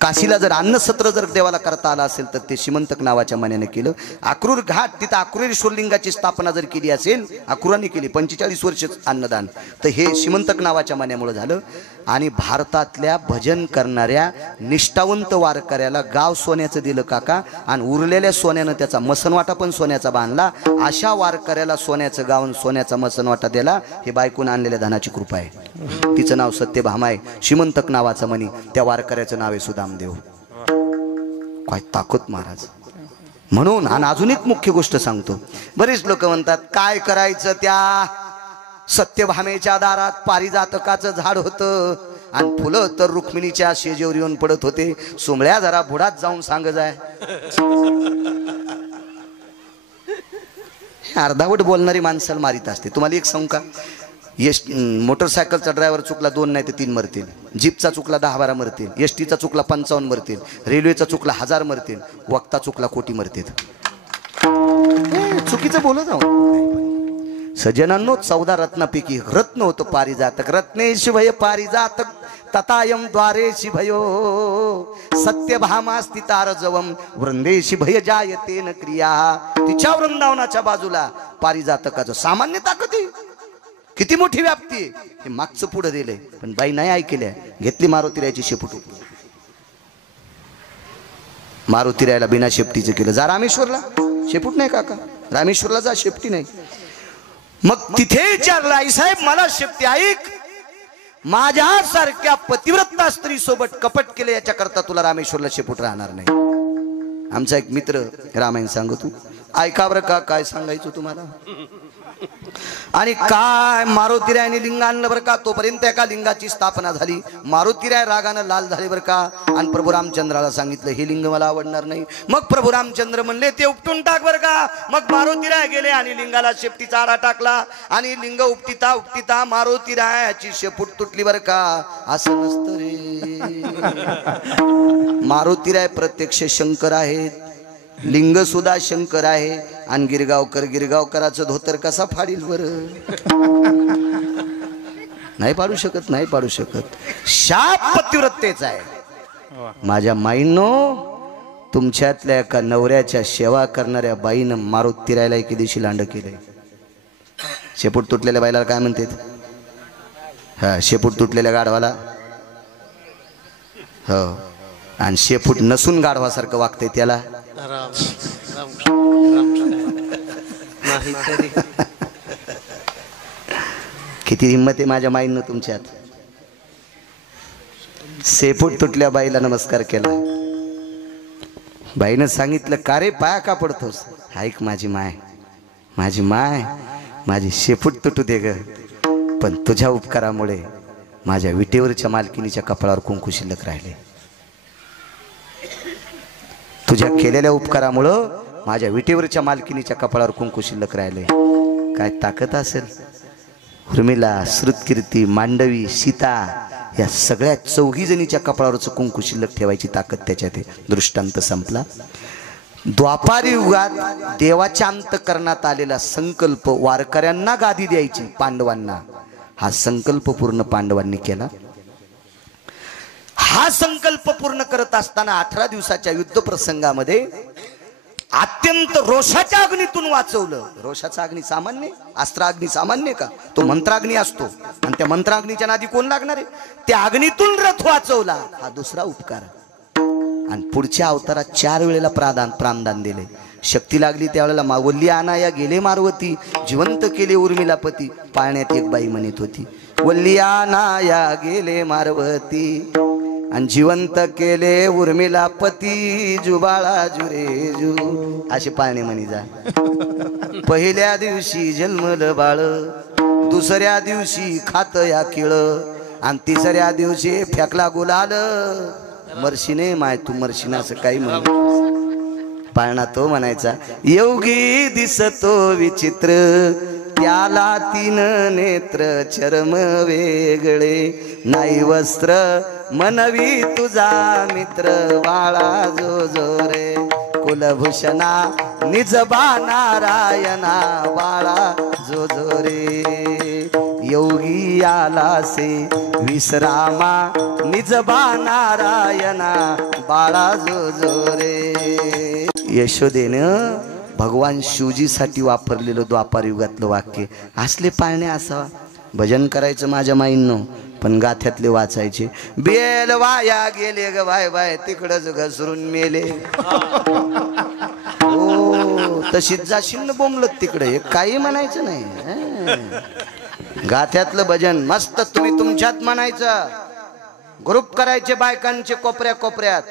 काशीला जर अन्नसत्र जर देवाला करता आला असेल तर ते शिमंतक नावाच्या मण्याने केलं. अक्रूर घाट, तिथं अक्रूरेश्वर लिंगाची स्थापना जर केली असेल, अक्रूरांनी केली 45 वर्ष अन्नदान, तर हे शिमंतक नावाच्या मण्यामुळे झालं. आणि भारतातल्या भजन करणाऱ्या निष्ठावंत वारकऱ्याला गाव सोन्याचं दिलं काका, आणि उरलेल्या सोन्यानं त्याचा मसनवाटा पण सोन्याचा बांधला. अशा वारकऱ्याला सोन्याचं गाव सोन्याचा मसनवाटा दिला. हे बायकून आणलेल्या धनाची कृपा आहे. तिचं नाव सत्यभामा आहे. शिमंतक नावाचं म्हणी, त्या वारकऱ्याचं नाव आहे सुदामदेव. काय ताकद महाराज. म्हणून आणि अजून एक मुख्य गोष्ट सांगतो. बरेच लोक म्हणतात काय करायचं, त्या सत्यभामेच्या दारात पारिजातकाचं झाड होतं आणि फुलं तर रुक्मिणीच्या शेजेवर येऊन पडत होते. सुमळ्या जरा बुडात जाऊन सांग जाय. अर्धावट बोलणारी माणसाला मारित असते. तुम्हाला एक सांगू का, मोटरसायकलचा ड्रायव्हर चुकला 2 नाही तर 3 मरतील. जीपचा चुकला 10-12 मरतील. एसटीचा चुकला 55 मरतील. रेल्वेचा चुकला 1000 मरतील. वक्ता चुकला कोटी मरतील. चुकीचं बोलत आहोत. सजनांनो, 14 रत्नापैकी रत्न होतं पारिजातक. रत्नेश भय पारिजातक ततायम द्वारेशी भयो सत्यभामा स्थितारजवम वृंदेशी भय जायतेन क्रिया. तिच्या वृंदावनाच्या बाजूला पारिजातकाचं सामान्य ताकद आहे. किती मोठी व्याप्ती आहे. हे मागचं पुढे दिलंय, पण बाई नाही ऐकल्या. घेतली मारुतीरायाची शेपूट. मारुतीरायाला बिना शेपटीचं केलं. जा रामेश्वरला, शेपूट नाही काका, रामेश्वरला जा, शेपटी नाही. मग तिथे विचारलं, आई साहेब मला शेपटी ऐक, माझ्यासारख्या पतिव्रता स्त्री सोबत कपट केले याच्या करता तुला रामेश्वरला शेपूट राहणार नाही. आमचा एक मित्र रामायण सांगतो, ऐका बरं का काय सांगायचं तुम्हाला. आणि काय मारुतीरायाने लिंग आणलं बरं का. तोपर्यंत एका लिंगाची स्थापना झाली. मारुतीराय रागानं लाल झाले बरं का. आणि प्रभू रामचंद्राला सांगितलं हे लिंग मला आवडणार नाही. मग प्रभू रामचंद्र म्हणले ते उपटून टाक बरं का. मग मारुतीराय गेले आणि लिंगाला शेपटीचा आडा टाकला. आणि लिंग उपटिता उपटिता मारुतीरायाची शेपूट तुटली बरं का. असं नसतं रे. मारुतीराय प्रत्यक्ष शंकर आहेत. लिंग सुद्धा शंकर आहे. आणि गिरगावकराचं धोतर कसा फाडील बरं. नाही पाडू शकत, नाही पाडू शकत. शाप पतिव्रतेचा आहे. माझ्या माईंनो, तुमच्यातल्या एका नवऱ्याच्या सेवा करणाऱ्या बाईनं मारुतीरायला एके दिवशी लांड केलंय. शेपूट तुटलेल्या बाईला काय म्हणतात? हा, शेपूट तुटलेल्या गाढवाला. हो, आणि शेपूट नसून गाढवासारखं वागतंय त्याला. किती हिंमत आहे माझ्या माईंनो तुमच्यात. शेपूट तुटल्या बाईला नमस्कार केला. बाईनं सांगितलं का रे पाया का पडतोस. ऐक माझी माय, माझी माय, माझी शेपूट तुटू दे ग. पण तुझ्या उपकारामुळे माझ्या विटेवरच्या मालकिनीच्या कपाळावर कुंकू शिल्लक राहिले. तुझ्या केलेल्या उपकारामुळं माझ्या विटेवरच्या मालकिनीच्या कपाळावर कुंकू शिल्लक राहिले. काय ताकद असेल. उर्मिला, श्रुतकीर्ती, मांडवी, सीता या सगळ्या 4 जणीच्या कपाळावरचं कुंकू शिल्लक ठेवायची ताकद त्याच्यात आहे. दृष्टांत संपला. द्वापारी युगात देवाच्या अंतःकरणात आलेला संकल्प वारकऱ्यांना गादी द्यायची पांडवांना, हा संकल्प पूर्ण पांडवांनी केला. हा संकल्प पूर्ण करत असताना 18 दिवसाच्या युद्ध प्रसंगामध्ये अत्यंत रोषाच्या अग्नीतून वाचवलं. रोषाचा अग्नी सामान्य, अस्त्राग्नी सामान्य का. तो मंत्राग्नी असतो. आणि त्या मंत्राग्नीच्या नादी कोण लागणार आहे. त्या अग्नीतून रथ वाचवला. हा दुसरा उपकार. आणि पुढच्या अवतारात 4 वेळेला प्राणदान दिले. शक्ती लागली त्यावेळेला मावल्ली आनाया गेले मारवती, जिवंत केले उर्मिलापती. पाळण्यात एक बाई म्हणत होती, वल्ली आनाया गेले मारवती आणि जिवंत केले उर्मिलापती. जुबाळा जुरेजू असे पाळणे म्हणी जा. पहिल्या दिवशी जन्मलं बाळ, दुसऱ्या दिवशी खात या किळ, आणि तिसऱ्या दिवशी फेकला गुलाल. मर्शीने माय तू मर्शीने असं काही म्हण. पाळणा तो म्हणायचा, योगी दिसतो विचित्र, त्याला 3 नेत्र, चर्म वेगळे, नाही वस्त्र, मनवी तुझा मित्र, बाळा जो जो रे, कुलभूषणा निजबा नारायणा, बाळा जो जो रे. योगी आला से विश्रामा, निजबा नारायणा, बाळा जो जो रे. यशोदेनं भगवान शिवजीसाठी वापरलेलं द्वापार युगातलं वाक्य. असले पाळणे असावा. भजन करायचं माझ्या माईंनो, पण गाथ्यातले वाचायचे. बेल वाया गेले ग बाय बाय, तिकडच घसरून मेले. हो, तशीच जाशील बोंबलत तिकडे. हे काही म्हणायचं नाही. गाथ्यातलं भजन मस्त तुम्ही तुमच्यात म्हणायचं. ग्रुप करायचे बायकांचे कोपऱ्या कोपऱ्यात.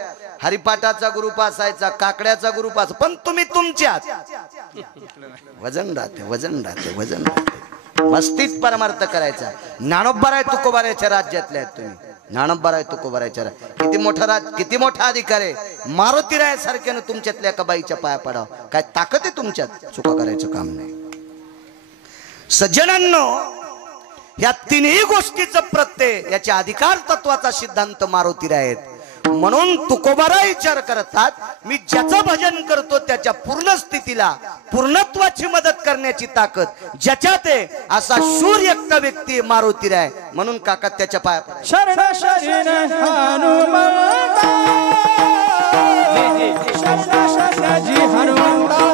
हरिपाठाचा ग्रुप असायचा, काकड्याचा ग्रुप असायचा, पण तुम्ही तुमच्यात. वजन राहते, वजन राहते, वजन राहते. मस्तीत परमार्थ करायचा. ज्ञानोबाराय तुकोबारायच्या राज्यातले आहेत तुम्ही. ज्ञानोबाराय तुकोबारायच्या किती मोठा किती मोठा अधिकार आहे. मारुतीराय सारख्यानं तुमच्यातल्या एका बाईच्या पाया पडाव. काय ताकद आहे तुमच्यात. चुका करायचं काम नाही. सज्जनांनो, या 3ही गोष्टीचं प्रत्यय याच्या अधिकार तत्वाचा सिद्धांत मारुतीराय आहेत. म्हणून तुकोबाराय विचार करतात, मी ज्याचं भजन करतो त्याच्या पूर्ण स्थितीला, पूर्णत्वाची मदत करण्याची ताकद ज्याच्यात आहे, असा शूर एकटा व्यक्ती मारुतीराय. म्हणून काका त्याच्या पाया शरण शरण हनुमंता, शरण शरण हनुमंता.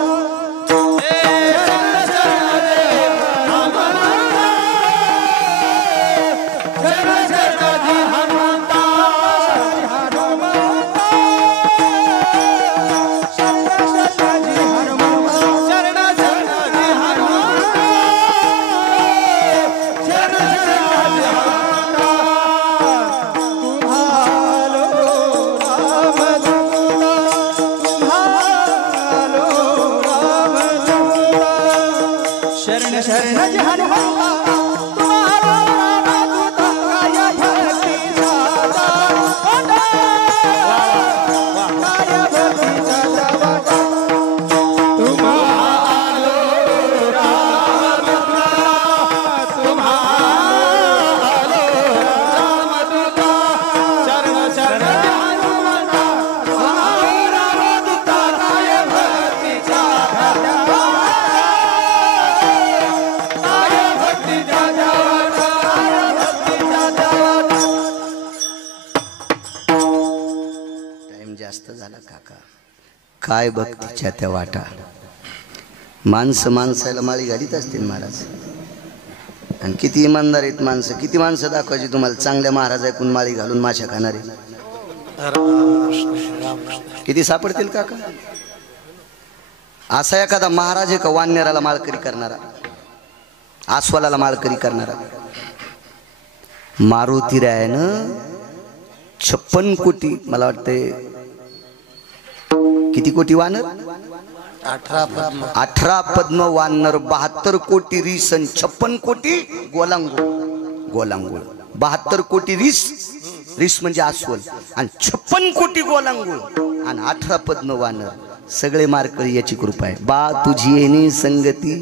जास्त झाला काका. काय भक्तीच्या त्या वाटा. माणसं माणसाला माळी घालीत असतील महाराज. आणि किती इमानदार आहेत माणसं. किती माणसं दाखवायची तुम्हाला चांगल्या महाराज ऐकून माळी घालून माशा खाणारे किती सापडतील काका. असा एखादा महाराज आहे का वाननेराला माळकरी करणारा, आस्वालाला माळकरी करणारा. मारुती रायानं 56 कोटी, मला वाटते किती कोटी वानर, 18 पद्म वानर, 72 कोटी रीस आणि 56 कोटी गोलांगूळ. गोलांगूळ 72 कोटी रीस, रीस म्हणजे अस्वल, आणि 56 कोटी गोलांगूळ आणि 18 पद्म वानर. सगळे मारकरी याची कृपा आहे. बा तुझी येणे संगती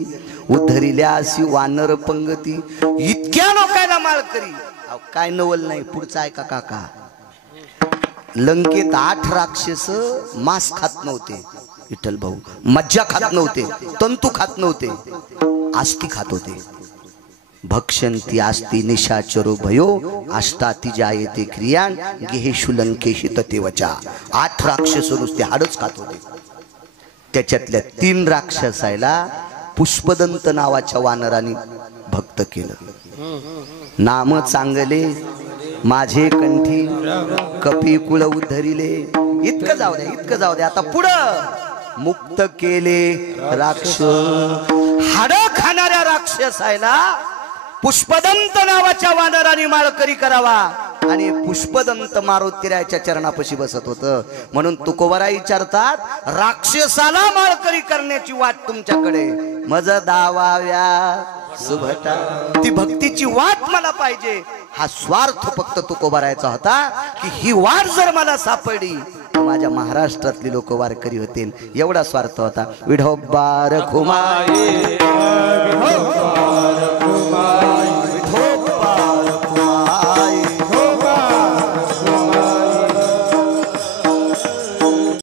उद्धरिल्या अशी वानर पंगती. इतक्या लोकांना माळकरी. काय नवल नाही. पुढचं ऐका काका. लंकेत 8 राक्षस मांस खात नव्हते. विठ्ठल भाऊ मज्जा खात नव्हते, तंतू खात नव्हते, आस्ती खात होते. भक्षंती आस्ती निशाचरो भयो अष्टाती जायते क्रियान गेहेशु लंकेशी ततेवचा. 8 राक्षस नुसते हाडच खात होते. त्याच्यातल्या 3 राक्षसाला पुष्पदंत नावाच्या वानराने भक्त केलं. नाम चांगले माझे कंठी कपी कुळ उद्धरिले. इतकं जाऊ द्या, इतकं जाऊ द्या. आता पुढं मुक्त केले राक्षस. हाड खाणाऱ्या राक्षसाला पुष्पदंत नावाच्या वानराने माळकरी करावा. आणि पुष्पदंत मारुतीरायाच्या चरणापाशी बसत होतं. म्हणून तुकोबराई विचारतात राक्षसाला माळकरी करण्याची वाट तुमच्याकडे मज दावाव्या सुभटा. ती भक्तीची वाट मला पाहिजे. हा स्वार्थ फक्त तुकोबरायचा होता की ही वाट जर मला सापडली माझ्या महाराष्ट्रातली लोक वारकरी होतील, एवढा स्वार्थ होता. विठोबा रखुमाई